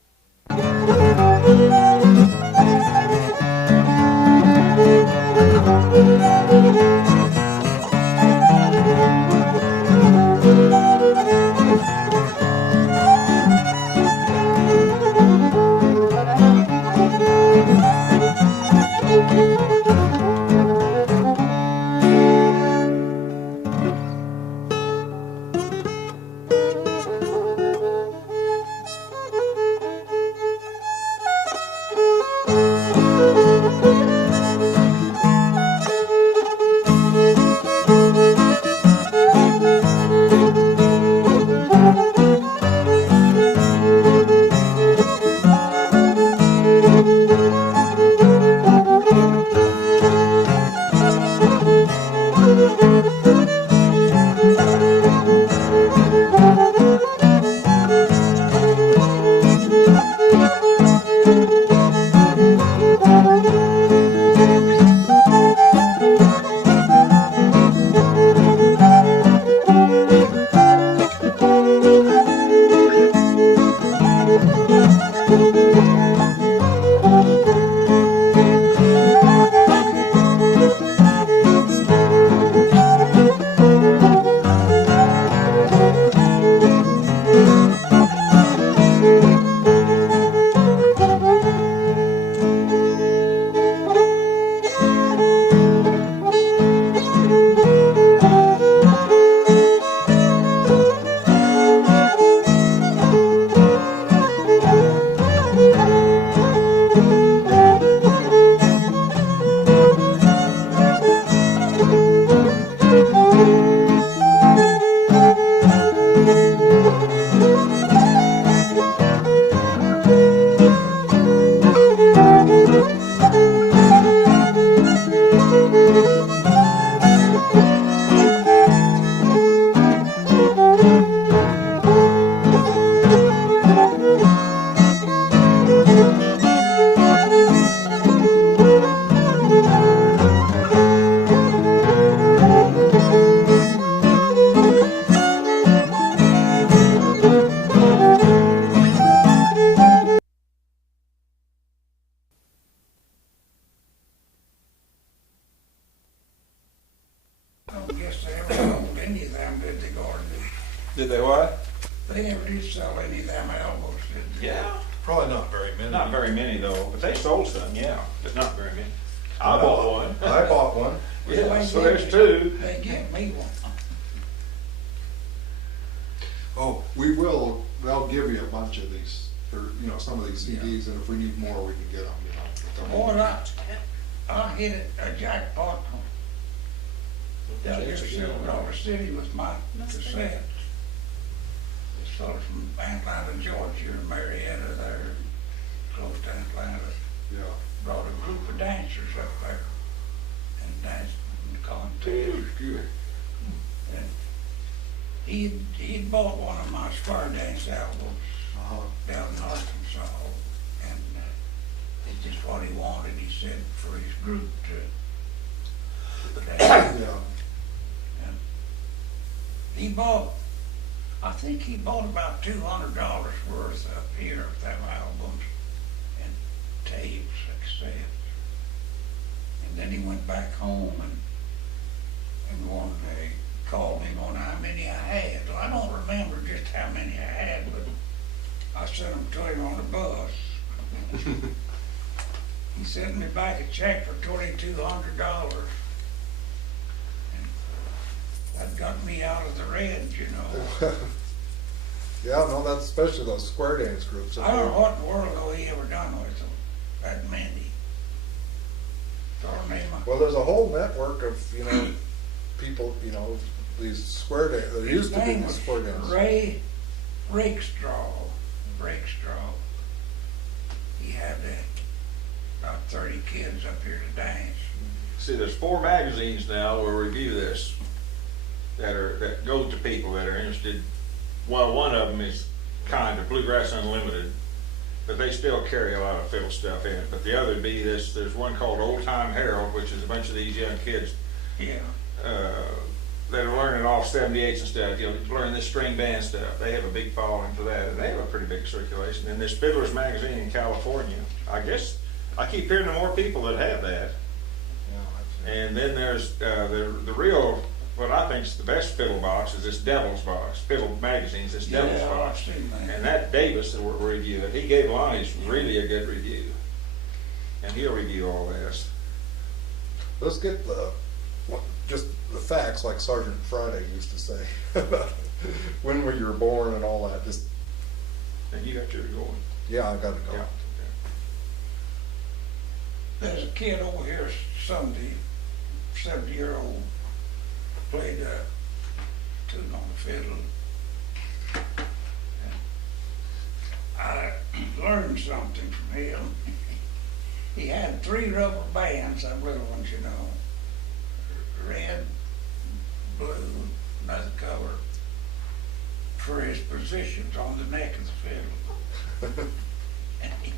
sell any of them elbows, did they? Yeah, Probably not very many. not very many though, but they sold some, yeah, but not very many. I bought one. I bought one. Yeah, They so give there's me- two. They give me one. Oh, they'll give you a bunch of these, or, you know, some of these CDs, and if we need more, we can get them, you know. Boy, I hit it, a jackpot. Down here in Silver City with my cassettes. This fellow from Atlanta, Georgia, Marietta there, close to Atlanta, Yeah. brought a group of dancers up there and danced in the contest. Good. And he'd bought one of my square dance albums Uh-huh. down in Arkansas, and it's just what he wanted, he said, for his group to dance. Yeah. And he bought, I think he bought about $200 worth up here of them albums and tapes, cassettes. And then he went back home and one day called me on how many I had. Well, I don't remember just how many I had, but I sent them to him on the bus. He sent me back a check for $2,200. And that got me out of the red, you know. Yeah, no, that's especially those square dance groups. I don't know what in the world he ever done with them, that many. Well, there's a whole network of, you know, people, you know, these square dance, there used to be these square dance. Ryestraw. He had about 30 kids up here to dance. See, there's 4 magazines now will review this that go to people that are interested. Well, one of them is kind of Bluegrass Unlimited, but they still carry a lot of fiddle stuff in it. But the other would be this, there's one called Old Time Herald, which is a bunch of these young kids Yeah. that are learning off 78s and stuff, you know, learning this string band stuff. They have a big following for that, and they have a pretty big circulation. And this Fiddler's Magazine in California, I guess, I keep hearing of more people that have that. And then there's the real, what I think is the best fiddle box is this Devil's Box, Fiddle Magazine's this Devil's Box. I've seen that. And that Davis that will review it, he gave Lonnie's really a good review. And he'll review all this. Let's get just the facts, like Sergeant Friday used to say, when you were born and all that. Just, And you got yours going. yeah, I got it going. Yeah. There's a kid over here Sunday, 70-year-old, played a tune on the fiddle. And I learned something from him. He had 3 rubber bands, them little ones, you know, red, blue, another color, for his positions on the neck of the fiddle. And he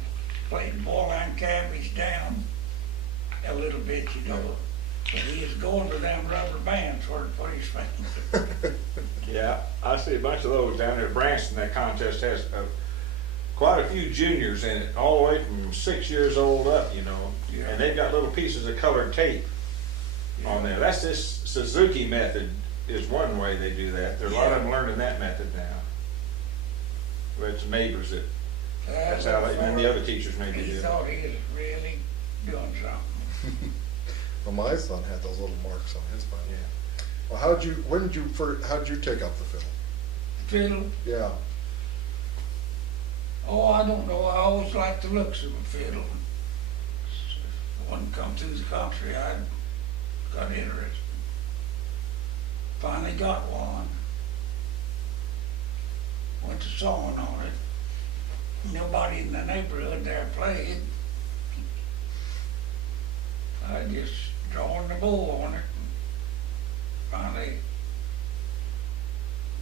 played boil and cabbage down a little bit, you know. But he is going to them rubber bands where to put his finger. Yeah, I see a bunch of those down there at Branson. That contest has quite a few juniors in it, all the way from 6 years old up, you know. Yeah. And they've got little pieces of colored tape on there. That's this Suzuki method is one way they do that. There are a lot of them learning that method now. But it's neighbors that's how they, and the other teachers maybe He do. thought he was really doing something. Well, my son had those little marks on his body. Yeah. Well, how did you take up the fiddle? Fiddle? Yeah. Oh, I don't know. I always liked the looks of a fiddle. When I come through the country, I got interested. Finally got one. Went to sawing on it. Nobody in the neighborhood there played. I just drawing the bow on it. Finally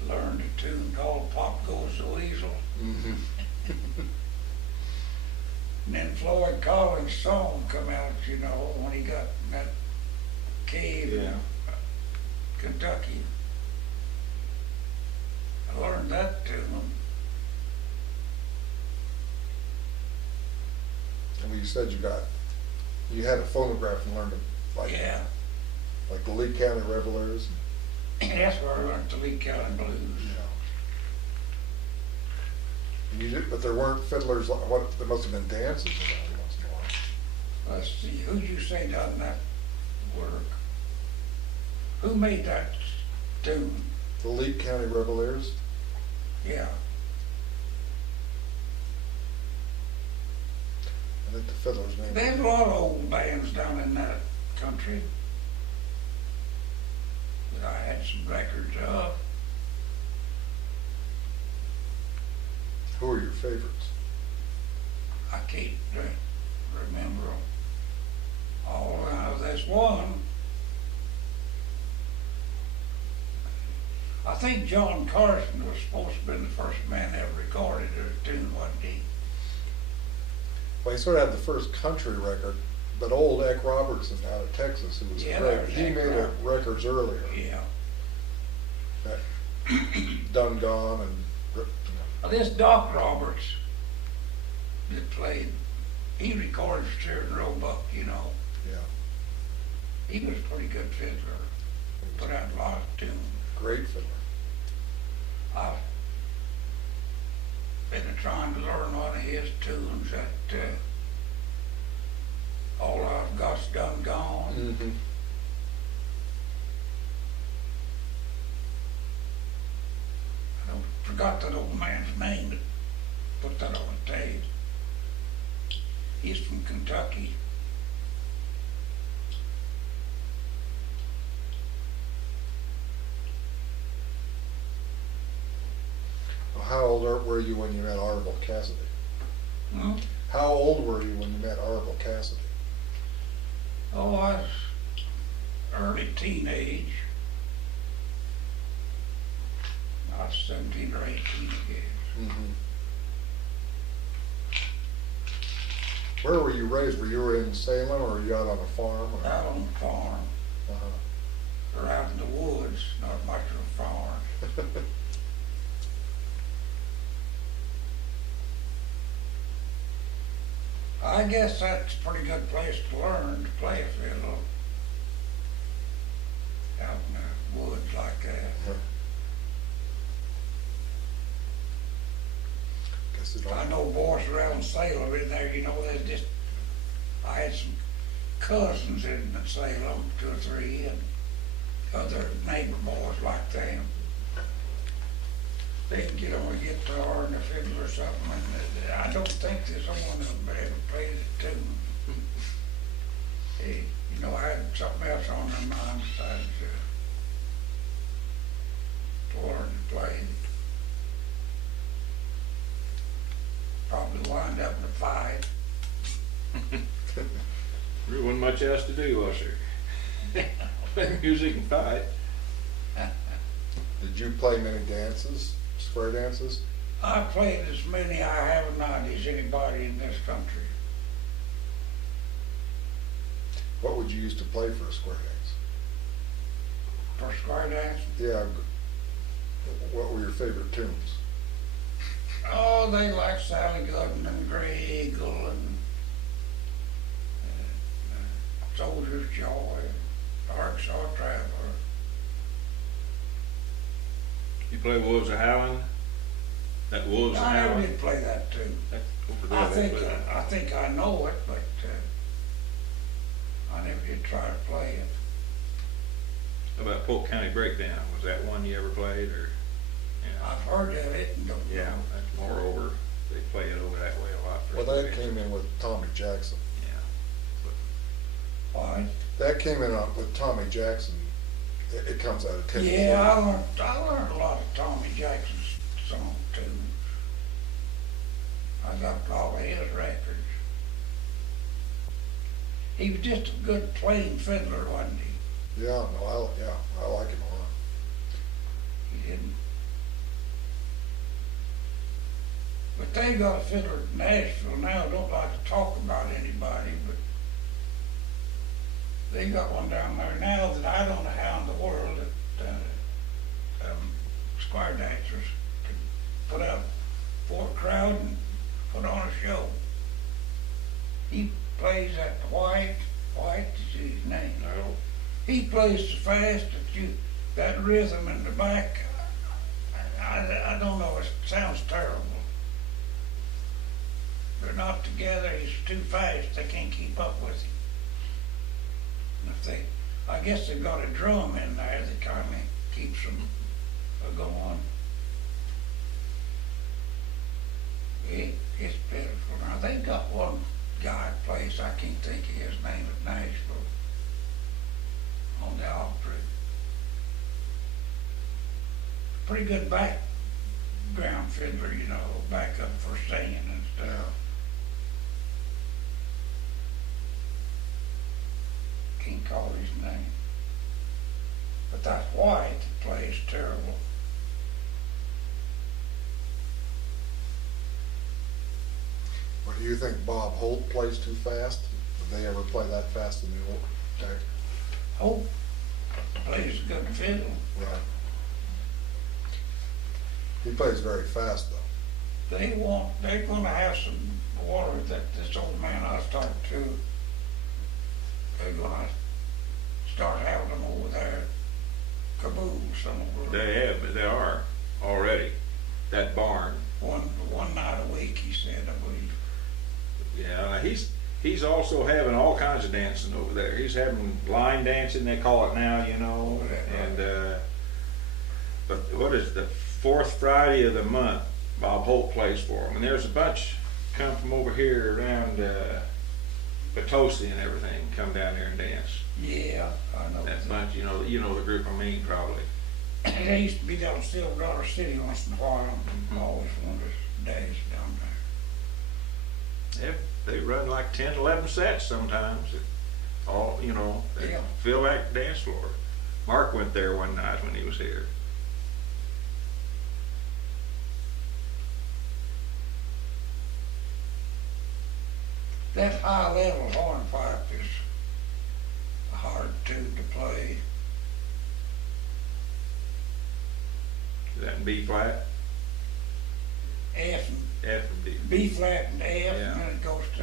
learned a tune called Pop Goes the Weasel. Mm-hmm. And then Floyd Collins' song come out, you know, when he got in that cave in Kentucky. I learned that tune. And you said you had a phonograph and learned it, like Yeah, the Lee County Revelers. that's where I learned the Lee County Blues. Yeah. And you did, but there weren't fiddlers, what, there must have been dances around once in a while. Let's see, who'd you say done that work? Who made that tune? The Lee County Reveliers? Yeah, I think the fiddler's name. there's a lot of old bands down in that country that I had some records of. Who are your favorites? I can't remember them all. There's one. I think John Carson was supposed to be the first man that ever recorded a tune, wasn't he? Well, he sort of had the first country record, but old Eck Robertson out of Texas, who was Yeah, great, that was he Eck made Robertson. records earlier. Yeah. That Done Gone and, This Doc Roberts that played, he recorded for Sheridan Roebuck, you know. yeah, He was a pretty good fiddler. Put out a lot of tunes. great fiddler. I've been trying to learn one of his tunes that All I've Got's Done Gone. Mm-hmm. I forgot that old man's name, but put that on the tape. He's from Kentucky. Well, how old were you when you met Arville Cassidy? Hmm? How old were you when you met Arville Cassidy? Oh, I was early teenage. I was 17 or 18, I guess. Mm-hmm. Where were you raised? Were you in Salem, or were you out on a farm? Or? Out on the farm, Uh-huh. or out in the woods, not much of a farm. I guess that's a pretty good place to learn to play a fiddle. Out in the woods like that. Guess it all- I know boys around Salem in there, you know, I had some cousins in Salem, 2 or 3, and other neighbor boys like them. They can get on a guitar and a fiddle or something, and I don't think there's one of them ever played it tune. Hey, you know, I had something else on their mind besides to learn to play. Probably wind up in a fight. There wasn't much else to do, was there? Play music and fight. Did you play many dances, square dances? I played as many I have not as anybody in this country. What would you used to play for a square dance? For square dance, Yeah. What were your favorite tunes? oh, they like Sally Gooden and Grey Eagle and Soldier's Joy, Ryestraw Traveler. You play Wolves of Howland? That Wolves of I never Howland? did play that tune. Over there, I they think play that. I think I know it, but I never did try to play it. How about Polk County Breakdown? Was that one you ever played, or? Yeah. I've heard of it and don't Yeah, know. that's moreover, they play it over that way a lot. for Well, that recreation. came in with Tommy Jackson. Yeah. Why? That came in with Tommy Jackson. It comes out of Tennessee. Yeah, I learned a lot of Tommy Jackson's song tunes. I got all of his records. He was just a good playing fiddler, wasn't he? Yeah, no, I like him a lot. He didn't. But they got a fiddler in Nashville now. Don't like to talk about anybody, but they got one down there now that I don't know how in the world that square dancers can put out for a crowd and put on a show. He plays that White is his name. No. He plays so fast that that rhythm in the back, I don't know, it sounds terrible. got together, he's too fast, they can't keep up with him. I guess they've got a drum in there that kind of keeps them going. It's pitiful. Now, they've got one guy place, I can't think of his name, at Nashville, on the Opry. Pretty good background fiddler, you know, back up for singing and stuff. Can't call his name. But that's White that plays terrible. Well, do you think Bob Holt plays too fast? Did they ever play that fast in the old day? Hope plays a good fiddle. Right. He plays very fast though. They're gonna have some water that this old man I was talking to, they're gonna start having them over there, caboose somewhere. They are already. That barn. One night a week, he said, I believe. Yeah, he's also having all kinds of dancing over there. He's having line dancing, they call it now, you know. Oh, yeah, and but what is the fourth Friday of the month? Bob Holt plays for him, and there's a bunch come from over here around Potosi and everything, come down there and dance. Yeah, I know. That bunch, you know the group I mean, probably. They used to be down in Stillwater City once in a while. Mhm. Always wanted to dance down there. They run like 10, 11 sets sometimes. All, they Yeah. fill that dance floor. Mark went there one night when he was here. That high level hornpipe is a hard tune to play. Is that in B flat? F and F and B. B flat and F, Yeah. and then it goes to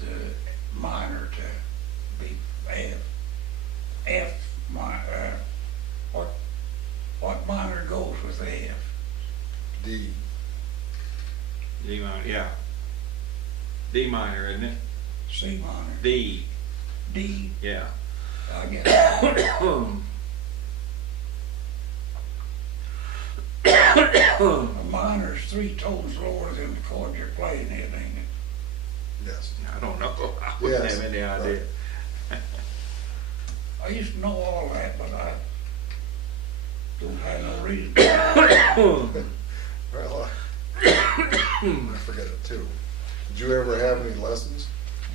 the minor to B F. F minor. What minor goes with F? D. D minor, yeah. D minor, isn't it? C minor. D, D. yeah. I guess. A minor's 3 tones lower than the chord you're playing in, ain't it? Yes. I don't know. I wouldn't Yes, have any idea. I used to know all that, but I don't have no reason. Well, I forget it too. Did you ever have any lessons?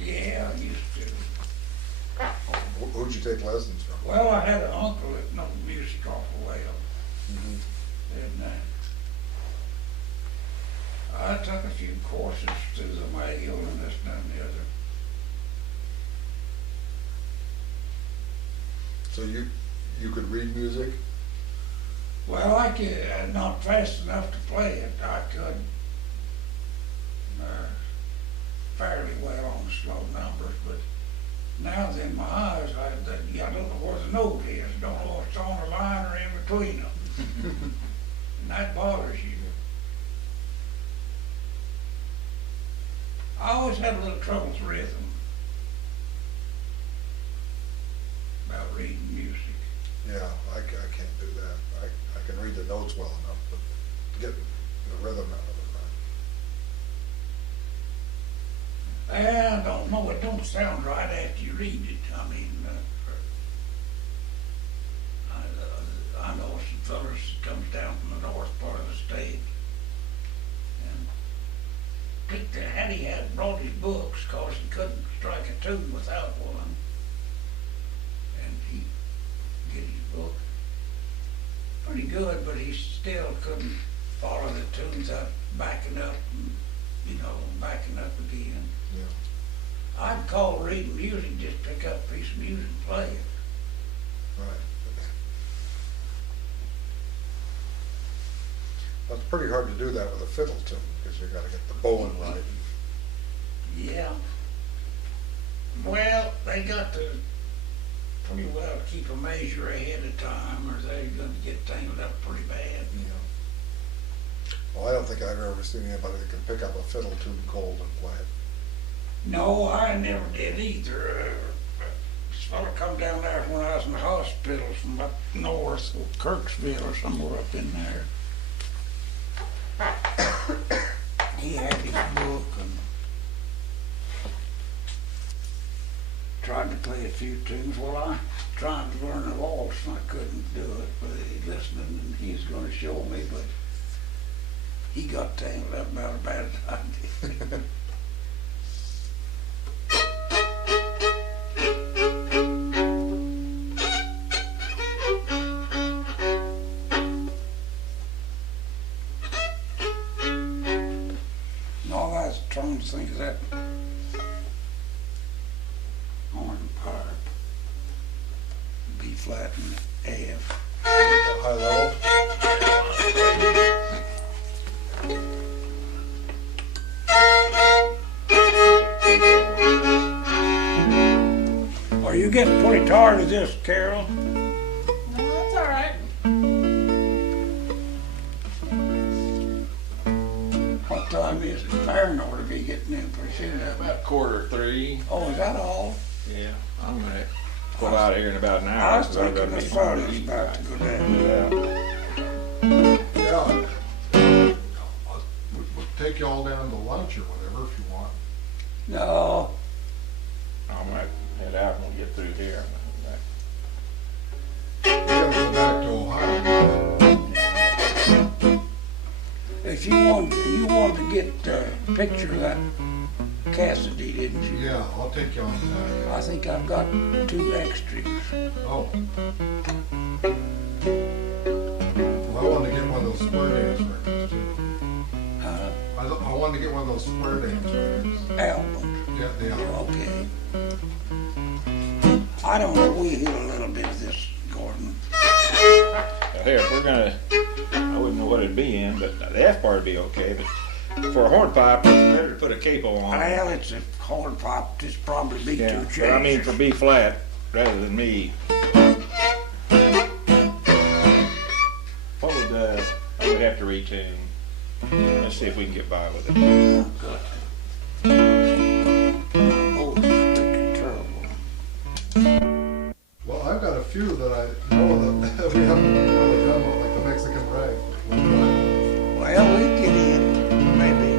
Yeah, I used to. Who'd you take lessons from? Well, I had an uncle that knew music awful well, Mhm. and I took a few courses through the mail and this and that and the other. So you could read music? Well, I could, not fast enough to play it. I could fairly well on the slow numbers, but now then my eyes, I don't know where the note is, don't know if it's on the line or in between them. And that bothers you. I always had a little trouble with rhythm about reading music. Yeah, I can't do that. I can read the notes well enough, but to get the rhythm out of I don't know, it don't sound right after you read it. I mean, I know some fellas that comes down from the north part of the state, and Hattie had brought his books cause he couldn't strike a tune without one, and he get his book pretty good, but he still couldn't follow the tunes out backing up and, backing up again. it. Yeah, I'd call reading music, just pick up a piece of music and play it. right. Well, it's pretty hard to do that with a fiddle tune, because you gotta get the bowing right. Yeah. Well, they got to pretty well keep a measure ahead of time, or they're gonna get tangled up pretty bad. Well, don't think I've ever seen anybody that can pick up a fiddle tune cold and play it. No, I never did either. This fella come down there when I was in the hospital from up north, Kirksville or somewhere up in there. He had his book and tried to play a few tunes. Well, I tried to learn a waltz and I couldn't do it, but he listened and he was going to show me, but he got tangled up about as bad as I did. And all I was trying to think of that horn pipe. B flat and F. High level. Are you getting pretty tired of this, Carol? No, that's all right. What time is it? Fair ought to be getting in pretty soon. About 2:45. Oh, is that all? Yeah, I'm gonna pull out of here in about an I hour. was 'cause I've thinking got the to sun eat. is about to go down. Yeah. Yeah. We'll take you all down to lunch or whatever if you want. No, I might head out when we get through here. We gotta go back to Ohio. if you wanted to get a picture of that Cassidy, didn't you? Yeah, I'll take you on that. I think I've got 2 extras. Oh. Well, I wanted to get one of those square dance records too. I wanted to get one of those square dance records. Albums. Yeah, they are. Okay. I don't know. We'll hear a little bit of this, Gordon. Here, if we're gonna, I wouldn't know what it'd be in, but the F part would be okay. But for a hornpipe, it's better to put a capo on. Well, it's a horn pipe. It's probably B2 Yeah, chasers. but I mean for B flat rather than me. What would I would have to retune. Let's see if we can get by with it. Oh, it's freaking terrible. Well, I've got a few that I know that we haven't really done, like the Mexican rag. Well, we get in, maybe.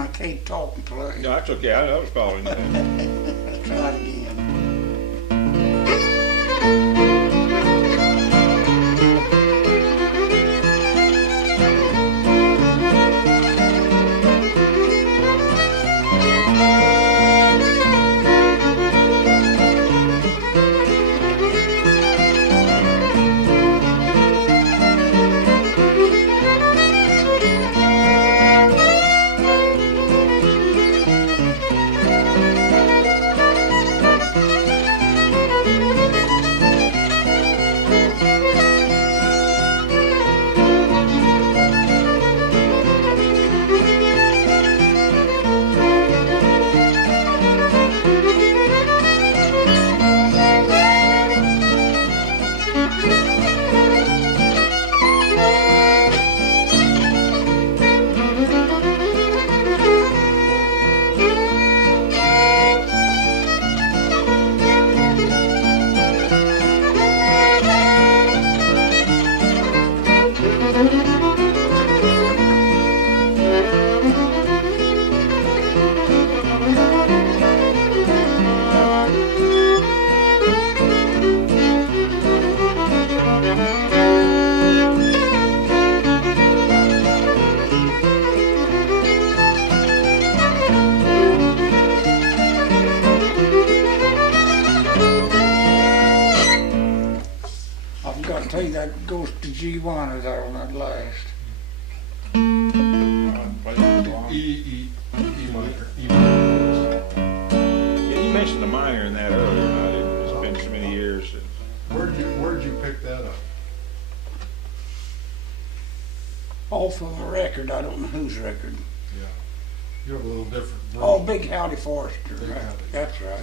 I can't talk and play. No, that's okay. I was following you. Let's try it again. goes to G1 there on that last. E minor. Yeah, you mentioned the minor in that earlier, and I didn't, it's been so many years. Where'd you pick that up? Off of a record, I don't know whose record. Yeah. You have a little different version. Oh, Big Howdy Forester. Big Right. Howdy. That's right.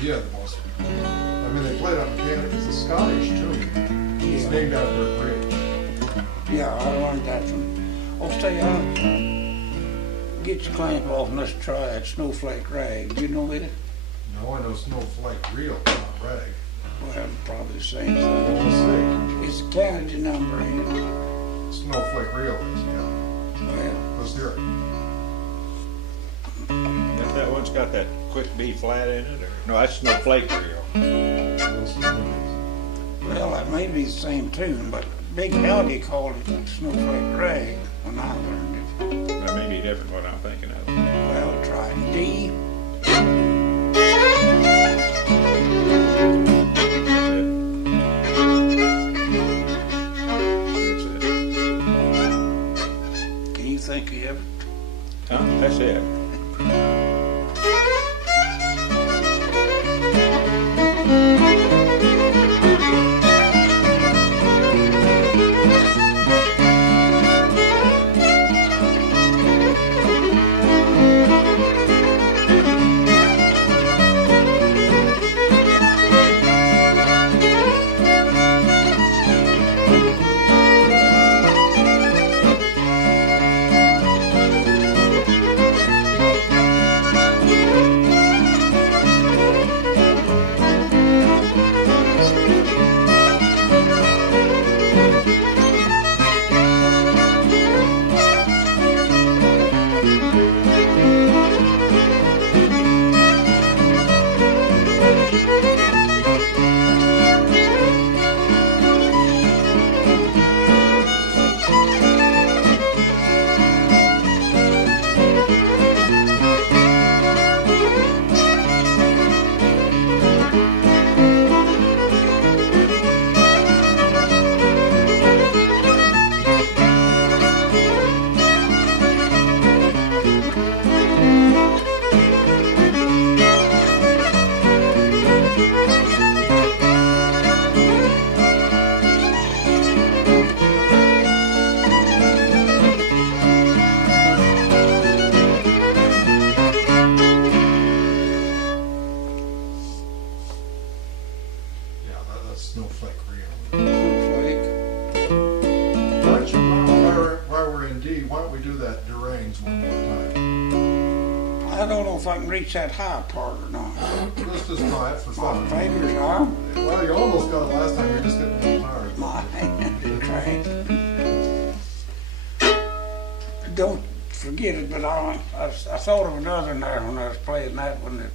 He had the most. I mean, they played on McCann. It's a Scottish tune. It's Yeah. named after a bridge. Yeah, I learned that from. Oh, say, get your clamp off and let's try that Snowflake Rag. You know that? No, I know Snowflake Reel, not Rag. Well, probably the same thing. We'll It's a Canada number, ain't it? see. Snowflake Reel is, yeah. Well, Let's hear it. If that one's got that quick B flat in it, or, no, that's Snowflake Reel. We'll see what it well, that may be the same tune, but Big Howdy called it Snowflake Rag when I learned it. That may be different what I'm thinking of. Well, try D. That's it. Can you think of it? Huh? That's it. Snowflake Reel. Snowflake. Why don't you, while we're in D, why don't we do that Durangs one more time? I don't know if I can reach that high part or not. Let's just try it for My fun. fingers are. Well, you almost got it last time, you're just getting a little tired. My hand is cranked. Don't forget it, but I thought of another there when I was playing that one that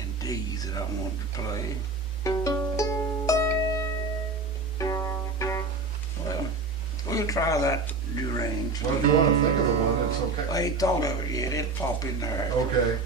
in D that I wanted to play. Well, we'll try that Durangs. Well, if you want to think of the one, it's okay. I ain't thought of it yet. It'll pop in there. Okay.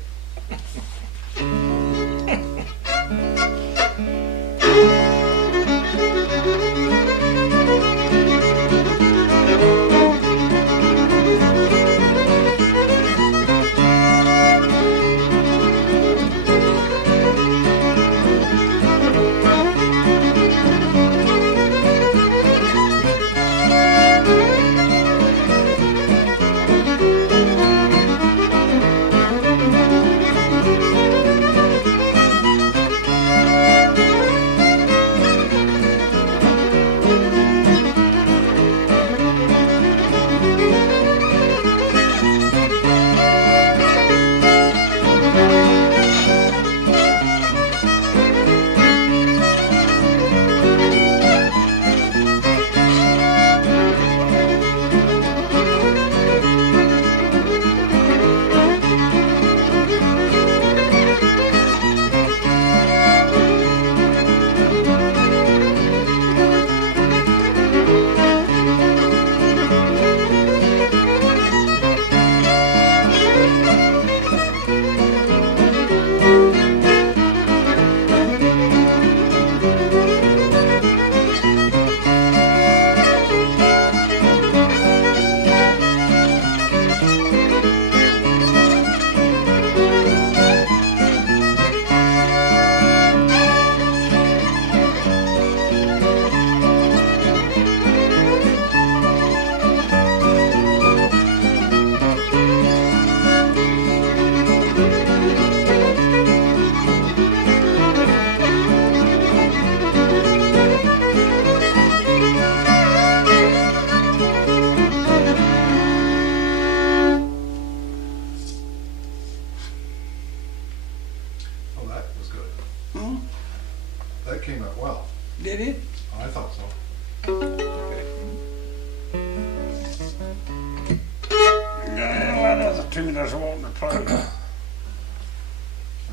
singing us wanting to play. I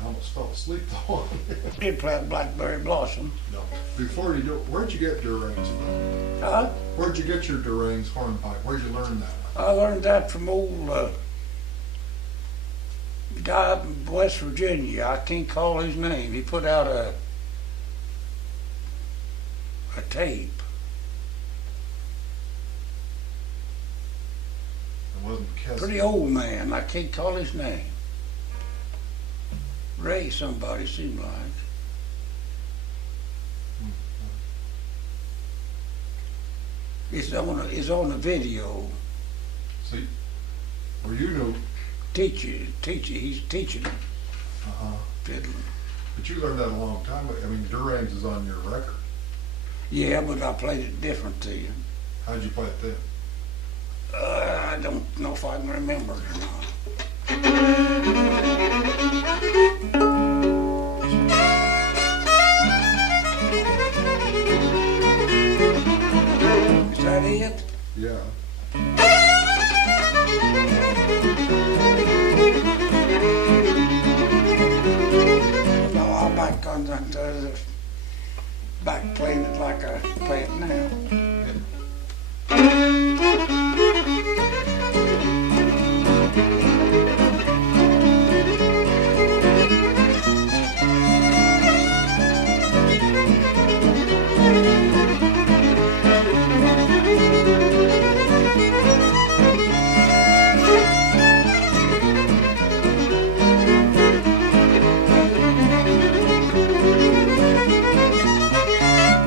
almost fell asleep though. Did play Blackberry Blossom. No. Before you do, where'd you get Durang's from? Huh? Where'd you get your Durang's hornpipe? Where'd you learn that? I learned that from old guy up in West Virginia. I can't call his name. He put out a tape. It wasn't Kessinger. Pretty old man. I can't call his name. Ray somebody seemed like. It's on a video. See, well, you know. He's teaching fiddling. But you learned that a long time ago. I mean, Durang's is on your record. Yeah, but I played it different to you. How'd you play it then? I don't know if I can remember it or not. Is that it? Yeah. No, I'm back on the back playing it like I play it now.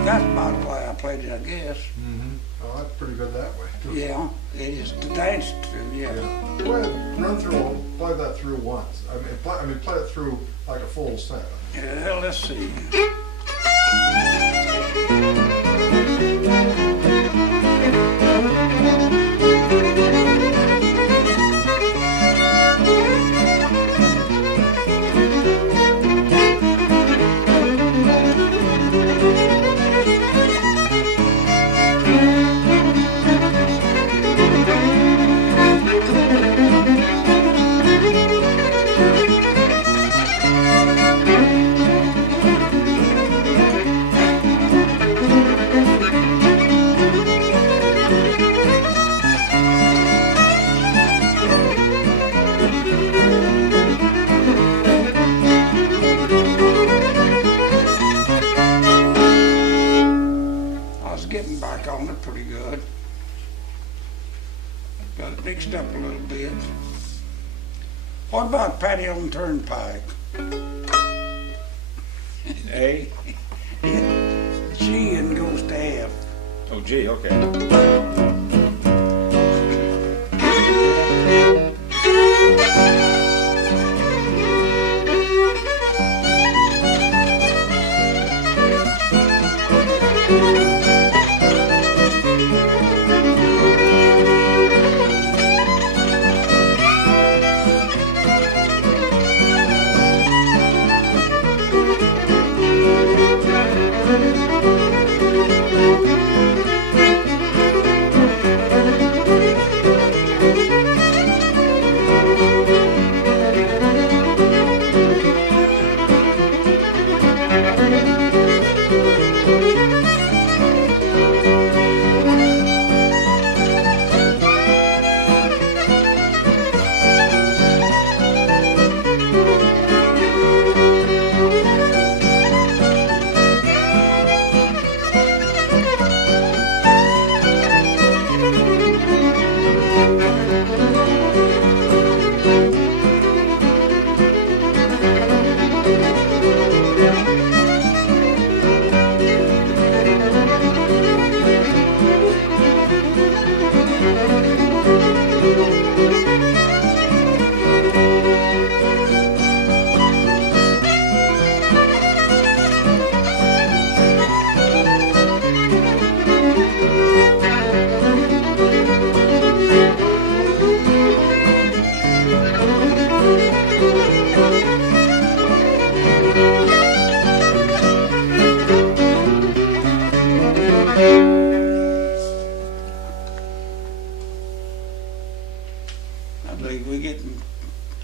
That's about the way I played it, I guess. Mm-hmm. Oh, that's pretty good that way. Too. Yeah, it is to dance to, yeah. Yeah. Go ahead, play that through once. I mean, play it through like a full set. Yeah, let's see. Getting back on it pretty good. Got it mixed up a little bit. What about Patty on Turnpike? A? G and goes to F. Oh, G, okay.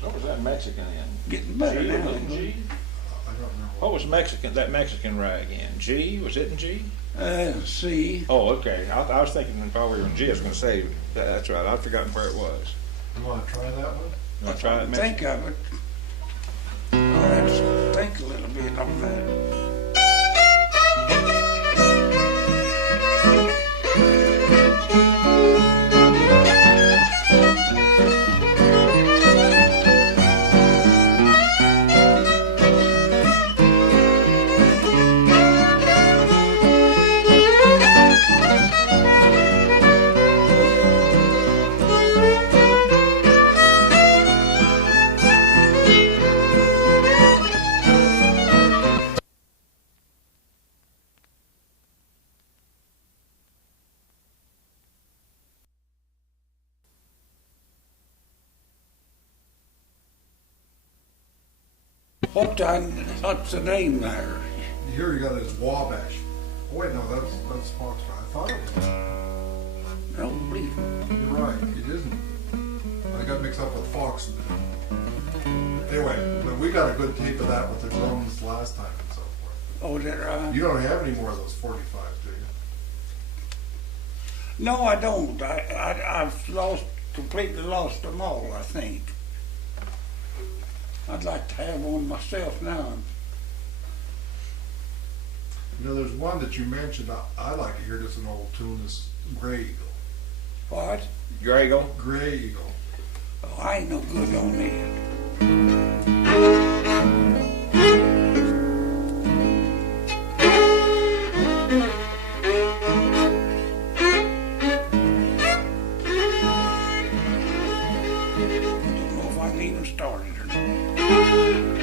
What was that Mexican in? Getting better G, now. was it G? I don't know. What was Mexican, that Mexican rye again? G? Was it in G? C. Oh, okay. I was thinking if I were in G, I was going to say, that's right. I'd forgotten where it was. You wanna try that one? You want to try it, Think Mexican? of it. I'll have to think a little bit on that. What's the name there? Here you got his Wabash. Oh wait, no, that's Fox. I thought it was. I don't believe it. You're right, it isn't. I got mixed up with Fox. Anyway, but we got a good tape of that with the drums last time and so forth. Oh, is that right? You don't have any more of those 45s, do you? No, I don't. I've completely lost them all, I think. I'd like to have one myself now. You know, there's one that you mentioned. I like to hear. Just an old tune. This Gray Eagle. What? Drago? Gray Eagle. Oh, I ain't no good on that. Don't know if I can even start it or not.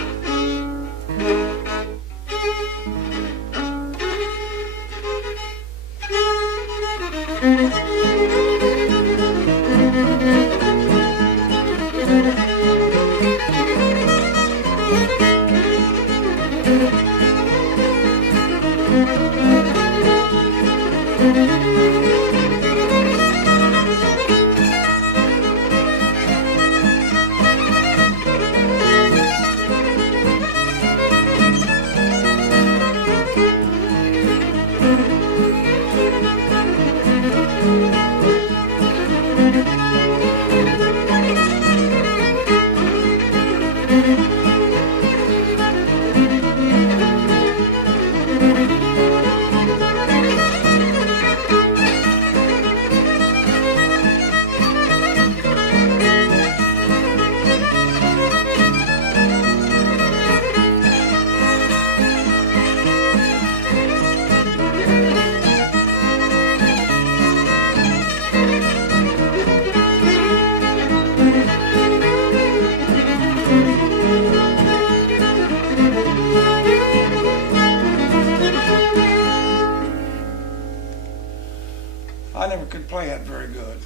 I never could play it very good.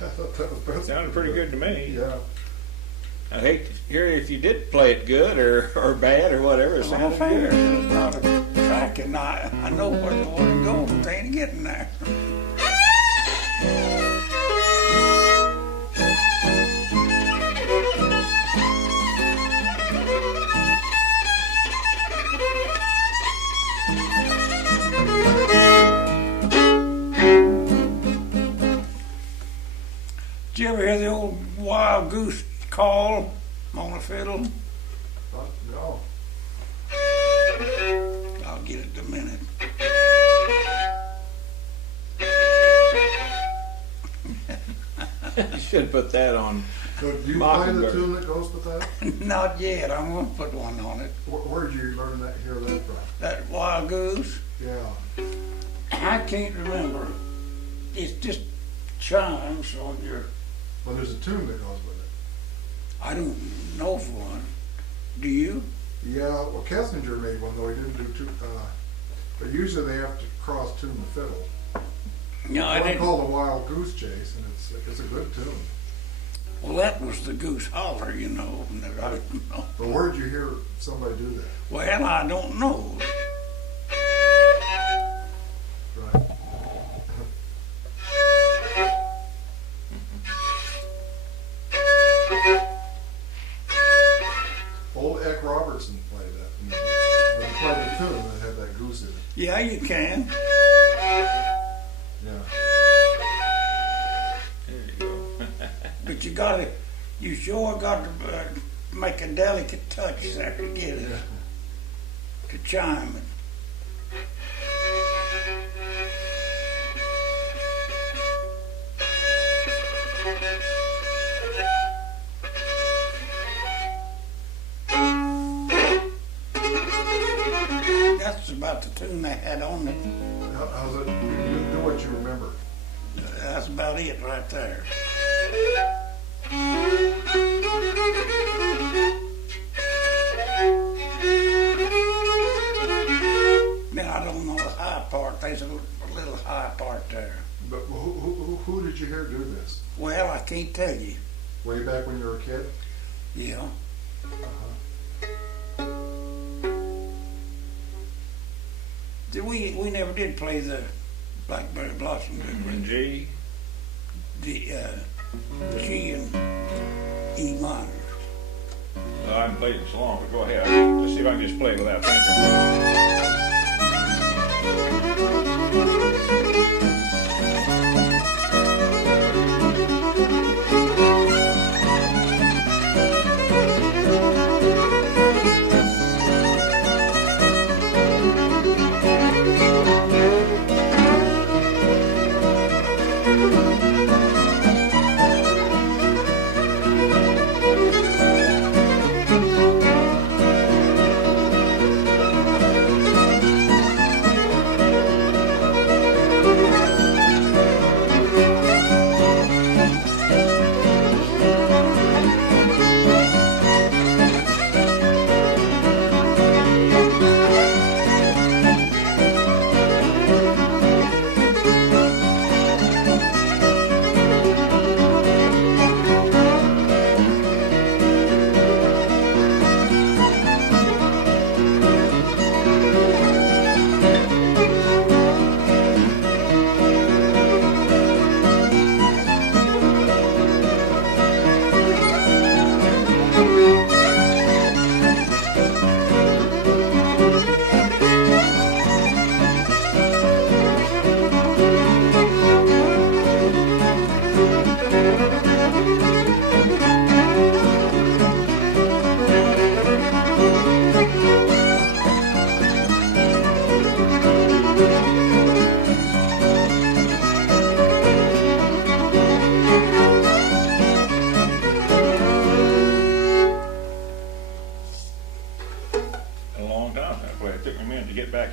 I thought that was Sounded pretty good to me. Yeah. I'd hate to hear if you did play it good or bad or whatever. It My sounded fingers good. is not a track, and I know where the water goes, but they ain't getting there. Did you ever hear the old wild goose call on a fiddle? No. I'll get it in a minute. You should put that on. So do you play the Mockingbird. tune that goes with that? Not yet. I'm gonna put one on it. Where'd you learn that? Hear that from? That wild goose. Yeah. I can't remember. It's just chimes on your. Well, there's a tune that goes with it. I don't know for one. Do you? Yeah. Well, Kessinger made one though. He didn't do two. But usually they have to cross tune the fiddle. No, I It's one didn't. called the Wild Goose Chase, and it's a good tune. Well, that was the goose holler, you know. And I didn't know. But where'd you hear somebody do that? Well, I don't know. Right. person play that. But you play the tune that had that goose in it. Yeah, you can. Yeah. There you go. But you sure got to make a delicate touch there to get it, to chime it. That's about the tune they had on it. How's it? You do what you remember. That's about it right there. Now I don't know the high part. There's a little high part there. But who did you hear do this? Well, I can't tell you. Way back when you were a kid? Yeah. We never did play the Blackberry Blossom, did we? G. The G and E minor. Well, I haven't played it so long, but go ahead. Let's see if I can just play it without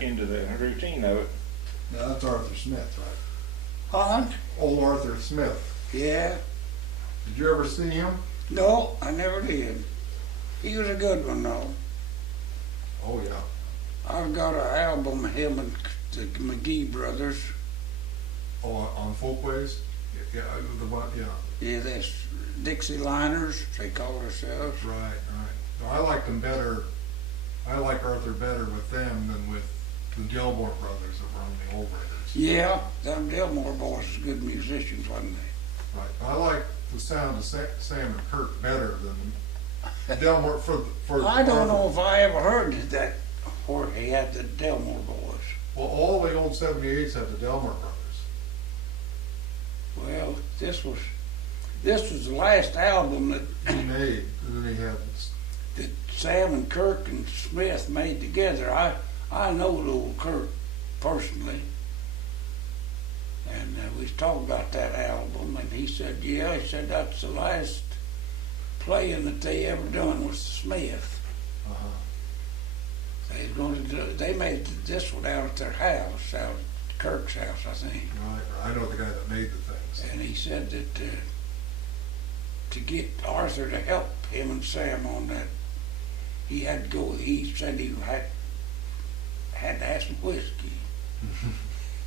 into the routine of it. Now that's Arthur Smith, right? Huh? Old Arthur Smith. Yeah. Did you ever see him? No, I never did. He was a good one, though. Oh, yeah. I've got an album of him and the McGee brothers. Oh, on Folkways? Yeah, the one, yeah. Yeah, that's Dixie Liners, they call themselves. Right, right. No, I liked them better. I like Arthur better with them than with the Delmore brothers that were on the old records. Yeah, them Delmore boys was good musicians, wasn't they? Right. I like the sound of Sam and Kurt better than Delmore for I don't Arthur. know if I ever heard that where he had the Delmore boys. Well, all the old 78s have the Delmore brothers. Well, this was the last album that He made, and then he had. that Sam and Kirk and Smith made together. I know old Kirk personally, and we was talking about that album, and he said, yeah, he said that's the last playing that they ever done was Smith. Uh-huh. They was going to do, they made this one out at their house, out at Kirk's house, I think. Right. I know the guy that made the things. And he said that to get Arthur to help him and Sam on that, he had to go. He said he had to have some whiskey.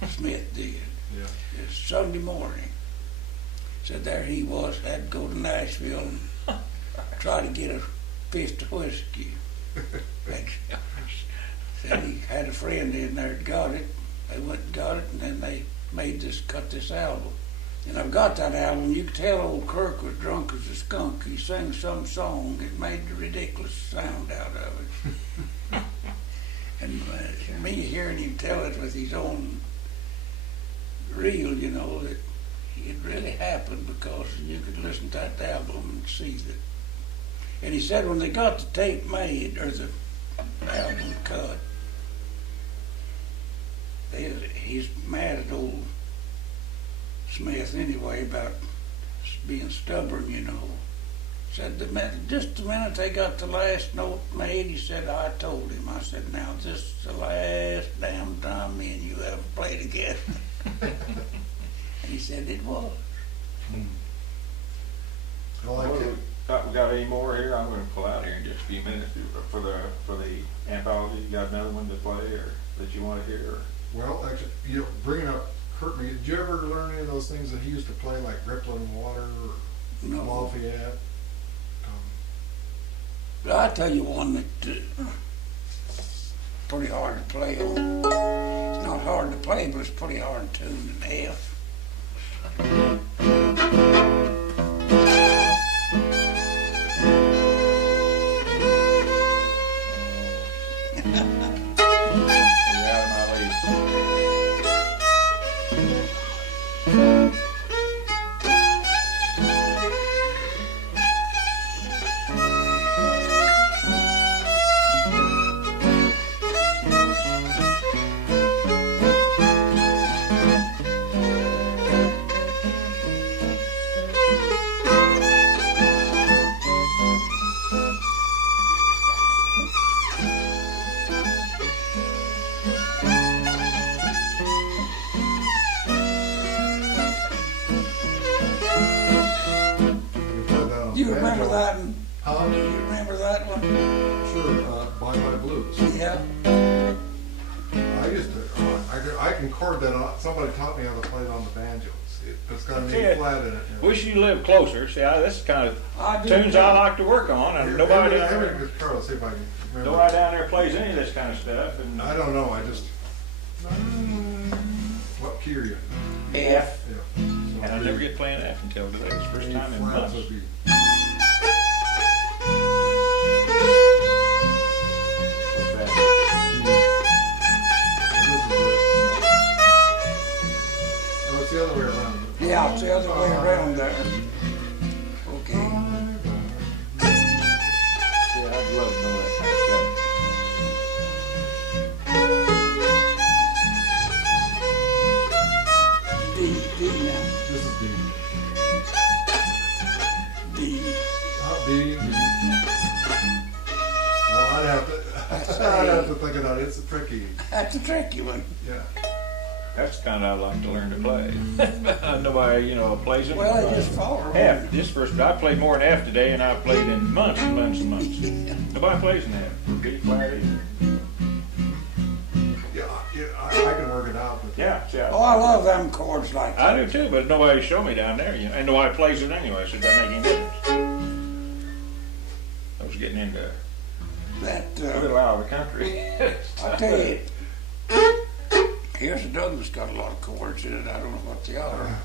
Smith did. Yeah. It was Sunday morning. Said there he was, had to go to Nashville and try to get a fist of whiskey. Said he had a friend in there that got it. They went and got it, and then they cut this album. And I've got that album. You could tell old Kirk was drunk as a skunk. He sang some song. It made the ridiculous sound out of it. And me hearing him tell it with his own reel, you know, that it really happened, because you could listen to that album and see that. And he said when they got the tape made, or the album cut, he's mad at old Smith anyway about being stubborn, you know. Said just the minute they got the last note made, he said, I told him. I said, now this is the last damn time me and you ever played again. And he said it was. I like it. We got any more here? I'm going to pull out here in just a few minutes for the anthology. You got another one to play or that you want to hear? Or? Well, actually, you know, bringing up Kurt, did you ever learn any of those things that he used to play, like Rippling Water or No. Lafayette? But I'll tell you one that pretty hard to play on. It's not hard to play, but it's pretty hard to tune in F. You remember that one? You remember that one? Sure, Bye Bye Blues. Yeah. I used to, I can chord that on, somebody taught me how to play it on the banjos. It's got an E flat in it. You know. Wish you lived closer. See, this is kind of I do tunes too. I like to work on, and nobody down there, Carl, see if I can remember. nobody down there plays any of this kind of stuff. And I don't know, I just, what key are you in? F. Yeah. So I never get playing F until today. It's the first time in flats months. would be. What's that? No, it's the other way around. Yeah, it's the other way around there. Okay. Yeah, I'd love to know that kind of stuff. D now. This is D. D. B. Well, I'd have to think about it. It's a tricky. That's a tricky one. Yeah. That's the kind I'd like to learn to play. Nobody, plays it. Well, I just follow F. I played more in F today, and I've played in months and months and months. Nobody plays in F. B flat either. Yeah, I can work it out. But Yeah, see, Oh, I love them chords like that. I do too, but nobody showed me down there, and nobody plays it anyway, so it doesn't make any difference. I was getting into That, a little out of the country. I'll tell you, here's a Douglas got a lot of chords in it. I don't know what they are.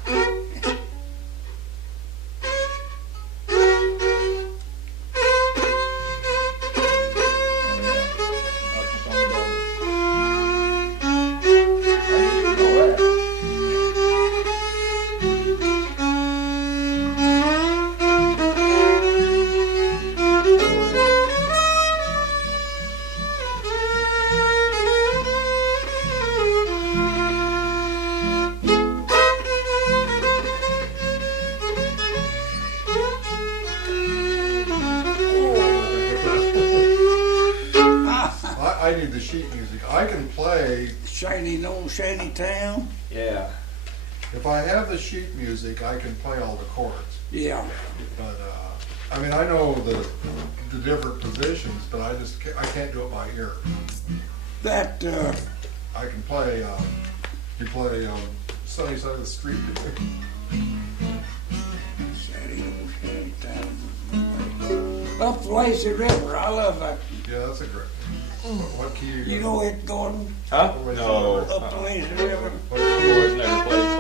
I need the sheet music. I can play. Shiny town. Yeah. If I have the sheet music, I can play all the chords. Yeah. But I know the different positions, but I can't do it by ear. That, I can play. You play Sunny Side of the Street. shiny town. Up the Lazy River. I love that. Yeah, that's a great. What key You know it, Gordon? Huh? No. No. Up the Lazy River. Boys never played.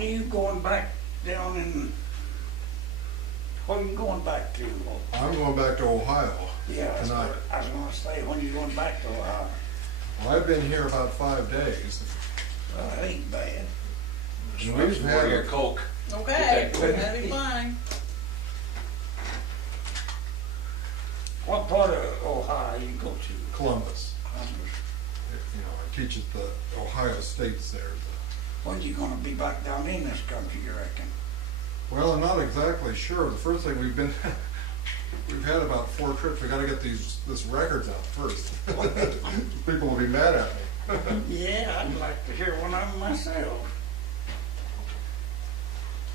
when are you going back down in, what are you going back to? I'm going back to Ohio Yeah, that's tonight. what I was gonna say, when are you going back to Ohio? Well, I've been here about 5 days. Well, it ain't bad. And we've had your Coke. Okay, Get that that'd be fine. What part of Ohio you go to? Columbus. You know, I teach at the Ohio State's there. When you gonna be back down in this country, you reckon? Well, I'm not exactly sure. The first thing we've had about 4 trips. We got to get this records out first. People will be mad at me. Yeah, I'd like to hear one of them myself.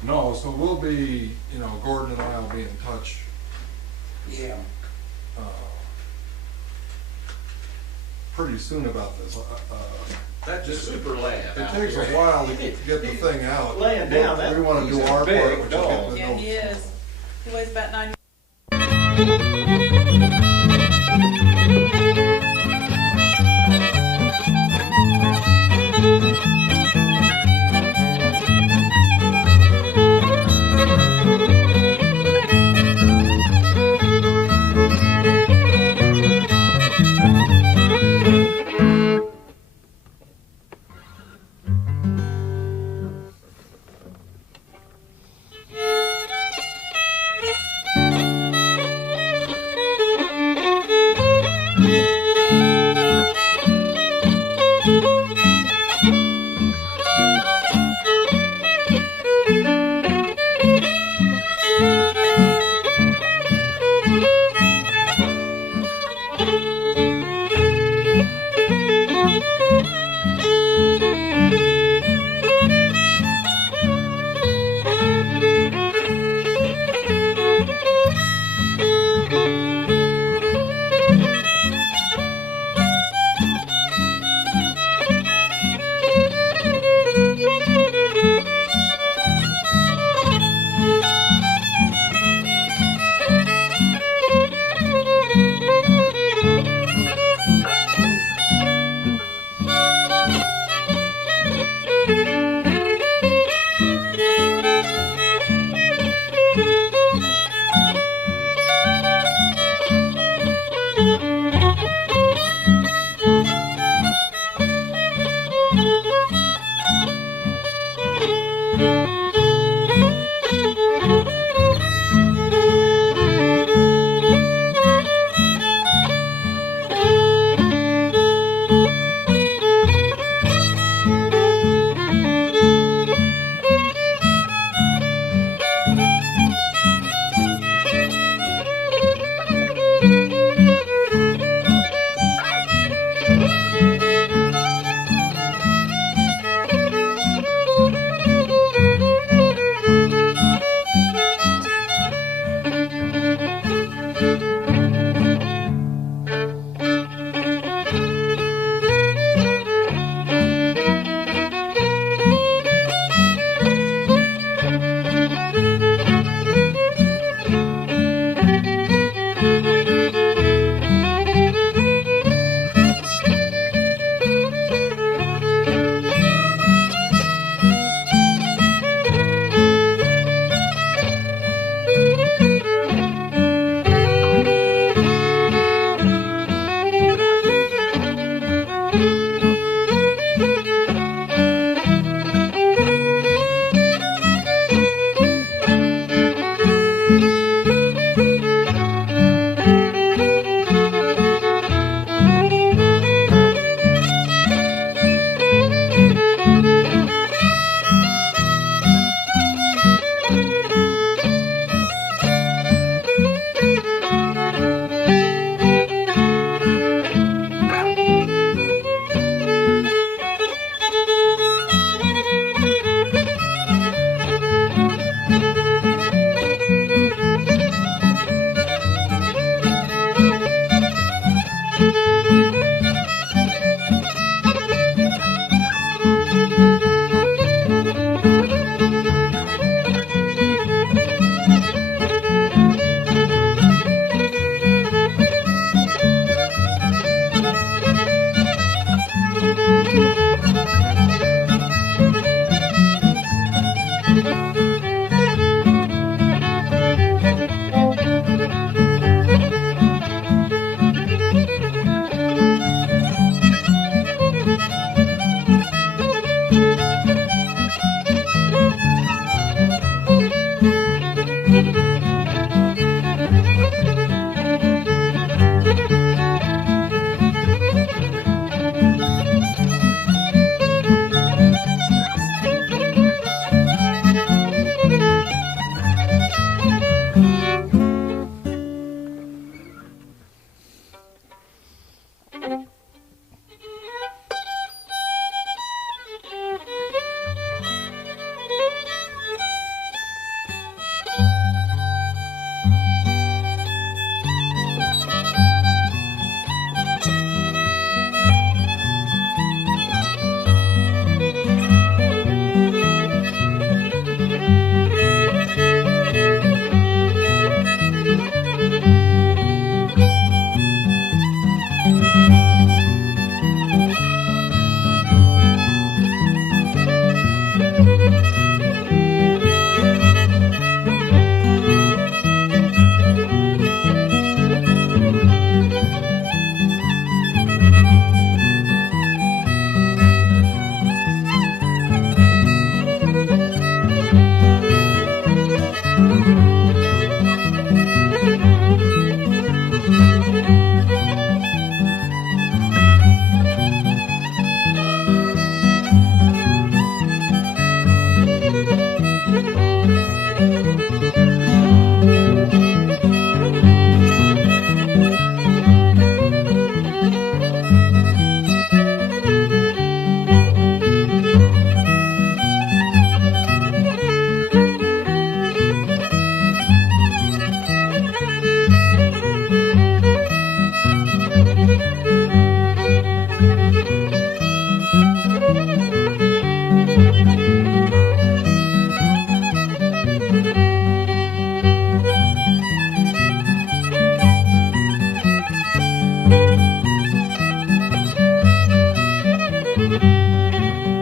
No, so we'll be, you know, Gordon and I will be in touch. Yeah. Pretty soon about this. That's a super lad. It takes a while to get the thing out. Laying down, We want to he's do a our big part, which is dog. getting the Yeah, notes. he is. He weighs about 90.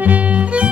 Thank you.